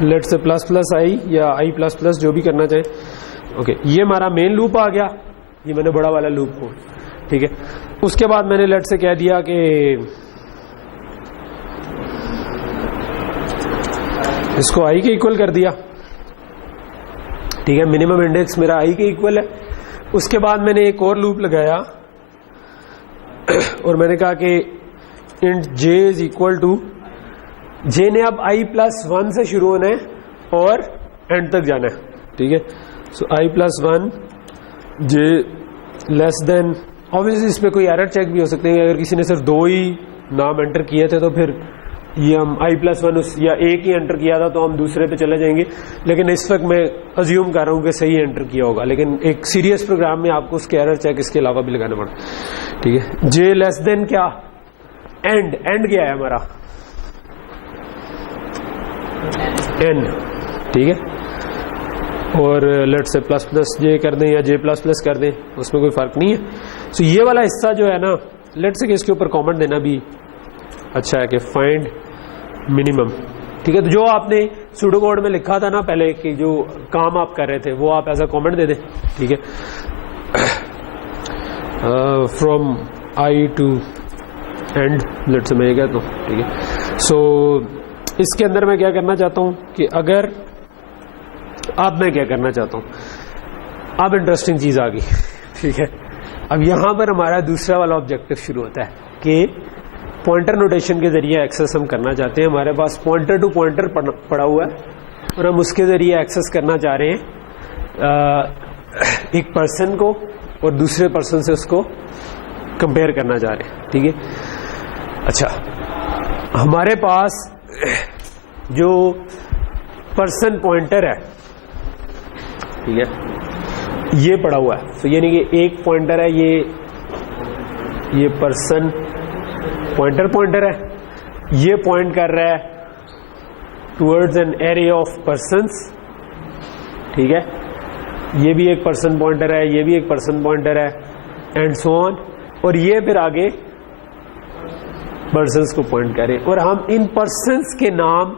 لیٹ سے پلس پلس آئی یا آئی پلس پلس جو بھی کرنا چاہے. اوکے, یہ ہمارا مین لوپ آ گیا, یہ میں نے بڑا والا لوپ کو. ٹھیک ہے. اس کے بعد میں نے لیٹ سے کہہ دیا کہ اس کو آئی کے ایکول کر دیا. ٹھیک ہے. منیمم انڈیکس میرا آئی کے ایکول ہے. اس کے بعد میں نے ایک اور لوپ لگایا اور میں نے کہا کہ int J is equal to, J نے اب آئی پلس 1 سے شروع ہونا ہے اور اینڈ تک جانا ہے. ٹھیک ہے. سو آئی پلس 1 جے لیس دین, obviously اس پہ کوئی ایرر چیک بھی ہو سکتے ہیں. اگر کسی نے صرف 2 ہی نام انٹر کیے تھے تو پھر یہ ہم آئی پلس 1 یا ایک ہی انٹر کیا تھا تو ہم دوسرے پہ چلے جائیں گے, لیکن اس وقت میں ازیوم کر رہا ہوں کہ صحیح انٹر کیا ہوگا. لیکن ایک سیریس پروگرام میں آپ کو اس کے ایرر چیک اس کے علاوہ بھی لگانا پڑا. ٹھیک ہے. جے لیس دین کیا, اینڈ کیا ہے ہمارا n. ٹھیک ہے. اور لیٹ سے پلس پلس جے کر دیں یا جے پلس پلس کر دیں, اس میں کوئی فرق نہیں ہے. سو یہ والا حصہ جو ہے نا, لیٹ سے کہ اس کے اوپر کامنٹ دینا بھی اچھا ہے کہ فائنڈ منیمم. ٹھیک ہے. تو جو آپ نے سوڈو کوڈ میں لکھا تھا نا پہلے کہ جو کام آپ کر رہے تھے وہ آپ ایز اے کامنٹ دے دیں. ٹھیک ہے. From I to end, let's say میں یہ کہتا ہوں. ٹھیک ہے. سو اس کے اندر میں کیا کرنا چاہتا ہوں کہ اگر اب میں کیا کرنا چاہتا ہوں, اب انٹرسٹنگ چیز آ گئی. ٹھیک ہے. اب یہاں پر ہمارا دوسرا والا آبجیکٹو شروع ہوتا ہے کہ پوائنٹر نوٹیشن کے ذریعے ایکسس ہم کرنا چاہتے ہیں. ہمارے پاس پوائنٹر ٹو پوائنٹر پڑا ہوا ہے اور ہم اس کے ذریعے ایکسس کرنا چاہ رہے ہیں ایک پرسن کو اور دوسرے پرسن سے اس کو کمپیئر کرنا چاہ رہے ہیں. ٹھیک ہے. اچھا, ہمارے پاس جو پرسن پوائنٹر ہے, ٹھیک ہے, یہ پڑا ہوا ہے. تو یعنی کہ ایک پوائنٹر ہے, یہ پرسن پوائنٹر ہے, یہ پوائنٹ کر رہا ہے towards an array of persons. ٹھیک ہے. یہ بھی ایک پرسن پوائنٹر ہے, یہ بھی ایک پرسن پوائنٹر ہے, اینڈ سو آن. اور یہ پھر آگے پرسنس کو پوائنٹ کریں. اور ہم ان پرسنس کے نام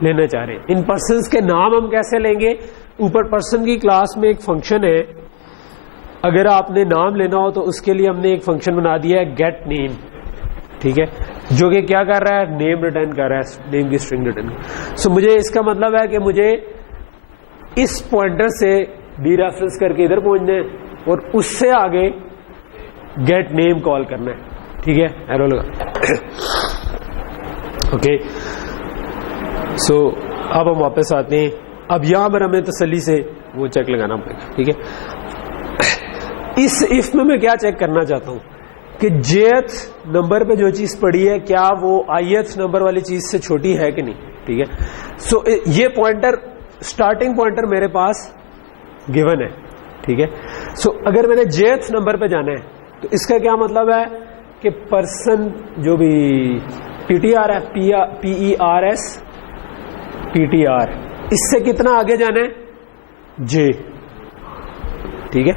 لینا چاہ رہے ہیں. ان پرسنس کے نام ہم کیسے لیں گے؟ اوپر پرسن کی کلاس میں ایک فنکشن ہے, اگر آپ نے نام لینا ہو تو اس کے لیے ہم نے ایک فنکشن بنا دیا ہے گیٹ نیم. ٹھیک ہے. جو کہ کیا کر رہا ہے, نیم ریٹرن کر رہا ہے, نیم کی اسٹرنگ ریٹرن. سو مجھے اس کا مطلب ہے کہ مجھے اس پوائنٹر سے ڈی ریفرنس کر کے ادھر پہنچنا ہے اور اس سے آگے گیٹ نیم کال کرنا ہے. ٹھیک ہے. ایرو لگا. اوکے. سو اب ہم واپس آتے ہیں. اب یہاں پر ہمیں تسلی سے وہ چیک لگانا پڑے گا. ٹھیک ہے. اس اف میں کیا چیک کرنا چاہتا ہوں کہ جیتھ نمبر پہ جو چیز پڑی ہے کیا وہ آئیتھ نمبر والی چیز سے چھوٹی ہے کہ نہیں. ٹھیک ہے. سو یہ پوائنٹر اسٹارٹنگ پوائنٹر میرے پاس گیون ہے. ٹھیک ہے. سو اگر میں نے جیتھ نمبر پہ جانا ہے تو اس کا کیا مطلب ہے کہ پرسن جو بھی پی ٹی آر ہے, P E R S P T R, اس سے کتنا آگے جانا ہے, جے. ٹھیک ہے.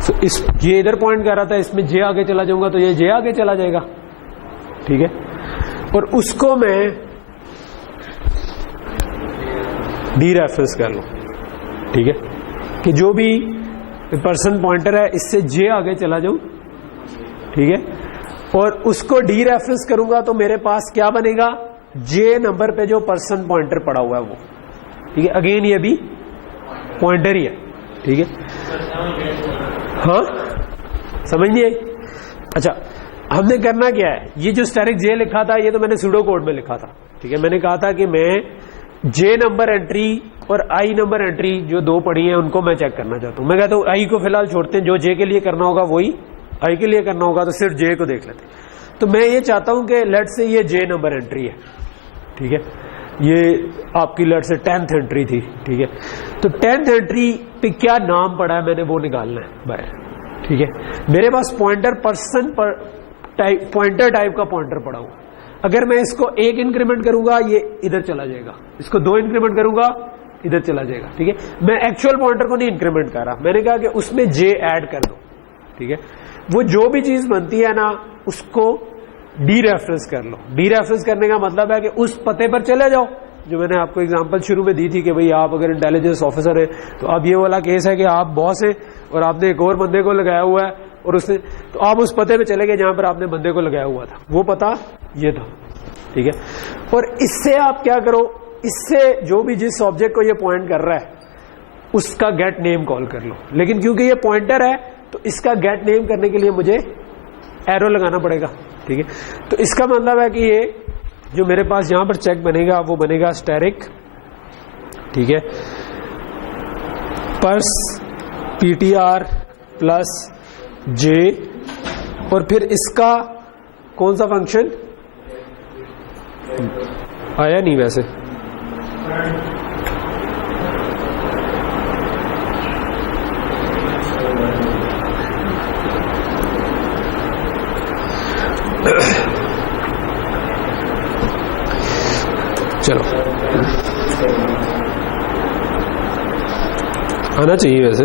سو اس یہ ادھر پوائنٹ کر رہا تھا, اس میں جے آگے چلا جاؤں گا تو یہ جے آگے چلا جائے گا. ٹھیک ہے. اور اس کو میں ڈی ریفرنس کر لوں. ٹھیک ہے. کہ جو بھی پرسن پوائنٹر ہے اس سے جے آگے چلا جاؤں. ٹھیک ہے. اور اس کو ڈی ریفرنس کروں گا تو میرے پاس کیا بنے گا, جے نمبر پہ جو پرسن پوائنٹر پڑا ہوا ہے وہ. ٹھیک ہے. اگین یہ بھی پوائنٹر ہی ہے. ٹھیک ہے. ہاں سمجھ نہیں آئی. اچھا, ہم نے کرنا کیا ہے, یہ جو اسٹیرک جے لکھا تھا یہ تو میں نے سوڈو کوڈ میں لکھا تھا. ٹھیک ہے. میں نے کہا تھا کہ میں جے نمبر انٹری اور آئی نمبر انٹری جو دو پڑی ہیں ان کو میں چیک کرنا چاہتا ہوں. میں کہتا ہوں آئی کو فی الحال چھوڑتے ہیں, جو جے کے لیے کرنا ہوگا وہی آئی کے لیے کرنا ہوگا, تو صرف جے کو دیکھ لیتے ہیں. تو میں یہ چاہتا ہوں کہ لیٹ سے یہ جے نمبر انٹری ہے. ٹھیک ہے. یہ آپ کی لیٹ سے 10th انٹری تھی. ٹھیک ہے. تو 10th انٹری پہ کیا نام پڑا ہے میں نے وہ نکالنا ہے باہر. ٹھیک ہے. میرے پاس پوائنٹر پرسن پر پوائنٹر ٹائپ کا پوائنٹر پڑا ہوا. اگر میں اس کو 1 انکریمنٹ کروں گا یہ ادھر چلا جائے گا, اس کو 2 انکریمنٹ کروں گا ادھر چلا جائے گا. ٹھیک ہے, میں ایکچوئل پوائنٹر کو نہیں انکریمنٹ کر رہا, میں نے کہا کہ اس میں j ایڈ کر دو. ٹھیک ہے, وہ جو بھی چیز بنتی ہے نا اس کو ڈی ریفرنس کر لو. ڈی ریفرنس کرنے کا مطلب ہے کہ اس پتے پر چلے جاؤ جو میں نے آپ کو اگزامپل شروع میں دی تھی کہ بھئی آپ اگر انٹیلیجنس آفیسر ہیں تو اب یہ والا کیس ہے کہ آپ باس ہیں اور آپ نے ایک اور بندے کو لگایا ہوا ہے اور اس نے, تو آپ اس پتے پہ چلے گئے جہاں پر آپ نے بندے کو لگایا ہوا تھا, وہ پتہ یہ تھا. ٹھیک ہے, اور اس سے آپ کیا کرو, اس سے جو بھی جس آبجیکٹ کو یہ پوائنٹ کر رہا ہے اس کا گیٹ نیم کال کر لو. لیکن کیونکہ یہ پوائنٹر ہے تو اس کا گیٹ نیم کرنے کے لیے مجھے ایرو لگانا پڑے گا. ٹھیک ہے, تو اس کا مطلب ہے کہ یہ جو میرے پاس یہاں پر چیک بنے گا وہ بنے گا اسٹیرک. ٹھیک ہے, pers P T R plus J, اور پھر اس کا کون سا فنکشن آیا نہیں ویسے, چلو آنا چاہیے ویسے.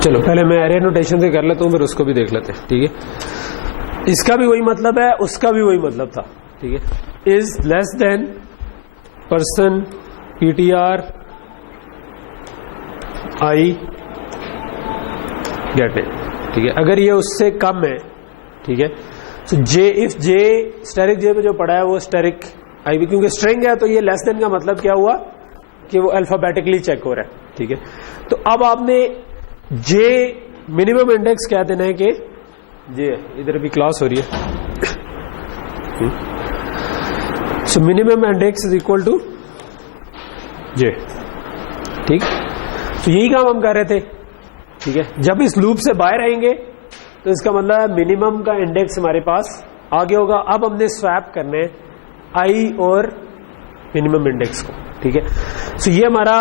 چلو پہلے میں ایرے نوٹیشن سے کر لیتا ہوں پھر اس کو بھی دیکھ لیتے ہیں. ٹھیک ہے, اس کا بھی وہی مطلب ہے, اس کا بھی وہی مطلب تھا. ٹھیک ہے, is less than person P T R I get it. ٹھیک ہے, اگر یہ اس سے کم ہے. ٹھیک ہے, تو جے اف جے اسٹیرک جے پہ جو پڑا ہے وہ اسٹیرک آئی بھی, کیونکہ اسٹرنگ ہے تو یہ لیس دین کا مطلب کیا ہوا کہ وہ الفابیٹکلی چیک ہو رہا ہے. ٹھیک ہے, تو اب آپ نے جے منیمم انڈیکس کیا دینا ہے کہ جے, ادھر بھی کلاس ہو رہی ہے, so minimum index is equal to J. ٹھیک, تو یہی کام ہم کر رہے تھے. ٹھیک ہے, جب اس لوپ سے باہر آئیں گے تو اس کا مطلب ہے منیمم کا انڈیکس ہمارے پاس آگے ہوگا. اب ہم نے سویپ کرنے آئی اور منیمم انڈیکس کو. ٹھیک ہے, سو یہ ہمارا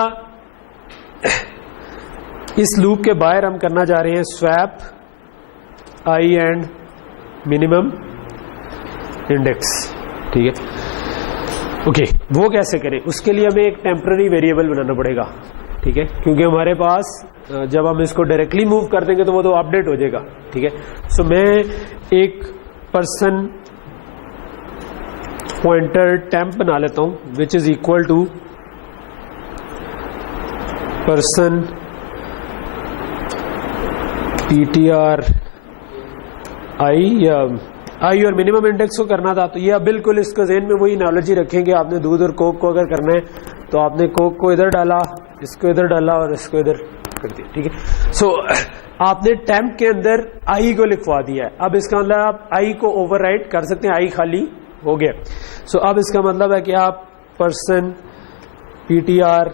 اس لوپ کے باہر ہم کرنا چاہ رہے ہیں swap I and minimum index. ٹھیک ہے, اوکے, وہ کیسے کریں, اس کے لیے ہمیں ایک ٹیمپرری ویریبل بنانا پڑے گا. ٹھیک ہے, کیونکہ ہمارے پاس جب ہم اس کو ڈائریکٹلی موو کر دیں گے تو وہ تو اپڈیٹ ہو جائے گا. ٹھیک ہے, سو میں ایک پرسن پوائنٹر ٹیمپ بنا لیتا ہوں which is equal to person P T R I, یا آئی اور منیمم انڈیکس کو کرنا تھا. تو یہ بالکل اس کو ذہن میں وہی انالوجی رکھیں گے, آپ نے دودھ اور کوک کو اگر کرنا ہے تو آپ نے کوک کو ادھر ڈالا, اس کو ادھر ڈالا اور اس کو ادھر کر دیا. ٹھیک ہے, سو آپ نے ٹیمپ کے اندر آئی کو لکھوا دیا ہے. اب اس کا مطلب آپ آئی کو اوور رائٹ کر سکتے ہیں, آئی خالی ہو گیا. سو اب اس کا مطلب ہے کہ آپ پرسن پی ٹی آر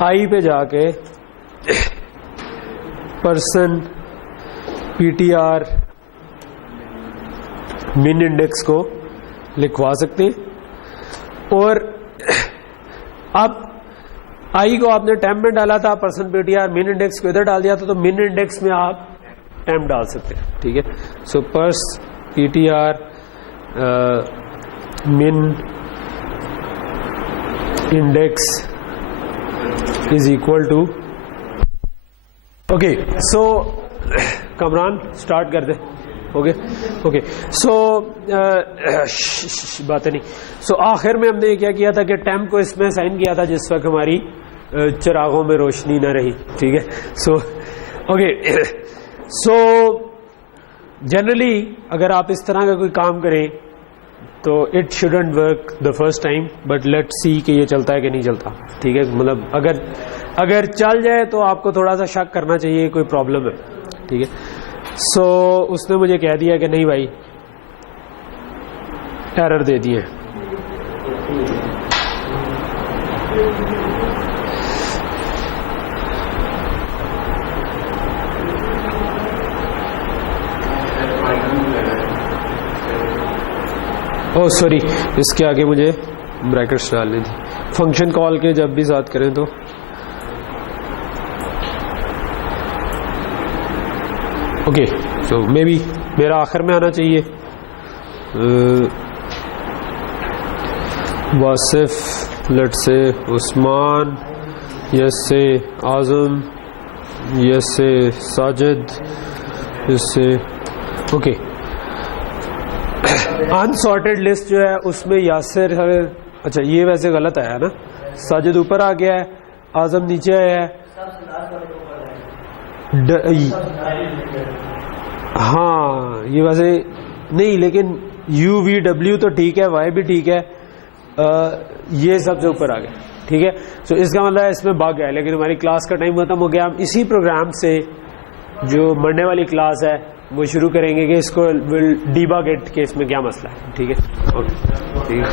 آئی پہ جا کے person P T R min index کو لکھوا سکتے ہیں. اور اب آئی کو آپ نے ٹیمپ میں ڈالا تھا, person P T R min index کو ادھر ڈال دیا تھا, تو من انڈیکس میں آپ ٹیمپ ڈال سکتے ہیں. ٹھیک ہے, so pers P T R min index is equal to, okay, so Kamran start کر دیں. اوکے اوکے, سو باتیں نہیں. سو آخر میں ہم نے کیا کیا تھا کہ ٹیمپ کو اس میں سائن کیا تھا جس وقت ہماری چراغوں میں روشنی نہ رہی. ٹھیک ہے, سو اوکے, سو جنرلی اگر آپ اس طرح کا کوئی کام کریں تو it shouldn't work the first time, but let see کہ یہ چلتا ہے کہ نہیں چلتا. ٹھیک ہے, مطلب اگر چل جائے تو آپ کو تھوڑا سا شک کرنا چاہیے کوئی پرابلم ہے. ٹھیک ہے, سو اس نے مجھے کہہ دیا کہ نہیں بھائی ایرر دے دیے. او سوری, اس کے آگے مجھے بریکٹس ڈالنی تھی. فنکشن کال کے جب بھی ساتھ کریں تو اوکے سو مے بی میرا آخر میں آنا چاہیے. واصف لیٹ سے عثمان, یس سے اعظم, یس سے ساجد, یس سے اوکے. انسارٹیڈ لسٹ جو ہے اس میں یاسر, اچھا یہ ویسے غلط آیا نا, ساجد اوپر آ گیا ہے, اعظم نیچے آیا ہے. ہاں یہ ویسے نہیں, لیکن یو وی ڈبلیو تو ٹھیک ہے, وائی بھی ٹھیک ہے, یہ سب سے اوپر آ گیا. ٹھیک ہے, سو اس کا مطلب ہے اس میں بگ ہے. لیکن ہماری کلاس کا ٹائم ختم ہو گیا. ہم اسی پروگرام سے جو منڈے والی کلاس ہے وہ شروع کریں گے کہ اس کو ول ڈیبگ اٹ کہ اس میں کیا مسئلہ ہے. ٹھیک ہے, اوکے ٹھیک ہے.